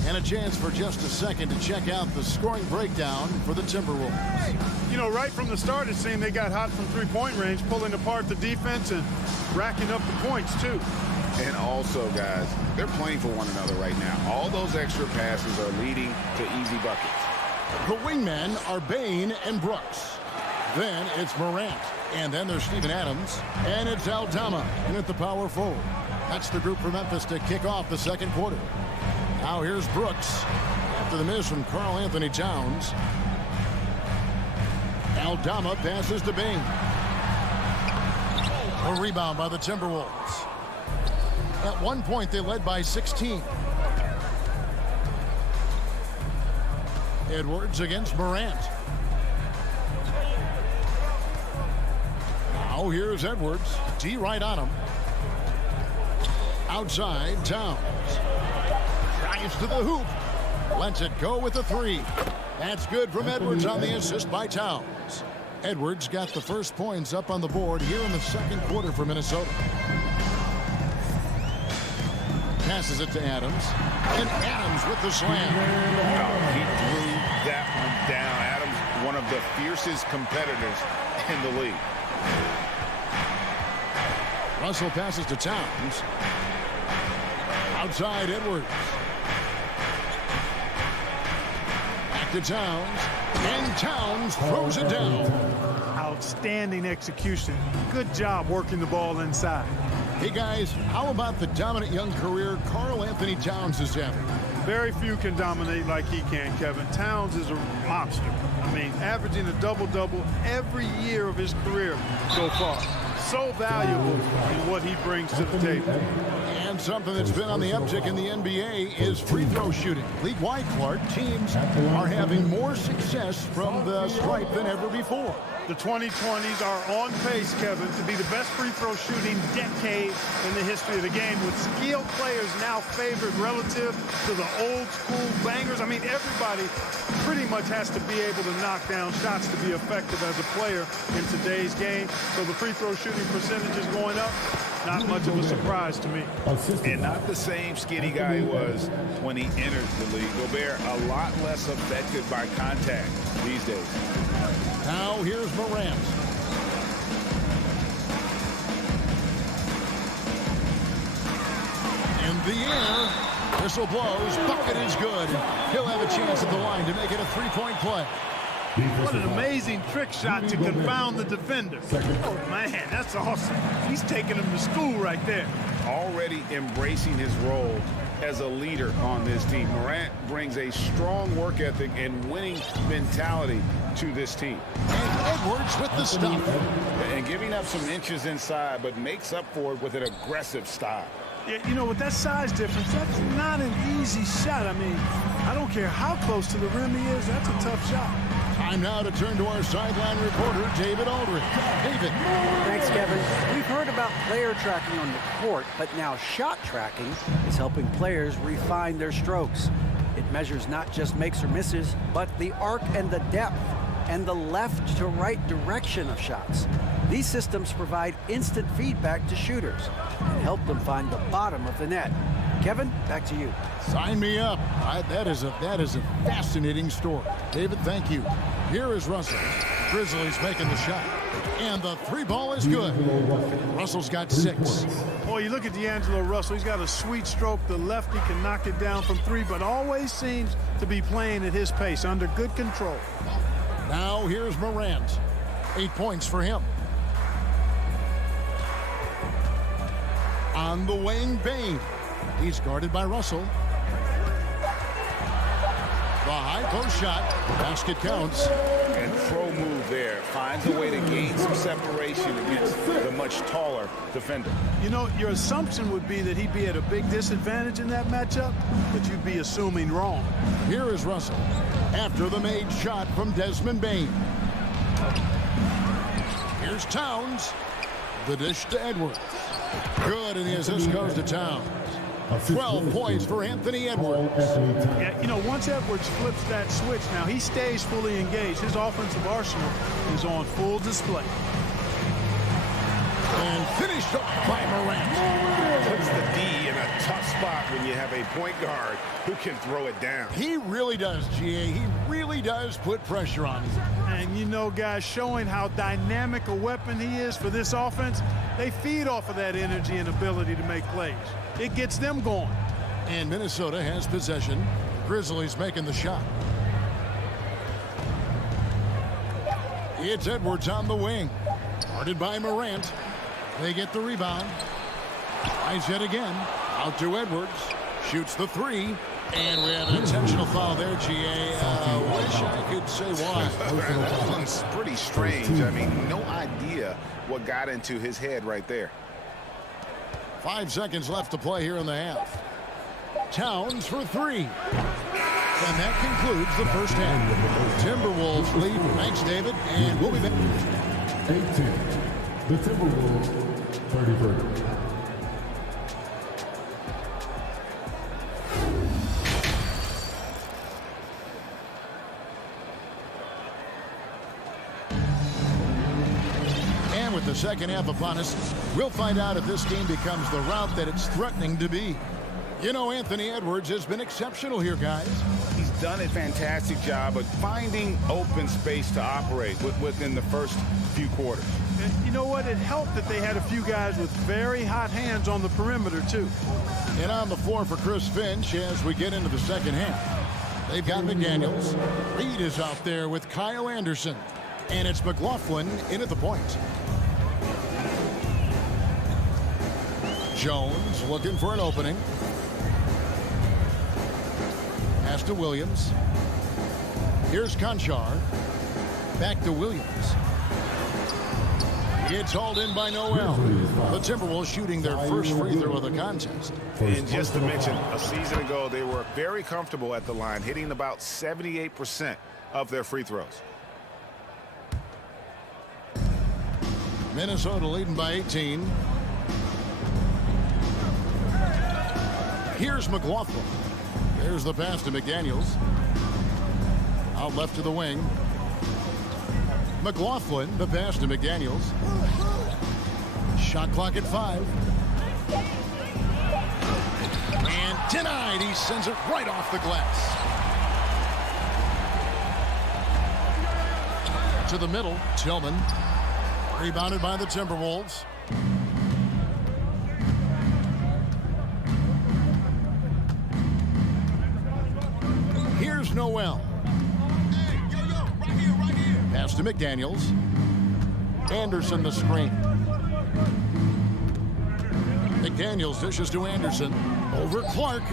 And a chance for just a second to check out the scoring breakdown for the Timberwolves. You know, right from the start, it seemed they got hot from three-point range, pulling apart the defense and racking up the points, too. And also, guys, they're playing for one another right now. All those extra passes are leading to easy buckets. The wingmen are Bain and Brooks. Then it's Morant. And then there's Steven Adams. And it's Aldama in at the power forward. That's the group for Memphis to kick off the second quarter. Now here's Brooks. After the miss from Karl Anthony Towns. Aldama passes to Bain. A rebound by the Timberwolves. At one point, they led by 16. Edwards against Morant. Now here's Edwards. D right on him. Outside, Towns. Drives to the hoop. Lets it go with the 3. That's good from Edwards on the assist by Towns. Edwards got the first points up on the board here in the second quarter for Minnesota. Passes it to Adams. And Adams with the slam. Oh, he threw that one down. Adams, one of the fiercest competitors in the league. Russell passes to Towns. Outside, Edwards. Back to Towns. And Towns throws it down. Outstanding execution. Good job working the ball inside. Hey, guys, how about the dominant young career Karl Anthony Towns is having? Very few can dominate like he can, Kevin. Towns is a monster. I mean, averaging a double-double every year of his career so far. So valuable in what he brings to the table. And something that's been on the uptick in the NBA is free throw shooting. League-wide, Clark, teams are having more success from the stripe than ever before. The 2020s are on pace, Kevin, to be the best free throw shooting decade in the history of the game, with skilled players now favored relative to the old school bangers. I mean, everybody pretty much has to be able to knock down shots to be effective as a player in today's game. So the free throw shooting percentage is going up. Not much of a surprise to me. And not the same skinny guy he was when he entered the league. Gobert a lot less affected by contact these days. Now here's Morant. In the air. Whistle blows. Bucket is good. He'll have a chance at the line to make it a three-point play. What an amazing trick shot to confound the defender. Oh, man, that's awesome. He's taking him to school right there. already embracing his role as a leader on this team. Morant brings a strong work ethic and winning mentality to this team. And Edwards with the stop. And giving up some inches inside, but makes up for it with an aggressive style. Yeah, you know, with that size difference, that's not an easy shot. I mean, I don't care how close to the rim he is, that's a tough shot. Time now to turn to our sideline reporter, David Aldridge. David. Thanks, Kevin. We've heard about player tracking on the court, but now shot tracking is helping players refine their strokes. It measures not just makes or misses, but the arc and the depth and the left to right direction of shots. These systems provide instant feedback to shooters and help them find the bottom of the net. Kevin, back to you. Sign me up. That is a fascinating story. David, thank you. Here is Russell. Grizzlies making the shot. And the three ball is good. Russell's got 6. Boy, you look at D'Angelo Russell. He's got a sweet stroke. The lefty can knock it down from 3, but always seems to be playing at his pace, under good control. Now here's Morant. 8 points for him. On the wing, Bane. He's guarded by Russell. The high post shot. Basket counts. And throw move there. Finds a way to gain some separation against the much taller defender. You know, your assumption would be that he'd be at a big disadvantage in that matchup, but you'd be assuming wrong. Here is Russell. After the made shot from Desmond Bane. Here's Towns. The dish to Edwards. Good, and the assist goes to Towns. 12 points for Anthony Edwards. Yeah, you know, once Edwards flips that switch, now he stays fully engaged. His offensive arsenal is on full display. And finished off by Morant. Puts the D in a tough spot when you have a point guard who can throw it down. He really does, GA. He really does put pressure on him. And you know, guys, showing how dynamic a weapon he is for this offense, they feed off of that energy and ability to make plays. It gets them going. And Minnesota has possession. Grizzlies making the shot. It's Edwards on the wing. Guarded by Morant. They get the rebound. Tries yet again. Out to Edwards. Shoots the 3. And we have an intentional foul there, GA. Wish I could say why. That one's pretty strange. I mean, no idea what got into his head right there. 5 seconds left to play here in the half. Towns for 3. And that concludes the first half. Timberwolves lead. Thanks, David. And we'll be back. 18. The Timberwolves, 33. With the second half upon us, we'll find out if this game becomes the route that it's threatening to be. You know, Anthony Edwards has been exceptional here, guys. He's done a fantastic job of finding open space to operate within the first few quarters. And you know what? It helped that they had a few guys with very hot hands on the perimeter, too. And on the floor for Chris Finch as we get into the second half. They've got McDaniels. Reed is out there with Kyle Anderson. And it's McLaughlin in at the point. Jones looking for an opening. Pass to Williams. Here's Conchar. Back to Williams. It's hauled in by Noel. The Timberwolves shooting their first free throw of the contest. And just to mention, a season ago, they were very comfortable at the line, hitting about 78% of their free throws. Minnesota leading by 18. Here's McLaughlin. There's the pass to McDaniels. Out left to the wing. McLaughlin, the pass to McDaniels. Shot clock at 5. And denied. He sends it right off the glass. To the middle, Tillman. Rebounded by the Timberwolves. Here's Noel. Pass to McDaniels. Anderson the screen. McDaniels dishes to Anderson. Over Clark.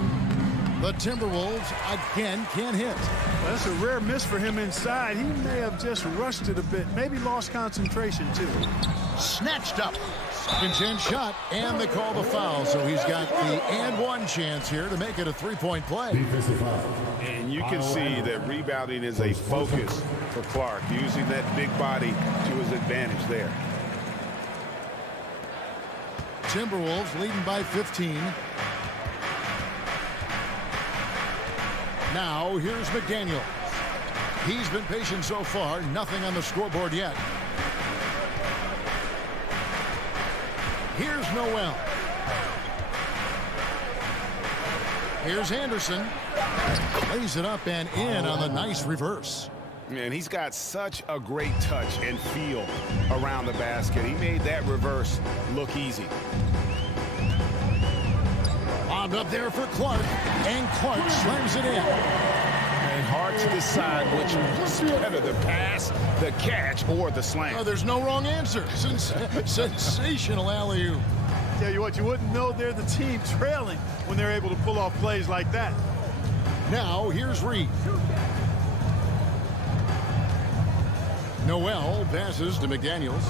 The Timberwolves again can't hit. That's a rare miss for him inside. He may have just rushed it a bit. Maybe lost concentration, too. Snatched up. Second chance shot, and they call the foul. So he's got the and one chance here to make it a three-point play. And you can see that rebounding is a focus for Clark, using that big body to his advantage there. Timberwolves leading by 15. Now, here's McDaniels. He's been patient so far. Nothing on the scoreboard yet. Here's Noel. Here's Anderson. Lays it up and in on the nice reverse. Man, he's got such a great touch and feel around the basket. He made that reverse look easy. Bombed up there for Clark, and Clark slams it in. And hard to decide which was better, the pass, the catch, or the slam. Oh, there's no wrong answer. Sensational alley-oop. Tell you what, you wouldn't know they're the team trailing when they're able to pull off plays like that. Now, here's Reed. Noel passes to McDaniels.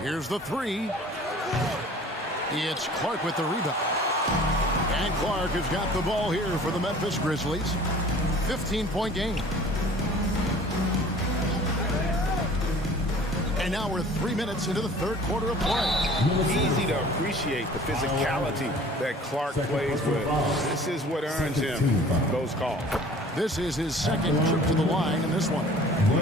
Here's the three. It's Clark with the rebound. And Clark has got the ball here for the Memphis Grizzlies. 15-point game. And now we're 3 minutes into the third quarter of play. Easy to appreciate the physicality that Clark plays with. This is what earns him those calls. This is his second trip to the line in this one.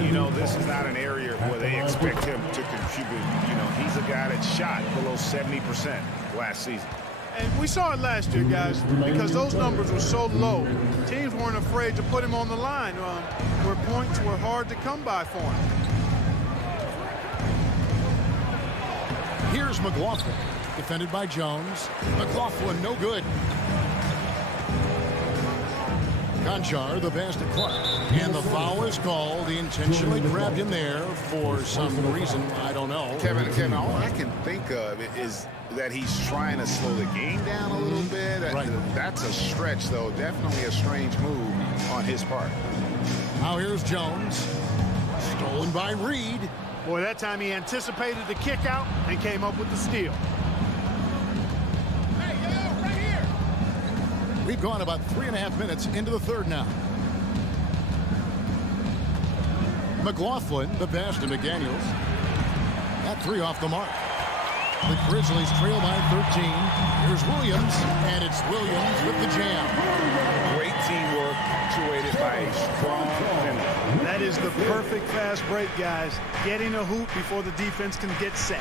You know, this is not an area where they expect him to contribute. You know, he's a guy that shot below 70% last season. And we saw it last year, guys, because those numbers were so low. Teams weren't afraid to put him on the line where points were hard to come by for him. Here's McLaughlin, defended by Jones. McLaughlin, no good. Conchar, the pass to Clark. And the foul is called. He intentionally grabbed him there for some reason. I don't know. Kevin, all I can think of is that he's trying to slow the game down a little bit. Right. That's a stretch, though. Definitely a strange move on his part. Now here's Jones. Stolen by Reed. Boy, that time he anticipated the kick out and came up with the steal. We've gone about 3.5 minutes into the third now. McLaughlin, the pass to McDaniels. That three off the mark. The Grizzlies trail by 13. Here's Williams, and it's Williams with the jam. Great teamwork, punctuated by a strong defender. That is the perfect fast break, guys. Getting a hoop before the defense can get set.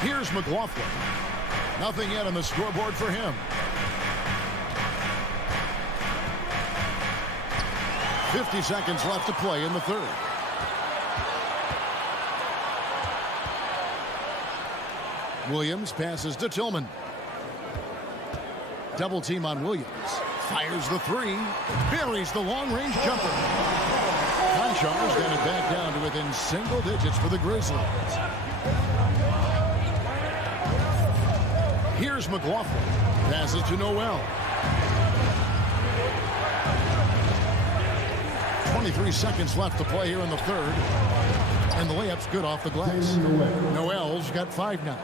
Here's McLaughlin. Nothing yet on the scoreboard for him. 50 seconds left to play in the third. Williams passes to Tillman. Double team on Williams. Fires the three. Buries the long-range jumper. Conchar's got it back down to within single digits for the Grizzlies. Here's McLaughlin. Passes to Noel. 23 seconds left to play here in the third. And the layup's good off the glass. Noel's got 5 now.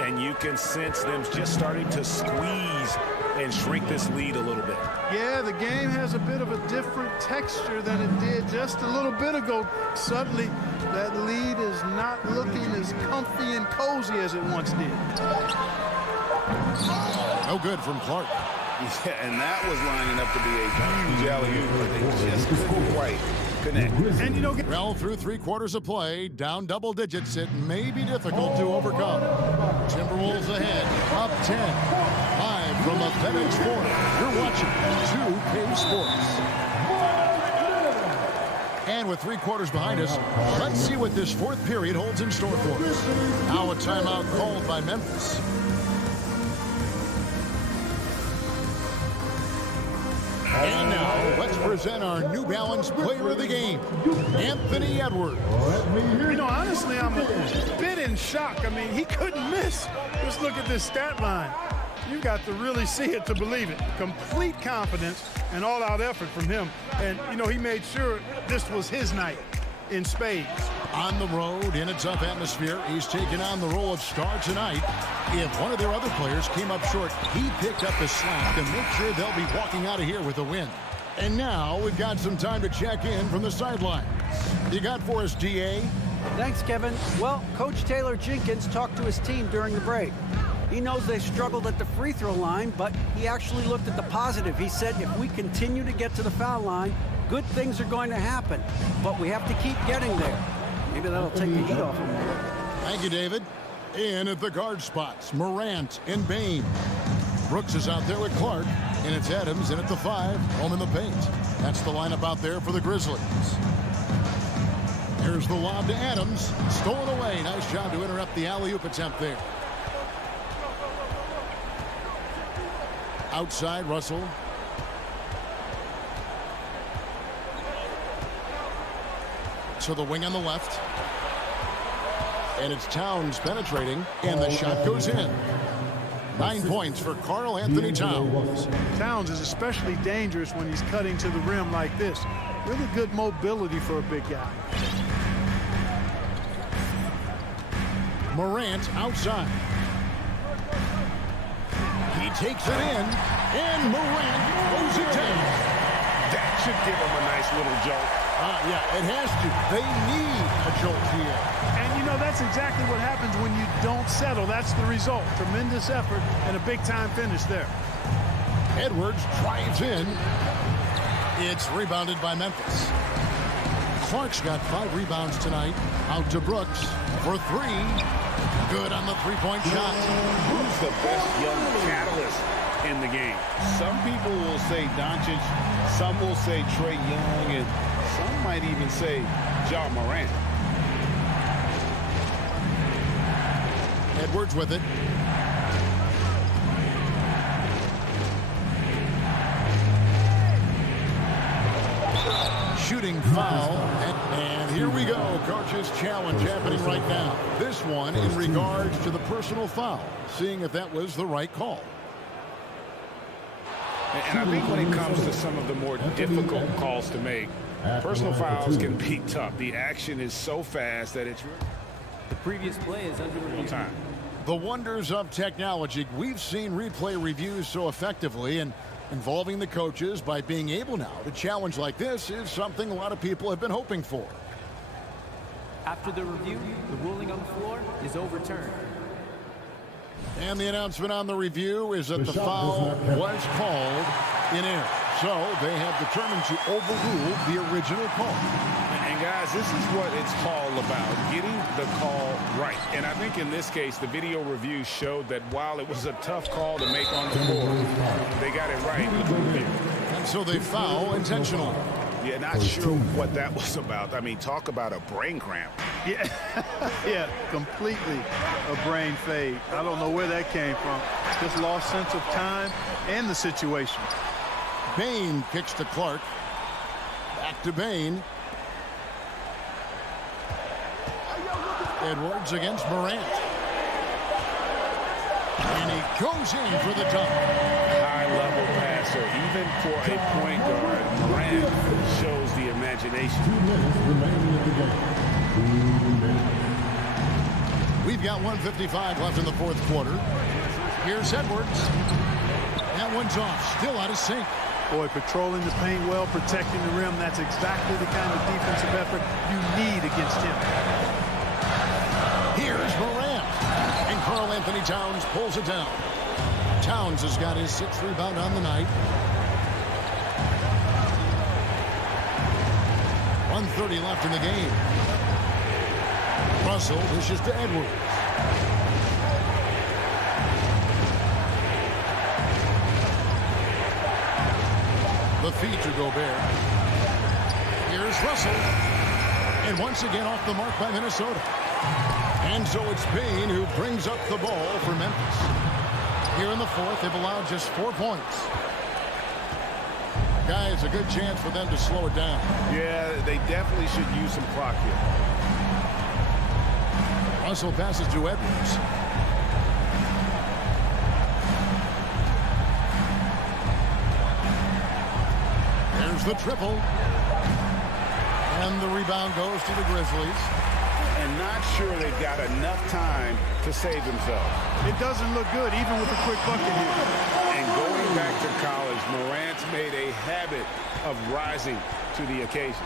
And you can sense them just starting to squeeze and shrink this lead a little bit. Yeah, the game has a bit of a different texture than it did just a little bit ago. Suddenly, that lead is not looking as comfy and cozy as it once did. No good from Clark. Yeah, and that was lining up to be a huge alley-oop, but they just couldn't quite connect. And you know, well, through 3 quarters of play, down double digits, it may be difficult to overcome. Timberwolves ahead, up 10. Live from the FedEx Forum, you're watching 2K Sports. And with 3 quarters behind us, let's see what this fourth period holds in store for us. Now a timeout called by Memphis. And now, let's bring present our New Balance Player of the Game, Anthony Edwards. You know, honestly, I'm a bit in shock. I mean, he couldn't miss. Just look at this stat line. You got to really see it to believe it. Complete confidence and all-out effort from him. And, you know, he made sure this was his night in spades. On the road, in a tough atmosphere, he's taken on the role of star tonight. If one of their other players came up short, he picked up the slack to make sure they'll be walking out of here with a win. And now we've got some time to check in from the sidelines. You got for us, DA? Thanks, Kevin. Well, Coach Taylor Jenkins talked to his team during the break. He knows they struggled at the free throw line, but he actually looked at the positive. He said, if we continue to get to the foul line, good things are going to happen, but we have to keep getting there. Maybe that'll take the heat off him. Thank you, David. In at the guard spots, Morant and Bain. Brooks is out there with Clark, and it's Adams in at the 5, home in the paint. That's the lineup out there for the Grizzlies. Here's the lob to Adams. Stolen away. Nice job to interrupt the alley-oop attempt there. Outside, Russell. To the wing on the left. And it's Towns penetrating, and the shot goes in. 9 points for Karl Anthony Towns. Towns is especially dangerous when he's cutting to the rim like this. Really good mobility for a big guy. Morant outside. He takes it in, and Morant throws it down. That should give him a nice little jolt. Yeah, it has to. They need a jolt here. And, you know, that's exactly what happens when you don't settle. That's the result. Tremendous effort and a big-time finish there. Edwards drives in. It's rebounded by Memphis. Clark's got 5 rebounds tonight. Out to Brooks for 3. Good on the three-point shot. Who's the best young catalyst in the game? Some people will say Doncic, some will say Trae Young, and some might even say Ja Morant. Edwards with it. Shooting foul, and here we go. Coach's challenge happening right now. This one in regards to the personal foul, seeing if that was the right call. And I think when it comes to some of the more difficult calls to make, personal fouls can be tough. The action is so fast that it's the previous play is under review. Time. The wonders of technology. We've seen replay reviews so effectively, and involving the coaches by being able now to challenge like this is something a lot of people have been hoping for. After the review, the ruling on the floor is overturned. And the announcement on the review is that the foul was called in error. So they have determined to overrule the original call. And guys, this is what it's all about, getting the call right. And I think in this case, the video review showed that while it was a tough call to make on the board, they got it right with the review. And so they foul intentionally. Yeah, not sure what that was about. I mean, talk about a brain cramp. Yeah, yeah, completely a brain fade. I don't know where that came from. Just lost sense of time and the situation. Bain kicks to Clark. Back to Bain. Edwards against Morant. And he goes in for the dunk. High-level passer. Even for a point guard, Morant shows the imagination. We've got 1:55 left in the fourth quarter. Here's Edwards. That one's off. Still out of sync. Boy, patrolling the paint well, protecting the rim. That's exactly the kind of defensive effort you need against him. Here's Morant. And Karl Anthony Towns pulls it down. Towns has got his 6th rebound on the night. 1:30 left in the game. Russell dishes to Edwards. The feed to Gobert. Here's Russell. And once again off the mark by Minnesota. And so it's Bain who brings up the ball for Memphis. Here in the fourth, they've allowed just 4 points. Guys, a good chance for them to slow it down. Yeah, they definitely should use some clock here. Russell passes to Edwards. There's the triple. And the rebound goes to the Grizzlies. And not sure they've got enough time to save themselves. It doesn't look good, even with a quick bucket here. And going back to college, Morant's made a habit of rising to the occasion.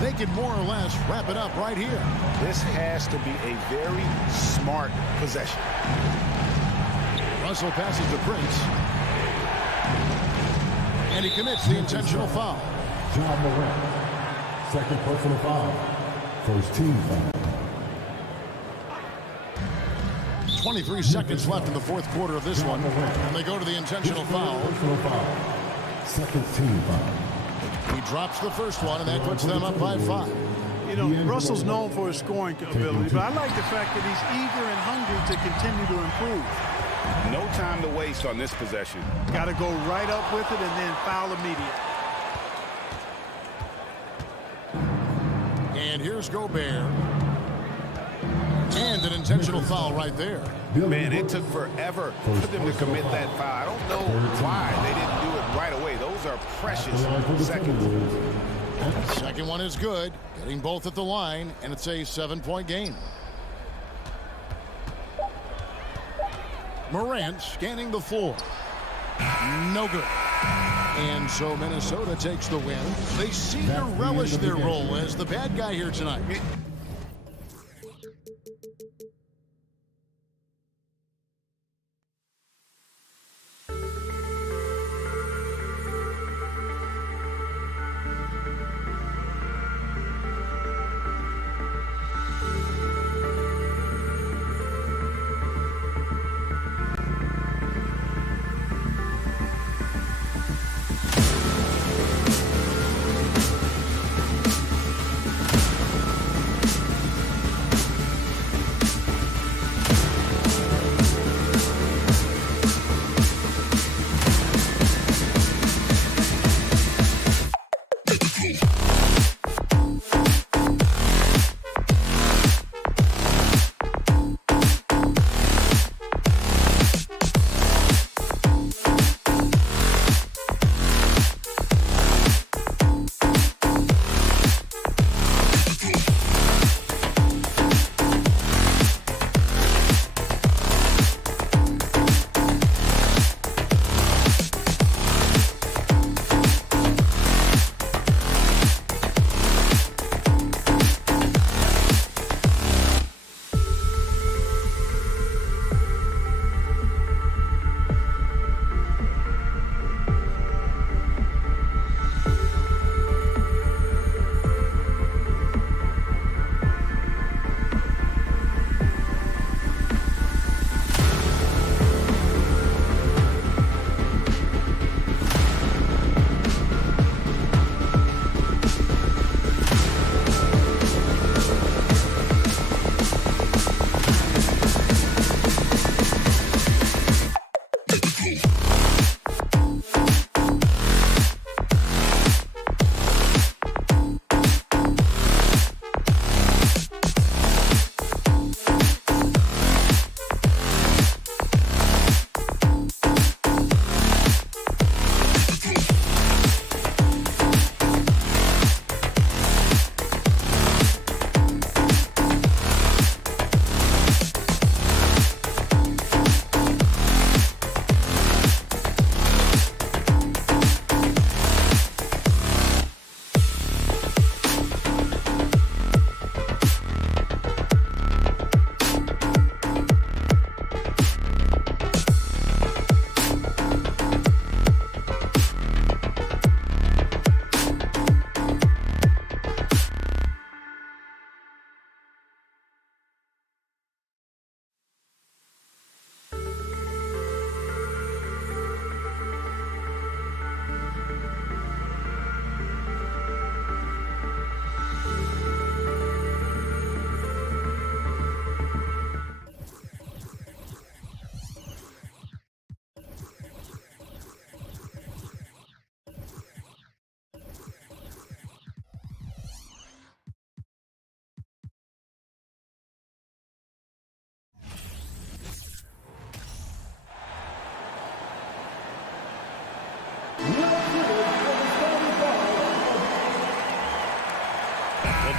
They can more or less wrap it up right here. This has to be a very smart possession. Russell passes to Prince. And he commits the intentional foul. John Morant, second personal foul. First team foul. 23 seconds left in the fourth quarter of this one. And they go to the intentional foul. Second team foul. He drops the first one, and that puts them up by 5. You know, Russell's known for his scoring ability, but I like the fact that he's eager and hungry to continue to improve. No time to waste on this possession. Got to go right up with it and then foul immediate. And here's Gobert. And an intentional foul right there. Man, it took forever for them to commit that foul. I don't know why they didn't do it right away. Those are precious seconds. Second one is good. Getting both at the line, and it's a 7-point game. Morant scanning the floor. No good. And so Minnesota takes the win. They seem to relish their role as the bad guy here tonight.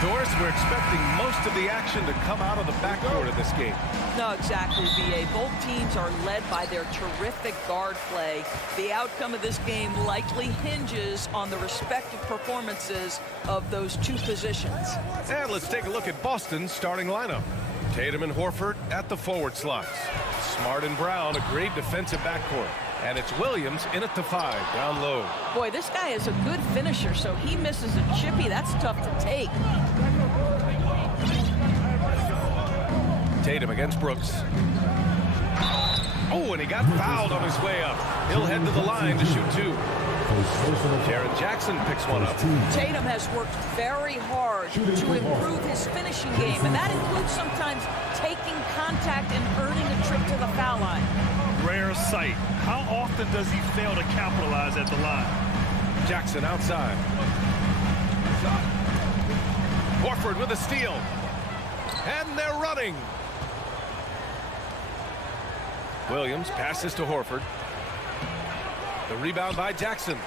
Doris, we're expecting most of the action to come out of the backcourt of this game. No, exactly, B.A. Both teams are led by their terrific guard play. The outcome of this game likely hinges on the respective performances of those two positions. And let's take a look at Boston's starting lineup. Tatum and Horford at the forward slots. Smart and Brown, a great defensive backcourt. And it's Williams in at the 5, down low. Boy, this guy is a good finisher, so he misses a chippy. That's tough to take. Tatum against Brooks. Oh, and he got fouled on his way up. He'll head to the line to shoot 2. Jaren Jackson picks one up. Tatum has worked very hard to improve his finishing game, and that includes sometimes taking contact and earning a trip to the foul line. Rare sight. How often does he fail to capitalize at the line? Jackson outside. Horford with a steal. And they're running. Williams passes to Horford. The rebound by Jackson.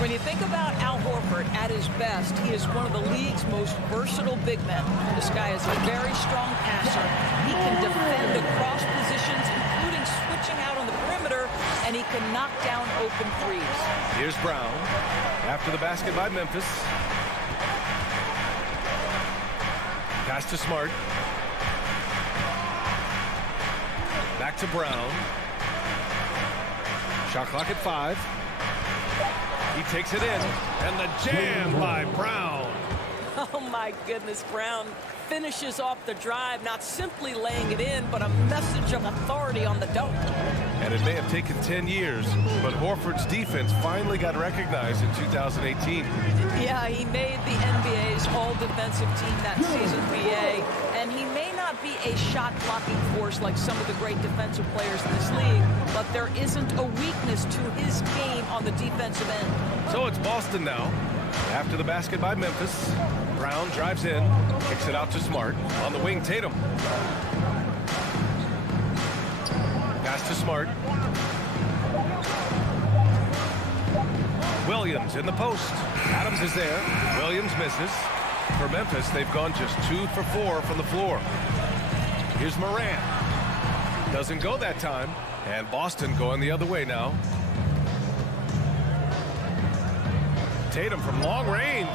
When you think about Al Horford at his best, he is one of the league's most versatile big men. This guy is a very strong passer. He can defend across positions, including switching out on the perimeter, and he can knock down open threes. Here's Brown. After the basket by Memphis. Pass to Smart. Back to Brown. Shot clock at 5. He takes it in. And the jam by Brown. Oh, my goodness. Brown finishes off the drive, not simply laying it in, but a message of authority on the dunk. And it may have taken 10 years, but Horford's defense finally got recognized in 2018. Yeah, he made the NBA's all-defensive team that season, BA, and he may not be a shot-blocking force like some of the great defensive players in this league, but there isn't a weakness to his game on the defensive end. So it's Boston now. After the basket by Memphis, Brown drives in, kicks it out to Smart. On the wing, Tatum. Pass to Smart. Williams in the post. Adams is there. Williams misses. For Memphis, they've gone just 2 for 4 from the floor. Here's Morant. Doesn't go that time. And Boston going the other way now. Tatum from long range.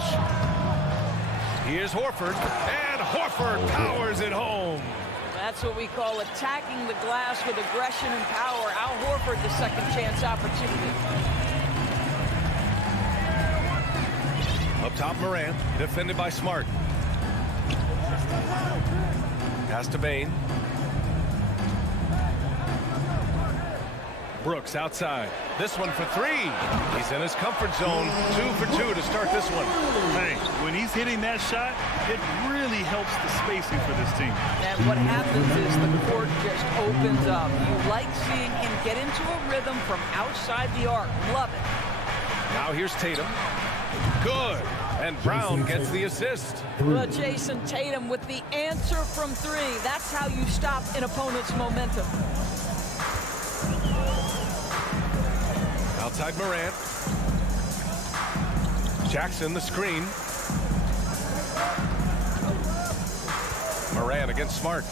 Here's Horford. And Horford powers it home. That's what we call attacking the glass with aggression and power. Al Horford, the second chance opportunity. Up top, Morant, defended by Smart. Pass to Bain. Brooks outside. This one for 3. He's in his comfort zone. 2 for 2 to start this one. Hey, when he's hitting that shot, it really helps the spacing for this team. And what happens is the court just opens up. You like seeing him get into a rhythm from outside the arc. Love it. Now here's Tatum. Good. And Brown gets the assist. Well, Jason Tatum with the answer from 3. That's how you stop an opponent's momentum. Outside Morant. Jackson the screen. Morant against Smart.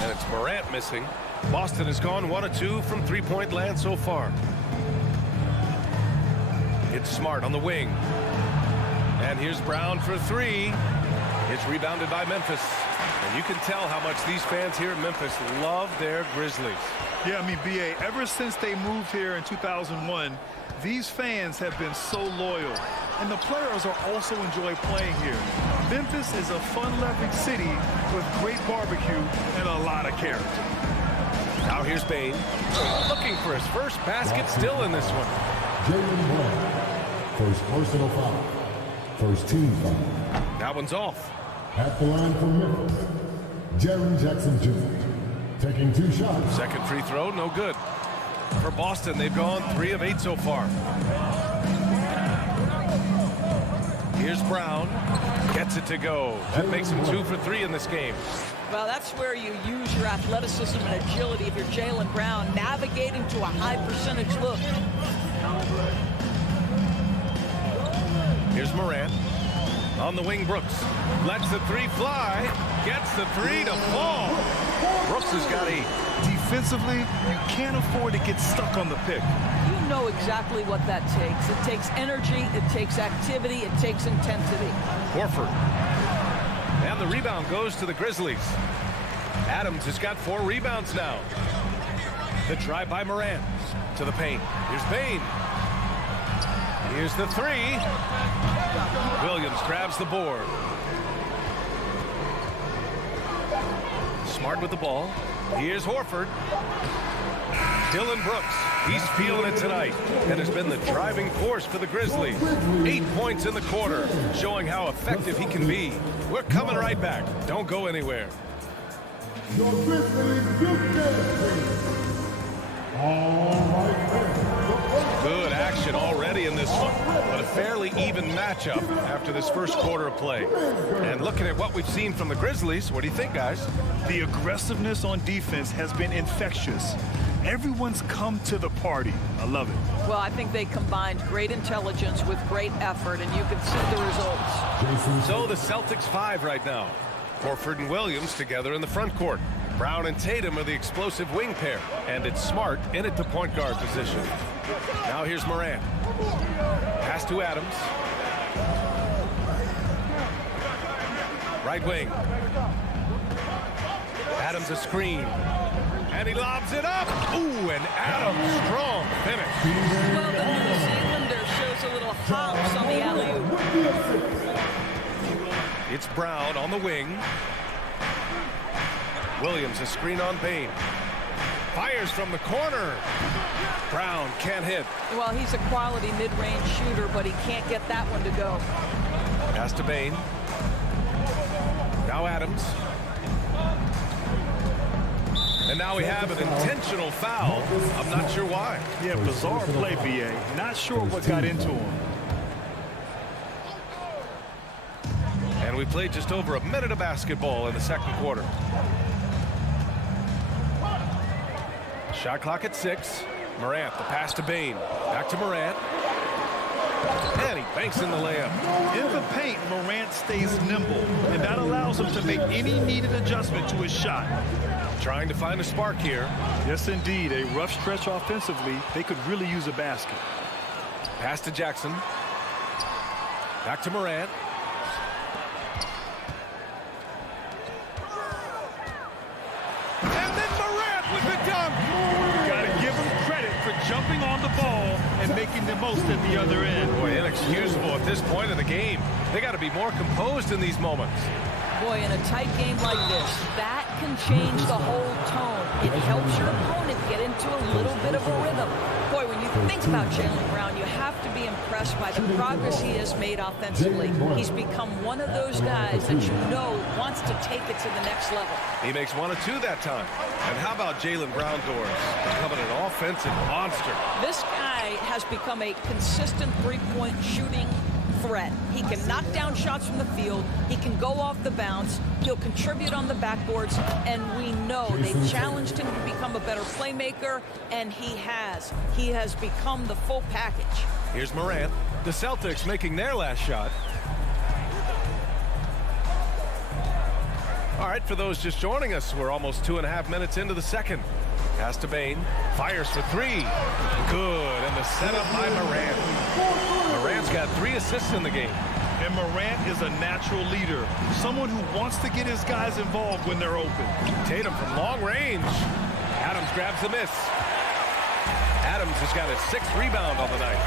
And it's Morant missing. Boston has gone 1 of 2 from three-point land so far. It's Smart on the wing. And here's Brown for 3. It's rebounded by Memphis. And you can tell how much these fans here in Memphis love their Grizzlies. Yeah, I mean, B.A., ever since they moved here in 2001, these fans have been so loyal. And the players are also enjoy playing here. Memphis is a fun-loving city with great barbecue and a lot of character. Now here's Bain. Looking for his first basket, still in this one. Jalen Brown. First personal foul. First team foul. That one's off. At the line for Memphis, Jaren Jackson Jr. Taking 2 shots. Second free throw, no good. For Boston, they've gone 3 of 8 so far. Here's Brown. Gets it to go. That makes him 2 for 3 in this game. Well, that's where you use your athleticism and agility if you're Jalen Brown, navigating to a high percentage look. Here's Morant. On the wing, Brooks lets the three fly, gets the three to fall. Brooks has got 8. Defensively, you can't afford to get stuck on the pick. You know exactly what that takes. It takes energy, it takes activity, it takes intensity. Horford. And the rebound goes to the Grizzlies. Adams has got 4 rebounds now. The drive by Morant to the paint. Here's Bane. Here's the 3. Williams grabs the board. Smart with the ball. Here's Horford. Dylan Brooks. He's feeling it tonight and has been the driving force for the Grizzlies. 8 points in the quarter, showing how effective he can be. We're coming right back. Don't go anywhere. Good action already in this one, but a fairly even matchup after this first quarter of play. And looking at what we've seen from the Grizzlies, what do you think, guys? The aggressiveness on defense has been infectious. Everyone's come to the party. I love it. Well, I think they combined great intelligence with great effort, and you can see the results. So the Celtics 5 right now. Horford and Williams together in the front court. Brown and Tatum are the explosive wing pair, and it's Smart in at the point guard position. Now here's Morant. Pass to Adams. Right wing. Adams a screen. And he lobs it up. Ooh, and Adams strong finish. Well, the New Zealander shows a little hops on the alley-oop. It's Brown on the wing. Williams a screen on Bane. Fires from the corner. Brown can't hit. Well, he's a quality mid-range shooter, but he can't get that one to go. Pass to Bane. Now Adams. And now we have an intentional foul. I'm not sure why. Yeah, bizarre play, BA. Not sure what got into him. And we played just over a minute of basketball in the second quarter. Shot clock at 6. Morant, the pass to Bane. Back to Morant. And he banks in the layup. In the paint, Morant stays nimble, and that allows him to make any needed adjustment to his shot. Trying to find a spark here. Yes, indeed. A rough stretch offensively. They could really use a basket. Pass to Jackson. Back to Morant. And then Morant with the dunk. Got to give him credit for jumping on the ball and making the most at the other end. Boy, inexcusable at this point of the game. They got to be more composed in these moments. Boy, in a tight game like this, that can change the whole tone. It helps your opponent get into a little bit of a rhythm. Boy, when you think about Jaylen Brown, you have to be impressed by the progress he has made offensively. He's become one of those guys that you know wants to take it to the next level. He makes 1 of 2 that time. And how about Jaylen Brown doors becoming an offensive monster? This guy has become a consistent three-point shooting threat. He can knock down shots from the field. He can go off the bounce. He'll contribute on the backboards, and we know they've challenged him to become a better playmaker, and he has. He has become the full package. Here's Morant. The Celtics making their last shot. All right, for those just joining us, we're almost 2.5 minutes into the second. Pass to Bane. Fires for 3. Good. And the setup by Morant. Morant's got 3 assists in the game. And Morant is a natural leader. Someone who wants to get his guys involved when they're open. Tatum from long range. Adams grabs the miss. Adams has got his 6th rebound on the night.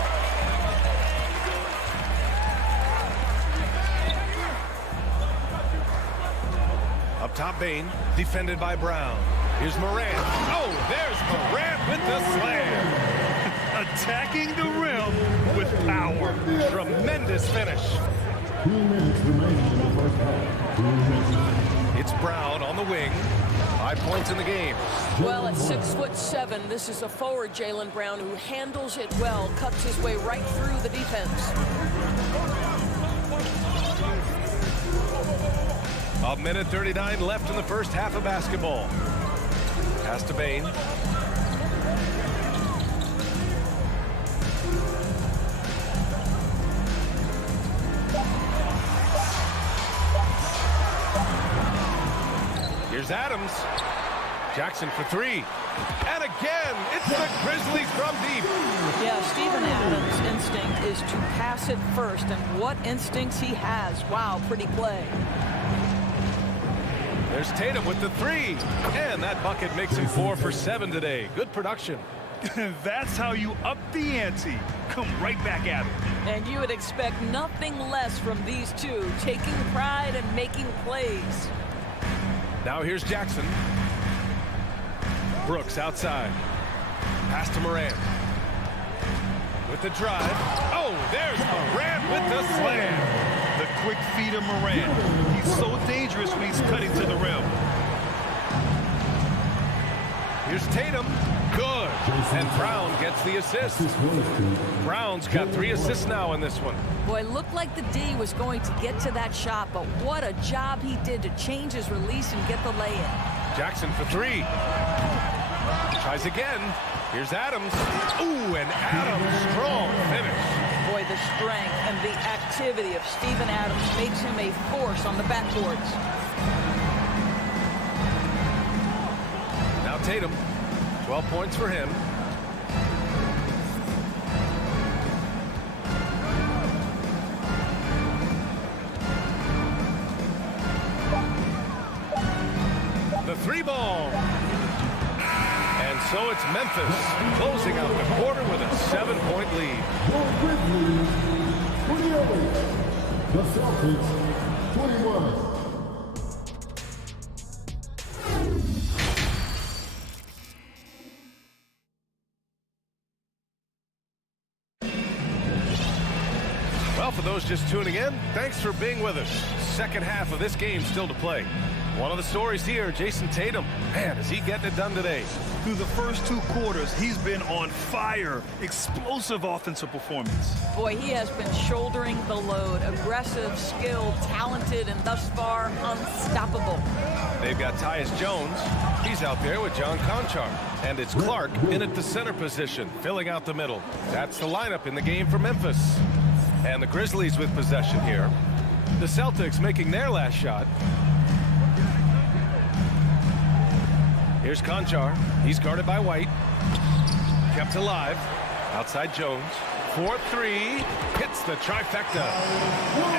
Up top, Bane. Defended by Brown. Here's Morant. Oh, there's Morant with the slam. Attacking the rim with power. Tremendous finish. 2 minutes remaining in the first half. It's Brown on the wing. 5 points in the game. Well, at 6'7", this is a forward Jaylen Brown who handles it well, cuts his way right through the defense. A minute 39 left in the first half of basketball. Pass to Bane. Here's Adams. Jackson for three. And again, it's the Grizzlies from deep. Yeah, Steven Adams' instinct is to pass it first, and what instincts he has. Wow, pretty play. There's Tatum with the three. And that bucket makes him 4 for 7 today. Good production. That's how you up the ante. Come right back at it. And you would expect nothing less from these two, taking pride and making plays. Now here's Jackson. Brooks outside. Pass to Morant. With the drive. Oh, there's Morant with the slam. The quick feed of Morant. He's so dangerous when he's cutting to the rim. Here's Tatum. Good. And Brown gets the assist. Brown's got 3 assists now in this one. Boy, looked like the D was going to get to that shot, but what a job he did to change his release and get the lay-in. Jackson for 3. Tries again. Here's Adams. Ooh, and Adams, strong finish. Boy, the strength and the activity of Steven Adams makes him a force on the backboards. Now Tatum, 12 points for him. The 3-ball. And so it's Memphis closing out the quarter with a 7-point lead. The Grizzlies 28, the Celtics 21. Well, for those just tuning in, thanks for being with us. Second half of this game still to play. One of the stories here, Jason Tatum. Man, is he getting it done today? Through the first 2 quarters, he's been on fire. Explosive offensive performance. Boy, he has been shouldering the load. Aggressive, skilled, talented, and thus far, unstoppable. They've got Tyus Jones. He's out there with John Conchar. And it's Clark in at the center position, filling out the middle. That's the lineup in the game for Memphis. And the Grizzlies with possession here. The Celtics making their last shot. Here's Conchar. He's guarded by White. Kept alive. Outside Jones. 4-3. Hits the trifecta.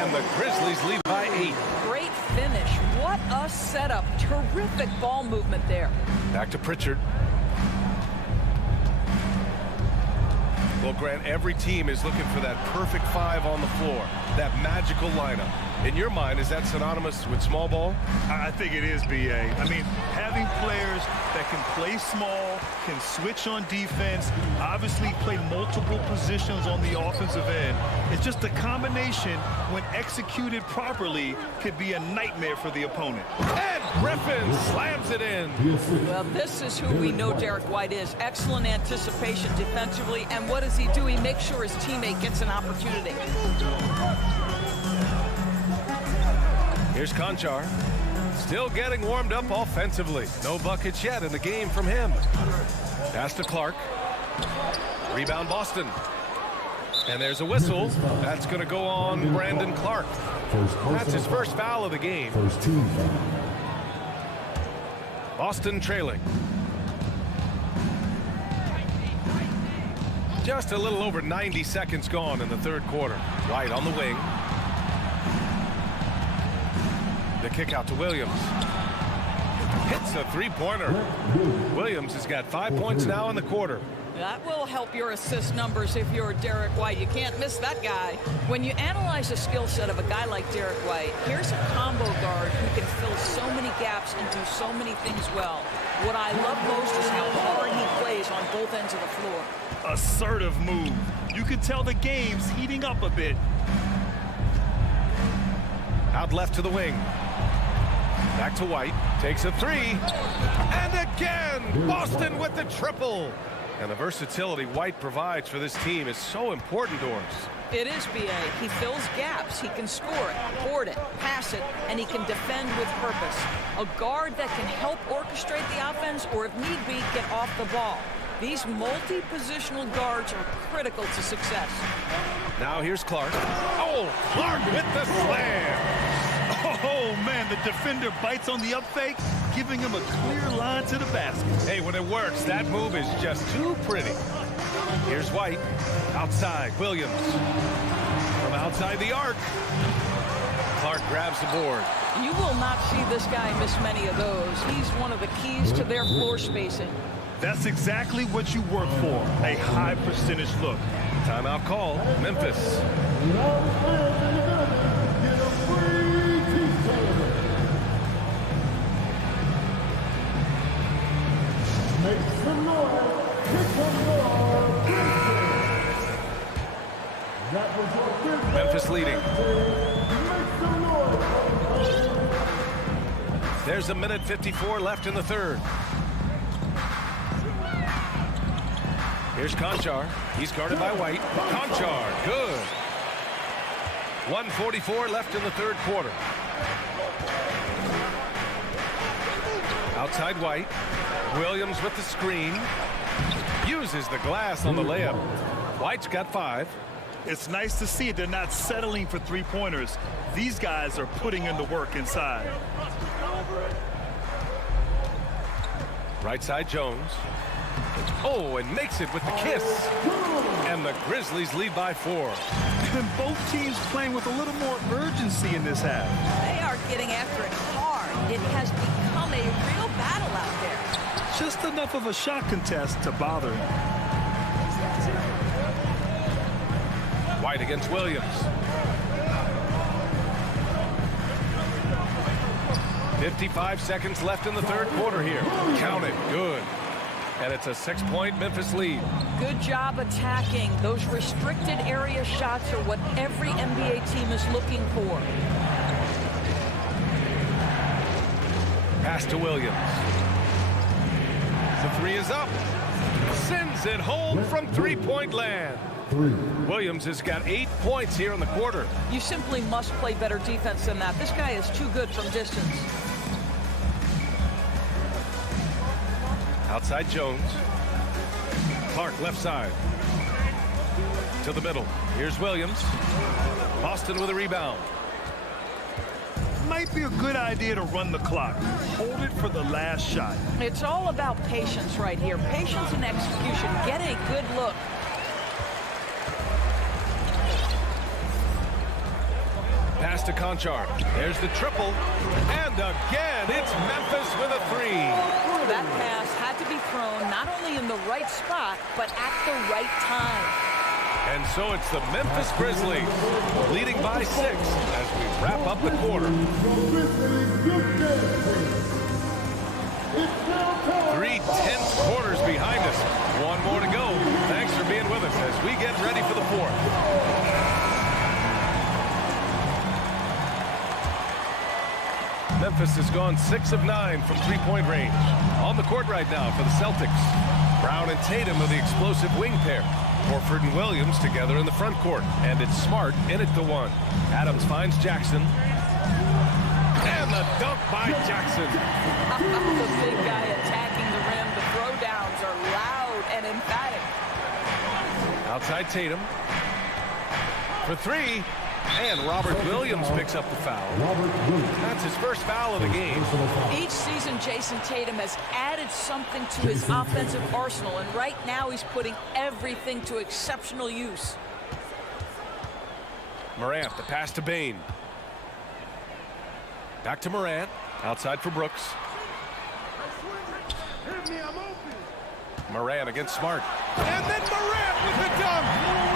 And the Grizzlies lead by 8. Great finish. What a setup. Terrific ball movement there. Back to Pritchard. Well, Grant, every team is looking for that perfect 5 on the floor. That magical lineup. In your mind, is that synonymous with small ball? I think it is, B.A. I mean, having players that can play small, can switch on defense, obviously play multiple positions on the offensive end. It's just a combination, when executed properly, could be a nightmare for the opponent. And Griffin slams it in. Well, this is who we know Derek White is. Excellent anticipation defensively. And what does he do? He makes sure his teammate gets an opportunity. Here's Conchar. Still getting warmed up offensively. No buckets yet in the game from him. Pass to Clark. Rebound Boston. And there's a whistle. That's going to go on Brandon Clark. That's his first foul of the game. First team foul. Boston trailing. Just a little over 90 seconds gone in the third quarter. White on the wing. The kick out to Williams. Hits a 3-pointer. Williams has got 5 points now in the quarter. That will help your assist numbers if you're Derek White. You can't miss that guy. When you analyze the skill set of a guy like Derek White, here's a combo guard who can fill so many gaps and do so many things well. What I love most is how hard he plays on both ends of the floor. Assertive move. You can tell the game's heating up a bit. Out left to the wing. Back to White. Takes a 3. And again, Boston with the triple. And the versatility White provides for this team is so important to us. It is, B.A. He fills gaps. He can score it, board it, pass it, and he can defend with purpose. A guard that can help orchestrate the offense or, if need be, get off the ball. These multi-positional guards are critical to success. Now here's Clark. Oh, Clark with the slam. Oh, man, the defender bites on the up fake, giving him a clear line to the basket. Hey, when it works, that move is just too pretty. Here's White. Outside, Williams. From outside the arc. Clark grabs the board. You will not see this guy miss many of those. He's one of the keys to their floor spacing. That's exactly what you work for, a high percentage look. Timeout call, Memphis. Make some noise. Kick some noise. That was your big Memphis leading. Make some noise. There's a minute 54 left in the third. Here's Conchar. He's guarded by White. Conchar, good. 1:44 left in the third quarter. Outside White. Williams with the screen. Uses the glass on the layup. White's got 5. It's nice to see they're not settling for three-pointers. These guys are putting in the work inside. Right side Jones. Oh, and makes it with the kiss. And the Grizzlies lead by 4. And both teams playing with a little more urgency in this half. They are getting after it hard. It has become a real battle out there. Just enough of a shot contest to bother him. White against Williams. 55 seconds left in the third quarter here. Count it. Good. And it's a 6-point Memphis lead. Good job attacking. Those restricted area shots are what every NBA team is looking for. Pass to Williams. The 3 is up. Sends it home from three-point land. Williams has got 8 points here in the quarter. You simply must play better defense than that. This guy is too good from distance. Outside Jones. Clark left side. To the middle. Here's Williams. Boston with a rebound. Might be a good idea to run the clock. Hold it for the last shot. It's all about patience right here. Patience and execution. Get a good look. Pass to Conchar. There's the triple. And again, it's Memphis with a 3. That pass had to be thrown not only in the right spot, but at the right time. And so it's the Memphis Grizzlies leading by 6 as we wrap up the quarter. 3 tense quarters behind us. One more to go. Thanks for being with us as we get ready for the 4th. Memphis has gone 6 of 9 from three-point range. On the court right now for the Celtics. Brown and Tatum are the explosive wing pair. Horford and Williams together in the front court. And it's Smart in at the 1. Adams finds Jackson. And the dunk by Jackson. The big guy attacking the rim. The throwdowns are loud and emphatic. Outside Tatum. For 3. And Robert Williams picks up the foul. That's his first foul of the game. Each season, Jason Tatum has added something to his offensive arsenal, and right now he's putting everything to exceptional use. Morant, the pass to Bane. Back to Morant. Outside for Brooks. Morant against Smart. And then Morant with the dunk.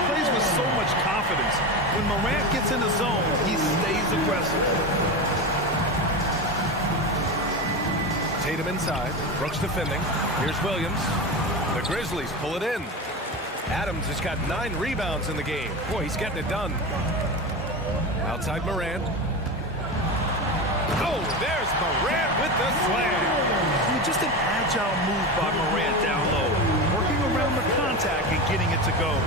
Plays with so much confidence. When Morant gets in the zone, he stays aggressive. Tatum inside. Brooks defending. Here's Williams. The Grizzlies pull it in. Adams has got 9 rebounds in the game. Boy, he's getting it done. Outside Morant. Oh, there's Morant with the slam. Just an agile move by Morant down low. Working around the contact and getting it to go.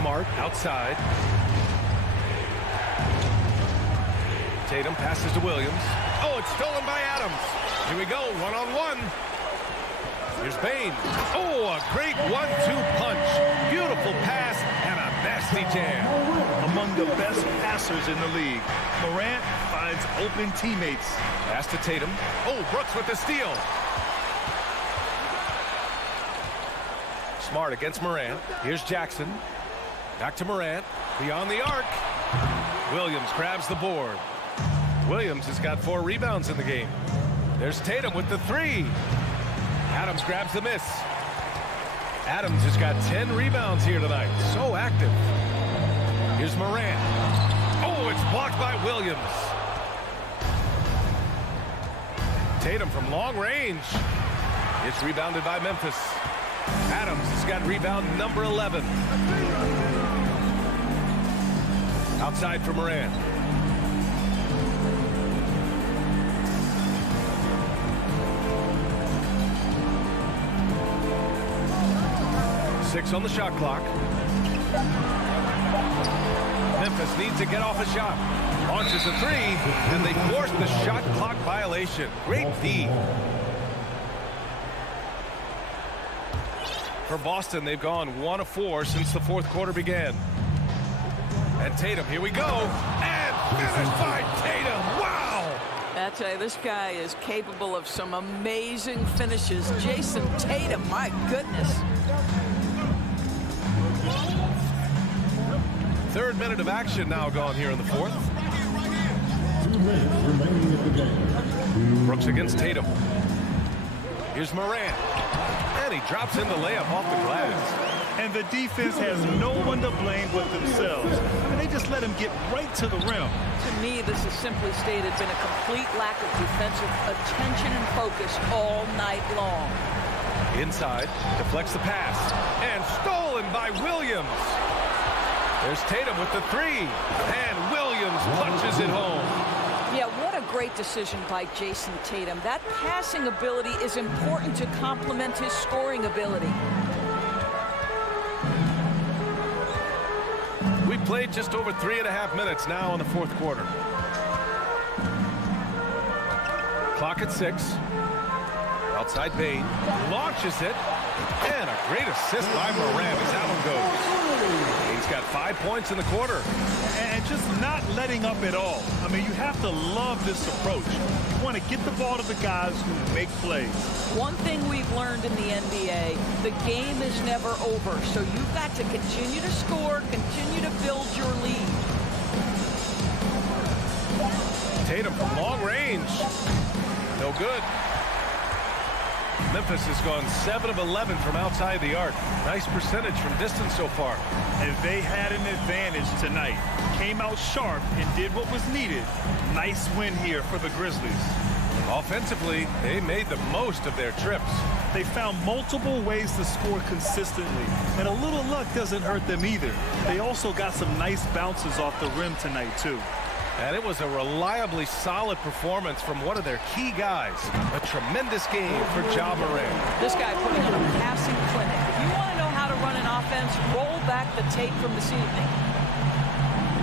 Smart outside. Tatum passes to Williams. Oh, it's stolen by Adams. Here we go, one-on-one. Here's Bane. Oh, a great 1-2 punch. Beautiful pass and a Nasty jam. Among the best passers in the league, Morant finds open teammates. Pass to Tatum. Oh, Brooks with the steal. Smart against Morant. Here's Jackson. Back to Morant. Beyond the arc. Williams grabs the board. Williams has got 4 rebounds in the game. There's Tatum with the 3. Adams grabs the miss. Adams has got 10 rebounds here tonight. So active. Here's Morant. Oh, it's blocked by Williams. Tatum from long range. It's rebounded by Memphis. Adams has got rebound number 11. Outside for Morant. Six on the shot clock. Memphis needs to get off a shot. Launches a 3, and they force the shot clock violation. Great D. For Boston, they've gone 1 of 4 since the fourth quarter began. And Tatum, here we go. And finished by Tatum. Wow! I tell you, this guy is capable of some amazing finishes. Jason Tatum, my goodness. Third minute of action now gone here in the fourth. 2 minutes remaining in the game. Brooks against Tatum. Here's Morant. And he drops in the layup off the glass. And the defense has no one to blame but themselves. And they just let him get right to the rim. To me, this has simply stated been a complete lack of defensive attention and focus all night long. Inside, deflects the pass. And stolen by Williams. There's Tatum with the 3. And Williams punches it home. Yeah, what a great decision by Jason Tatum. That passing ability is important to complement his scoring ability. We played just over 3.5 minutes now in the fourth quarter. Clock at 6. Outside Bain. Launches it. And a great assist by Morant as that one goes. He's got 5 points in the quarter. And just not letting up at all. I mean, you have to love this approach. You want to get the ball to the guys who make plays. One thing we've learned in the NBA, the game is never over. So you've got to continue to score, continue to build your lead. Tatum from long range. No good. Memphis has gone 7 of 11 from outside the arc. Nice percentage from distance so far. And they had an advantage tonight. Came out sharp and did what was needed. Nice win here for the Grizzlies. Offensively, they made the most of their trips. They found multiple ways to score consistently, and a little luck doesn't hurt them either. They also got some nice bounces off the rim tonight, too. And it was a reliably solid performance from one of their key guys. A tremendous game for Ja Morant. This guy putting on a passing clinic. If you want to know how to run an offense, roll back the tape from this evening.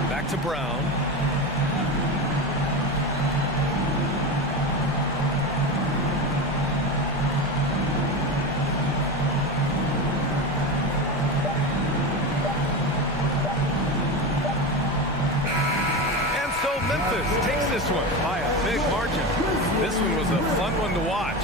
Back to Brown. Memphis takes this one by a big margin. This one was a fun one to watch.